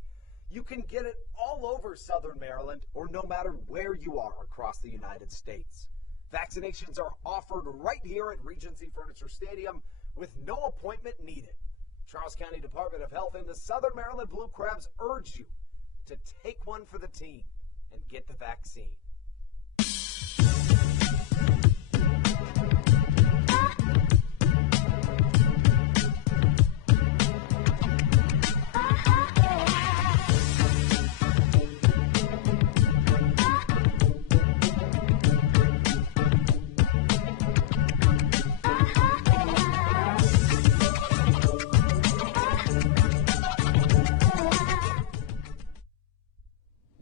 You can get it all over Southern Maryland or no matter where you are across the United States. Vaccinations are offered right here at Regency Furniture Stadium with no appointment needed. Charles County Department of Health and the Southern Maryland Blue Crabs urge you to take one for the team and get the vaccine.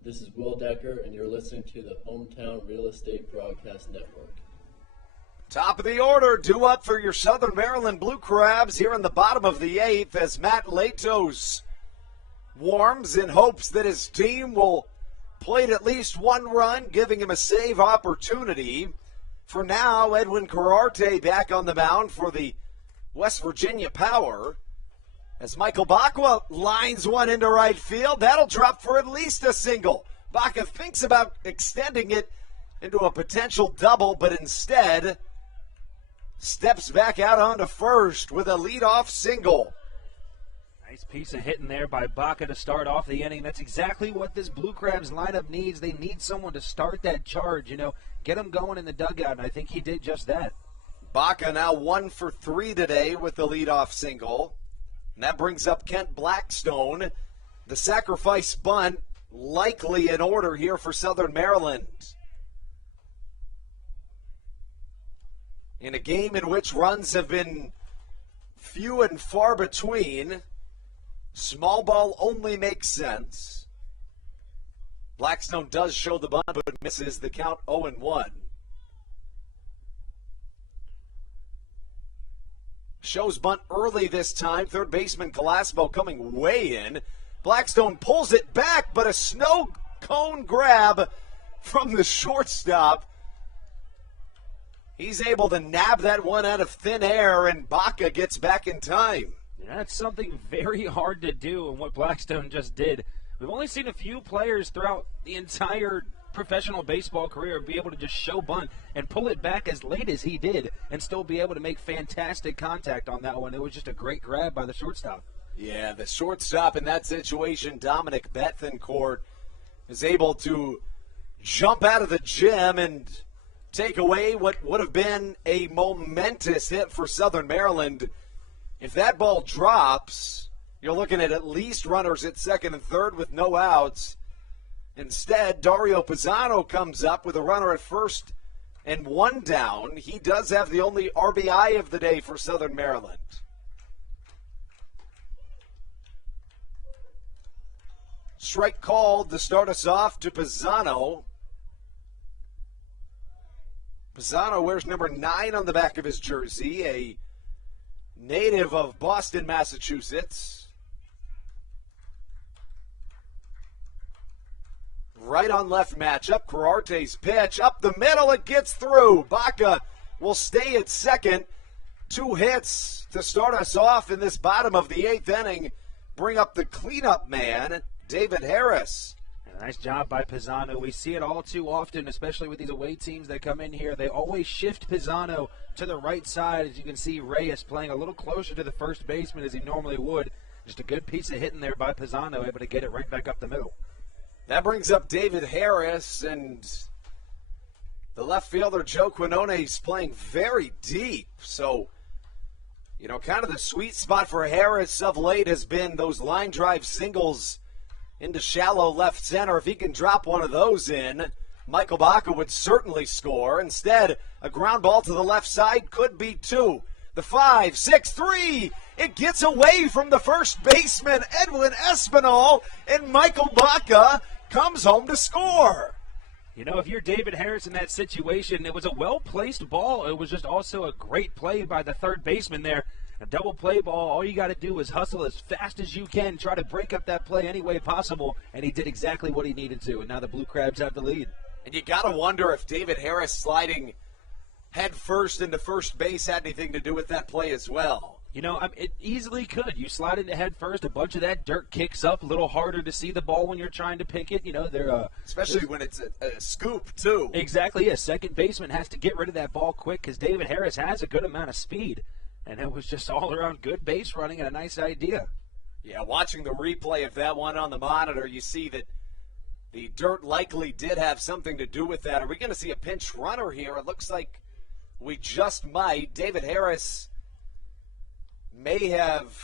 This is Will Decker, and you're listening to the Hometown Real Estate Broadcast Network. Top of the order, due up for your Southern Maryland Blue Crabs here in the bottom of the eighth as Matt Latos warms in hopes that his team will plate at least one run, giving him a save opportunity. For now, Edwin Cararte back on the mound for the West Virginia Power. As Michael Baca lines one into right field, that'll drop for at least a single. Baca thinks about extending it into a potential double, but instead steps back out onto first with a leadoff single. Nice piece of hitting there by Baca to start off the inning. That's exactly what this Blue Crabs lineup needs. They need someone to start that charge, get them going in the dugout, and I think he did just that. Baca now 1 for 3 today with the leadoff single. And that brings up Kent Blackstone. The sacrifice bunt likely in order here for Southern Maryland. In a game in which runs have been few and far between, small ball only makes sense. Blackstone does show the bunt, but misses the count 0-1. Shows bunt early this time. Third baseman Galaspo coming way in. Blackstone pulls it back, but a snow cone grab from the shortstop. He's able to nab that one out of thin air, and Baca gets back in time. That's something very hard to do, and what Blackstone just did. We've only seen a few players throughout the entire professional baseball career be able to just show bunt and pull it back as late as he did and still be able to make fantastic contact on that one. It was just a great grab by the shortstop. Yeah, the shortstop in that situation, Dominic Bethencourt, is able to jump out of the gym and take away what would have been a momentous hit for Southern Maryland. If that ball drops, you're looking at least runners at second and third with no outs. Instead, Dario Pisano comes up with a runner at first and one down. He does have the only RBI of the day for Southern Maryland. Strike called to start us off to Pisano. Pisano wears number 9 on the back of his jersey, a native of Boston, Massachusetts. Right on left matchup. Cararte's pitch up the middle. It gets through. Baca will stay at second. 2 hits to start us off in this bottom of the 8th inning. Bring up the cleanup man, David Harris. Nice job by Pisano. We see it all too often, especially with these away teams that come in here. They always shift Pisano to the right side. As you can see, Reyes playing a little closer to the first baseman as he normally would. Just a good piece of hitting there by Pisano, able to get it right back up the middle. That brings up David Harris, and the left fielder, Joe Quinone, is playing very deep. So, kind of the sweet spot for Harris of late has been those line drive singles into shallow left center. If he can drop one of those in, Michael Baca would certainly score. Instead, a ground ball to the left side could be 2. The 5-6-3. It gets away from the first baseman, Edwin Espinal, and Michael Baca comes home to score. If you're David Harris in that situation, it was a well-placed ball. It was just also a great play by the third baseman there. A double play ball, all you got to do is hustle as fast as you can, try to break up that play any way possible, and he did exactly what he needed to, and now the Blue Crabs have the lead. And you got to wonder if David Harris sliding head first into first base had anything to do with that play as well. It easily could. You slide into head first, a bunch of that dirt kicks up, a little harder to see the ball when you're trying to pick it. Especially when it's a scoop, too. Exactly, a second baseman has to get rid of that ball quick because David Harris has a good amount of speed. And it was just all around good base running and a nice idea. Yeah, watching the replay of that one on the monitor, you see that the dirt likely did have something to do with that. Are we going to see a pinch runner here? It looks like we just might. David Harris may have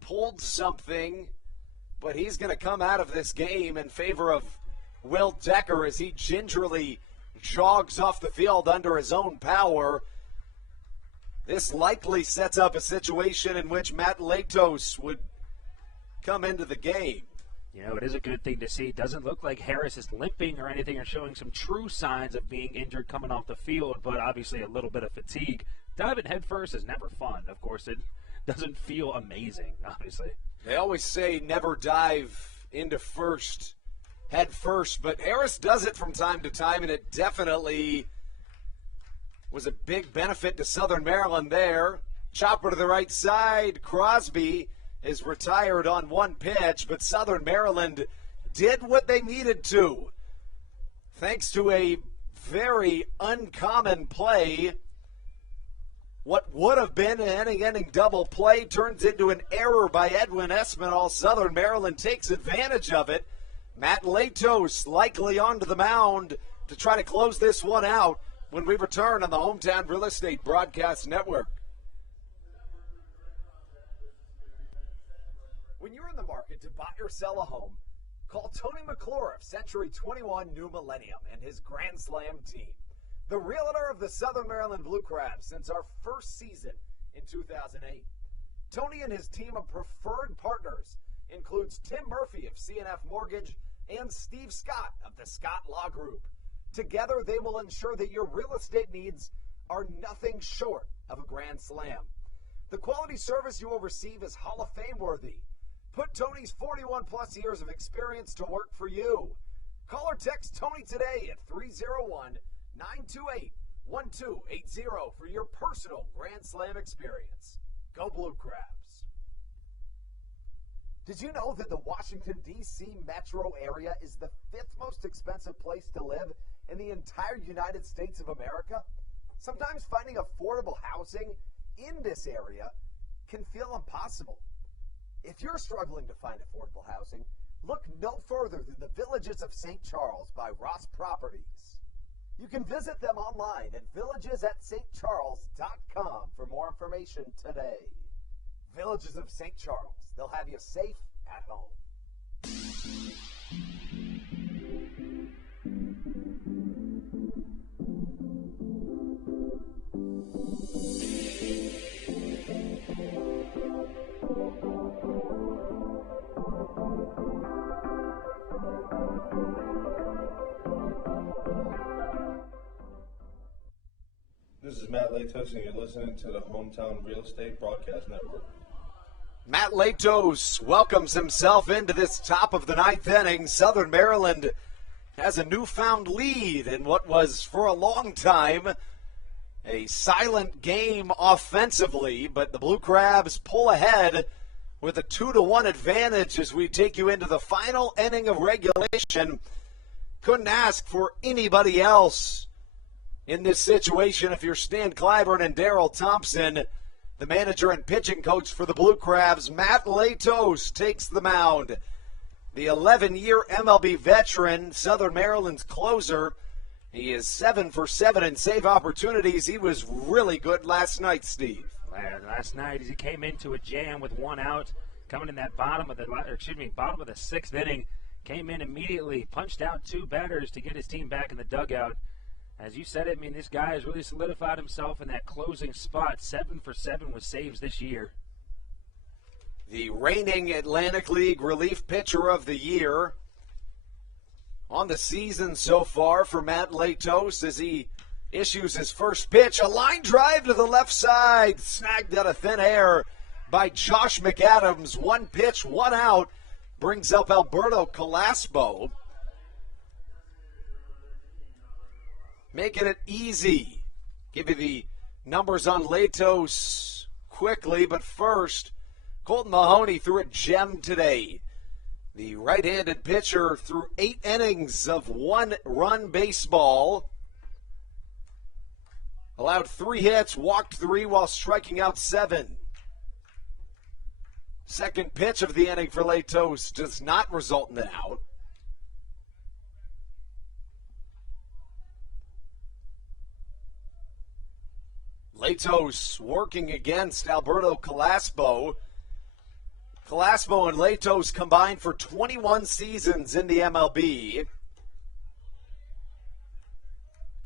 pulled something, but he's going to come out of this game in favor of Will Decker as he gingerly jogs off the field under his own power. This likely sets up a situation in which Matt Latos would come into the game. It is a good thing to see. It doesn't look like Harris is limping or anything or showing some true signs of being injured coming off the field, but obviously a little bit of fatigue. Diving headfirst is never fun. Of course, it doesn't feel amazing, obviously. They always say never dive into first head first, but Harris does it from time to time, and it definitely was a big benefit to Southern Maryland there. Chopper to the right side. Crosby is retired on one pitch, but Southern Maryland did what they needed to. Thanks to a very uncommon play, what would have been an inning double play turns into an error by Edwin Espinal. Southern Maryland takes advantage of it. Matt Latos likely onto the mound to try to close this one out when we return on the Hometown Real Estate Broadcast Network. When you're in the market to buy or sell a home, call Tony McClure of Century 21 New Millennium and his Grand Slam team. The realtor of the Southern Maryland Blue Crabs since our first season in 2008. Tony and his team of preferred partners includes Tim Murphy of CNF Mortgage and Steve Scott of the Scott Law Group. Together, they will ensure that your real estate needs are nothing short of a grand slam. The quality service you will receive is Hall of Fame worthy. Put Tony's 41-plus years of experience to work for you. Call or text Tony today at 301-928-1280 for your personal grand slam experience. Go Blue Crabs. Did you know that the Washington, D.C. metro area is the 5th most expensive place to live in the entire United States of America? Sometimes finding affordable housing in this area can feel impossible. If you're struggling to find affordable housing, look no further than the Villages of St. Charles by Ross Properties. You can visit them online at villagesatstcharles.com for more information today. Villages of St. Charles. They'll have you safe at home. This is Matt Latos, and you're listening to the Hometown Real Estate Broadcast Network. Matt Latos welcomes himself into this top of the ninth inning. Southern Maryland has a newfound lead in what was for a long time a silent game offensively, but the Blue Crabs pull ahead with a 2-1 advantage as we take you into the final inning of regulation. Couldn't ask for anybody else in this situation if you're Stan Clyburn and Darryl Thompson. The manager and pitching coach for the Blue Crabs, Matt Latos, takes the mound. The 11-year MLB veteran, Southern Maryland's closer, he is 7 for 7 in save opportunities. He was really good last night, Steve. Last night, as he came into a jam with one out, coming in that bottom of the sixth inning, came in immediately, punched out 2 batters to get his team back in the dugout. As you said it, I mean, this guy has really solidified himself in that closing spot. 7 for 7 with saves this year. The reigning Atlantic League Relief Pitcher of the Year on the season so far for Matt Latos as he issues his first pitch. A line drive to the left side, snagged out of thin air by Josh McAdams. 1 pitch, 1 out, brings up Alberto Calaspo, making it easy. Give you the numbers on Latos quickly, but first, Colton Mahoney threw a gem today. The right-handed pitcher threw 8 innings of 1-run baseball, allowed 3 hits, walked 3 while striking out 7. Second pitch of the inning for Latos does not result in an out. Latos working against Alberto Calaspo. Calaspo and Latos combined for 21 seasons in the MLB.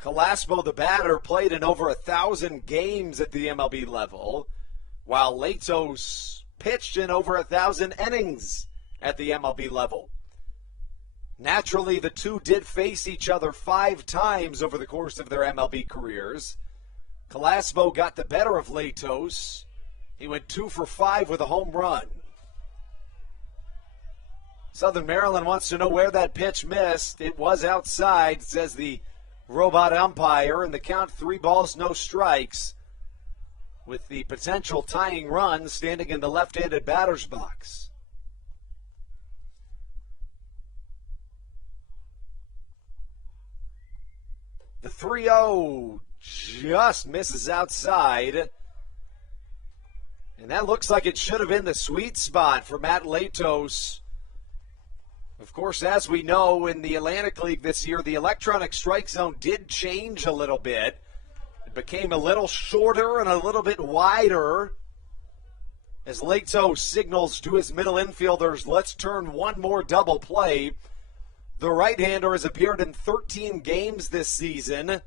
Calaspo, the batter, played in over 1,000 games at the MLB level, while Latos pitched in over 1,000 innings at the MLB level. Naturally, the two did face each other 5 times over the course of their MLB careers. Calaspo got the better of Latos. He went 2 for 5 with a home run. Southern Maryland wants to know where that pitch missed. It was outside, says the robot umpire, and the count 3 balls, no strikes, with the potential tying run standing in the left-handed batter's box. The 3-0 just misses outside. And that looks like it should have been the sweet spot for Matt Latos. Of course, as we know, in the Atlantic League this year, the electronic strike zone did change a little bit. It became a little shorter and a little bit wider as Latos signals to his middle infielders, let's turn one more double play. The right-hander has appeared in 13 games this season,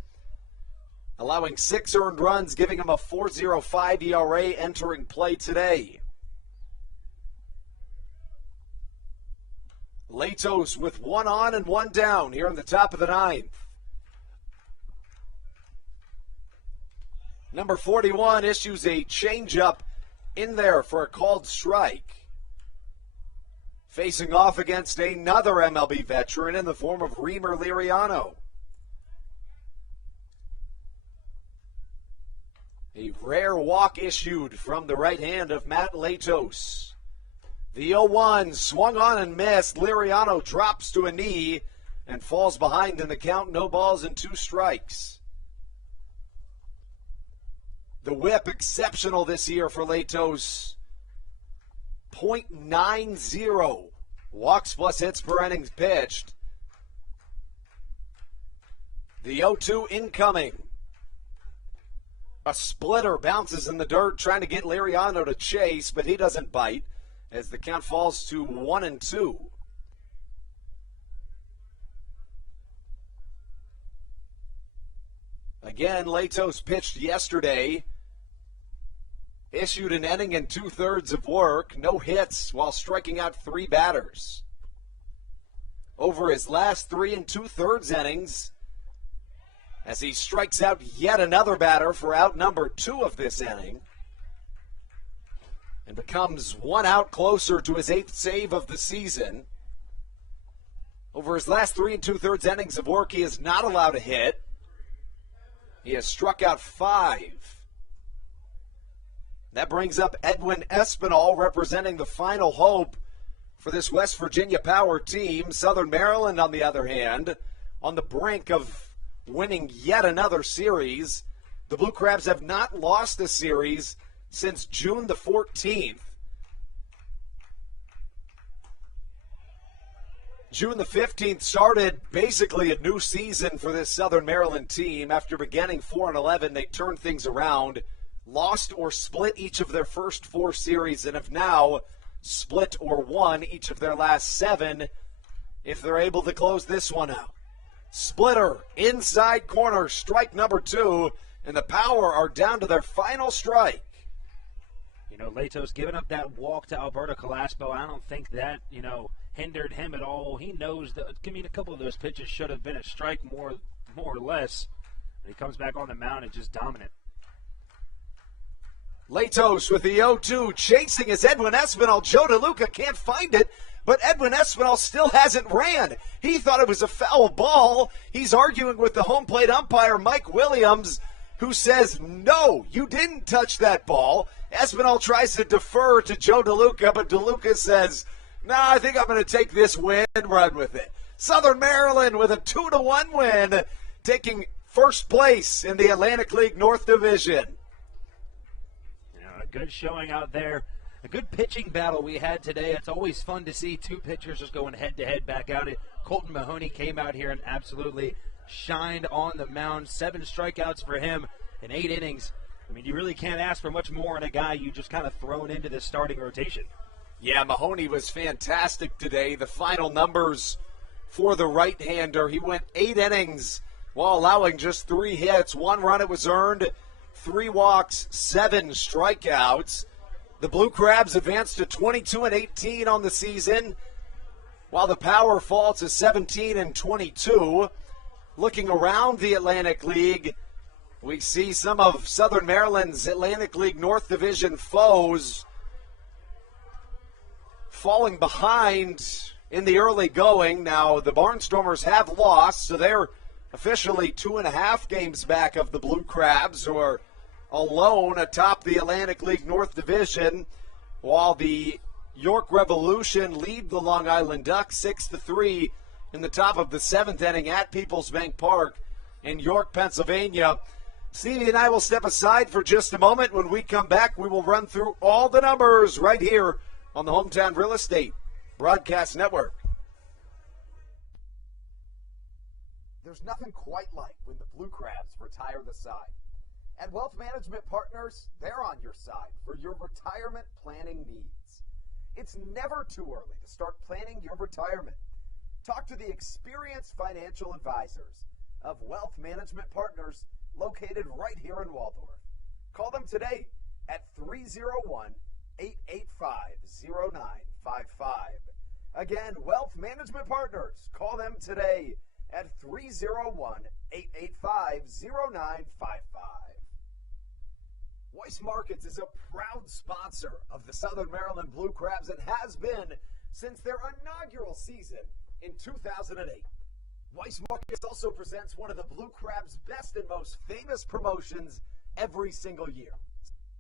allowing 6 earned runs, giving him a 4.05 ERA entering play today. Latos with 1 on and 1 down here in the top of the 9th. Number 41 issues a changeup in there for a called strike. Facing off against another MLB veteran in the form of Reimer Liriano. A rare walk issued from the right hand of Matt Latos. The 0-1 swung on and missed. Liriano drops to a knee and falls behind in the count. No balls and 2 strikes. The whip exceptional this year for Latos. .90 walks plus hits per innings pitched. The 0-2 incoming. A splitter bounces in the dirt trying to get Liriano to chase, but he doesn't bite as the count falls to 1-2. Again, Latos pitched yesterday. Issued an inning and 2/3 of work. No hits while striking out 3 batters. Over his last 3 2/3 innings, as he strikes out yet another batter for out number 2 of this inning, and becomes 1 out closer to his 8th save of the season. Over his last 3 2/3 innings of work, he has not allowed a hit. He has struck out 5. That brings up Edwin Espinal, representing the final hope for this West Virginia Power team. Southern Maryland, on the other hand, on the brink of winning yet another series. The Blue Crabs have not lost a series since June the 14th. June the 15th started basically a new season for this Southern Maryland team. After beginning 4-11, they turned things around, lost or split each of their first 4 series, and have now split or won each of their last 7 if they're able to close this one out. Splitter, inside corner, strike number 2, and the Power are down to their final strike. You know, Leto's giving up that walk to Alberto Calaspo. I don't think that, hindered him at all. He knows that, a couple of those pitches should have been a strike more or less. But he comes back on the mound and just dominant. Latos with the 0-2, chasing is Edwin Espinal. Joe DeLuca can't find it, but Edwin Espinal still hasn't ran. He thought it was a foul ball. He's arguing with the home plate umpire, Mike Williams, who says, no, you didn't touch that ball. Espinal tries to defer to Joe DeLuca, but DeLuca says, nah, I think I'm going to take this win and run with it. Southern Maryland with a 2-1 win, taking first place in the Atlantic League North Division. A good showing out there. A good pitching battle we had today. It's always fun to see 2 pitchers just going head-to-head back out. Colton Mahoney came out here and absolutely shined on the mound. 7 strikeouts for him in 8 innings. I mean, you really can't ask for much more in a guy you just kind of thrown into the starting rotation. Yeah, Mahoney was fantastic today. The final numbers for the right-hander, he went 8 innings while allowing just 3 hits. 1 run it was earned, 3 walks, 7 strikeouts. The Blue Crabs advanced to 22-18 on the season, while the Power fall to 17-22. Looking around the Atlantic League, we see some of Southern Maryland's Atlantic League North Division foes falling behind in the early going. Now, the Barnstormers have lost, so they're officially 2.5 games back of the Blue Crabs, who are alone atop the Atlantic League North Division, while the York Revolution lead the Long Island Ducks 6-3 in the top of the 7th inning at Peoples Bank Park in York, Pennsylvania. Stevie and I will step aside for just a moment. When we come back, we will run through all the numbers right here on the Hometown Real Estate Broadcast Network. There's nothing quite like when the Blue Crabs retire the side. At Wealth Management Partners, they're on your side for your retirement planning needs. It's never too early to start planning your retirement. Talk to the experienced financial advisors of Wealth Management Partners located right here in Waldorf. Call them today at 301-885-0955. Again, Wealth Management Partners. Call them today at 301-885-0955. Weiss Markets is a proud sponsor of the Southern Maryland Blue Crabs and has been since their inaugural season in 2008. Weiss Markets also presents one of the Blue Crabs' best and most famous promotions every single year.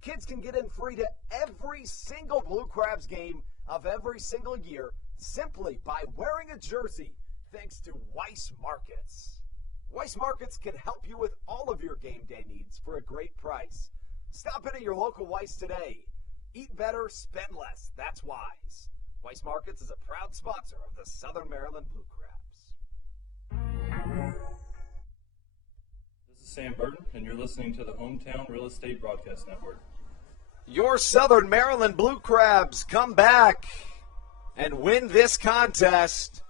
Kids can get in free to every single Blue Crabs game of every single year simply by wearing a jersey, thanks to Weiss Markets. Weiss Markets can help you with all of your game day needs for a great price. Stop in at your local Weiss today. Eat better, spend less. That's wise. Weiss Markets is a proud sponsor of the Southern Maryland Blue Crabs. This is Sam Burton, and you're listening to the Hometown Real Estate Broadcast Network. Your Southern Maryland Blue Crabs come back and win this contest.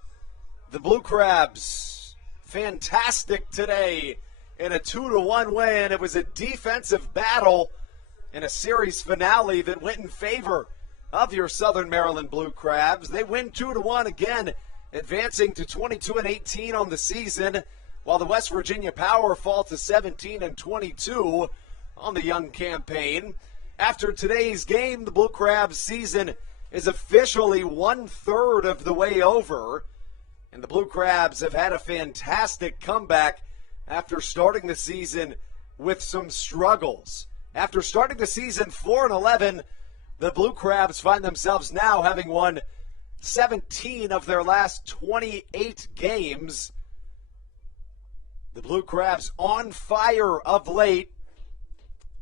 The Blue Crabs, fantastic today in a 2-1 win. It was a defensive battle in a series finale that went in favor of your Southern Maryland Blue Crabs. They win 2-1 again, advancing to 22-18 on the season, while the West Virginia Power fall to 17-22 on the young campaign. After today's game, the Blue Crabs season is officially 1/3 of the way over, and the Blue Crabs have had a fantastic comeback after starting the season with some struggles. After starting the season 4-11, the Blue Crabs find themselves now having won 17 of their last 28 games. The Blue Crabs on fire of late.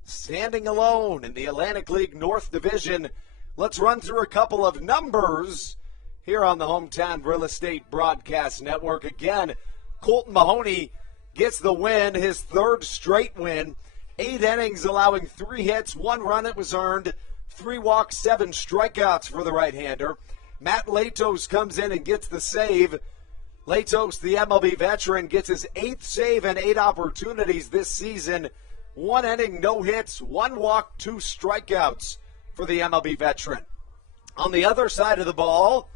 standing alone in the Atlantic League North Division. Let's run through a couple of numbers here on the Hometown Real Estate Broadcast Network. Again, Colton Mahoney gets the win, his third straight win. 8 innings, allowing 3 hits, 1 run that was earned, 3 walks, 7 strikeouts for the right-hander. Matt Latos comes in and gets the save. Latos, the MLB veteran, gets his 8th save and 8 opportunities this season. 1 inning, no hits, 1 walk, 2 strikeouts for the MLB veteran. On the other side of the ball,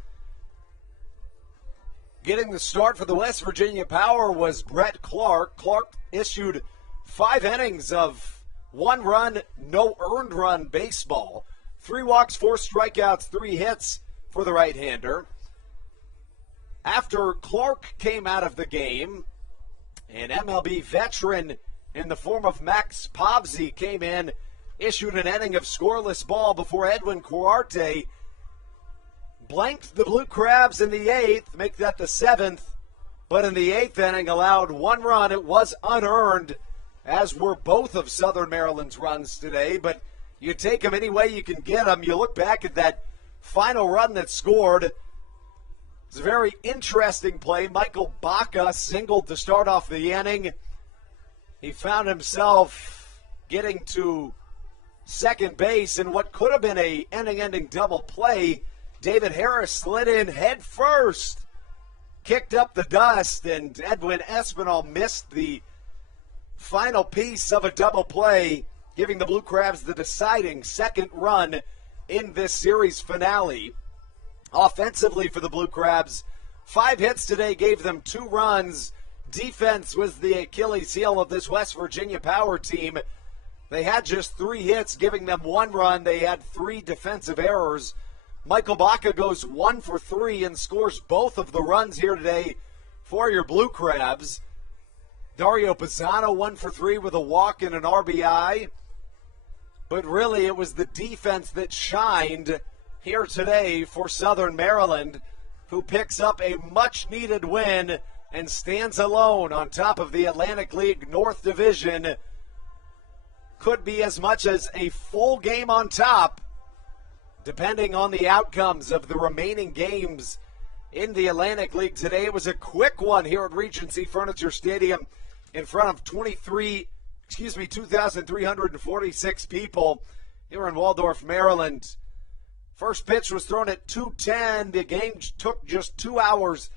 getting the start for the West Virginia Power was Brett Clark. Clark issued 5 innings of 1 run, no earned run baseball. 3 walks, 4 strikeouts, 3 hits for the right-hander. After Clark came out of the game, an MLB veteran in the form of Max Povsey came in, issued an inning of scoreless ball before Edwin Cuarte blanked the Blue Crabs in the 8th, make that the 7th, but in the 8th inning allowed 1 run. It was unearned, as were both of Southern Maryland's runs today, but you take them any way you can get them. You look back at that final run that scored. It's a very interesting play. Michael Baca singled to start off the inning. He found himself getting to second base in what could have been a inning-ending double play. David Harris slid in head first, kicked up the dust, and Edwin Espinal missed the final piece of a double play, giving the Blue Crabs the deciding second run in this series finale. Offensively for the Blue Crabs, 5 hits today gave them 2 runs. Defense was the Achilles heel of this West Virginia Power team. They had just 3 hits, giving them 1 run. They had 3 defensive errors. Michael Baca goes 1 for 3 and scores both of the runs here today for your Blue Crabs. Dario Pisano 1 for 3 with a walk and an RBI. But really it was the defense that shined here today for Southern Maryland, who picks up a much-needed win and stands alone on top of the Atlantic League North Division. Could be as much as a full game on top, depending on the outcomes of the remaining games in the Atlantic League today. It was a quick one here at Regency Furniture Stadium in front of 2,346 people here in Waldorf, Maryland. First pitch was thrown at 2:10. The game took just 2 hours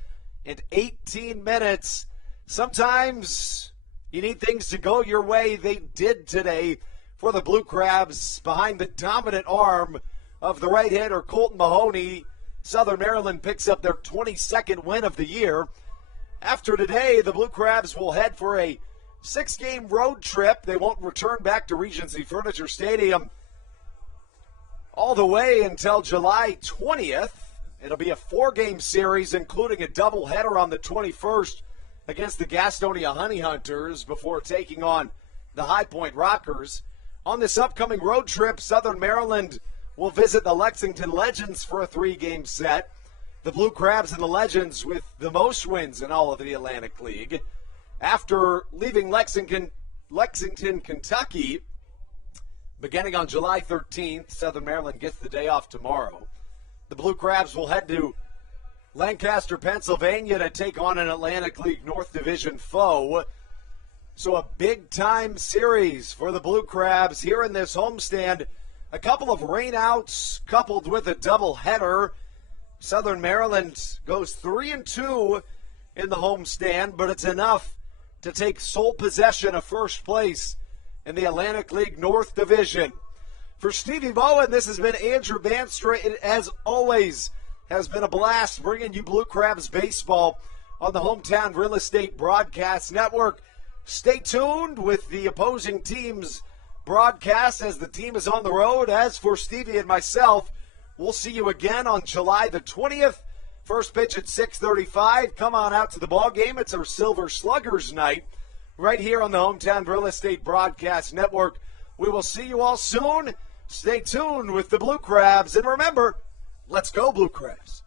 and 18 minutes. Sometimes you need things to go your way. They did today for the Blue Crabs behind the dominant arm of the right-hander Colton Mahoney. Southern Maryland picks up their 22nd win of the year. After today, the Blue Crabs will head for a 6-game road trip. They won't return back to Regency Furniture Stadium all the way until July 20th. It'll be a 4-game series, including a doubleheader on the 21st against the Gastonia Honey Hunters before taking on the High Point Rockers. On this upcoming road trip, Southern Maryland will visit the Lexington Legends for a 3-game set. The Blue Crabs and the Legends with the most wins in all of the Atlantic League. After leaving Lexington, Kentucky, beginning on July 13th, Southern Maryland gets the day off tomorrow. The Blue Crabs will head to Lancaster, Pennsylvania to take on an Atlantic League North Division foe. So a big-time series for the Blue Crabs here in this homestand. A couple of rainouts coupled with a doubleheader. Southern Maryland goes 3-2 in the homestand, but it's enough to take sole possession of first place in the Atlantic League North Division. For Stevie Bowen, this has been Andrew Banstra. It, as always, has been a blast bringing you Blue Crabs baseball on the Hometown Real Estate Broadcast Network. Stay tuned with the opposing team's broadcast as the team is on the road. As for Stevie and myself, we'll see you again on July the 20th. First pitch at 6:35. Come on out to the ball game. It's our Silver Sluggers night right here on the Hometown Real Estate Broadcast Network. We will see you all soon. Stay tuned with the Blue Crabs. And remember, let's go Blue Crabs.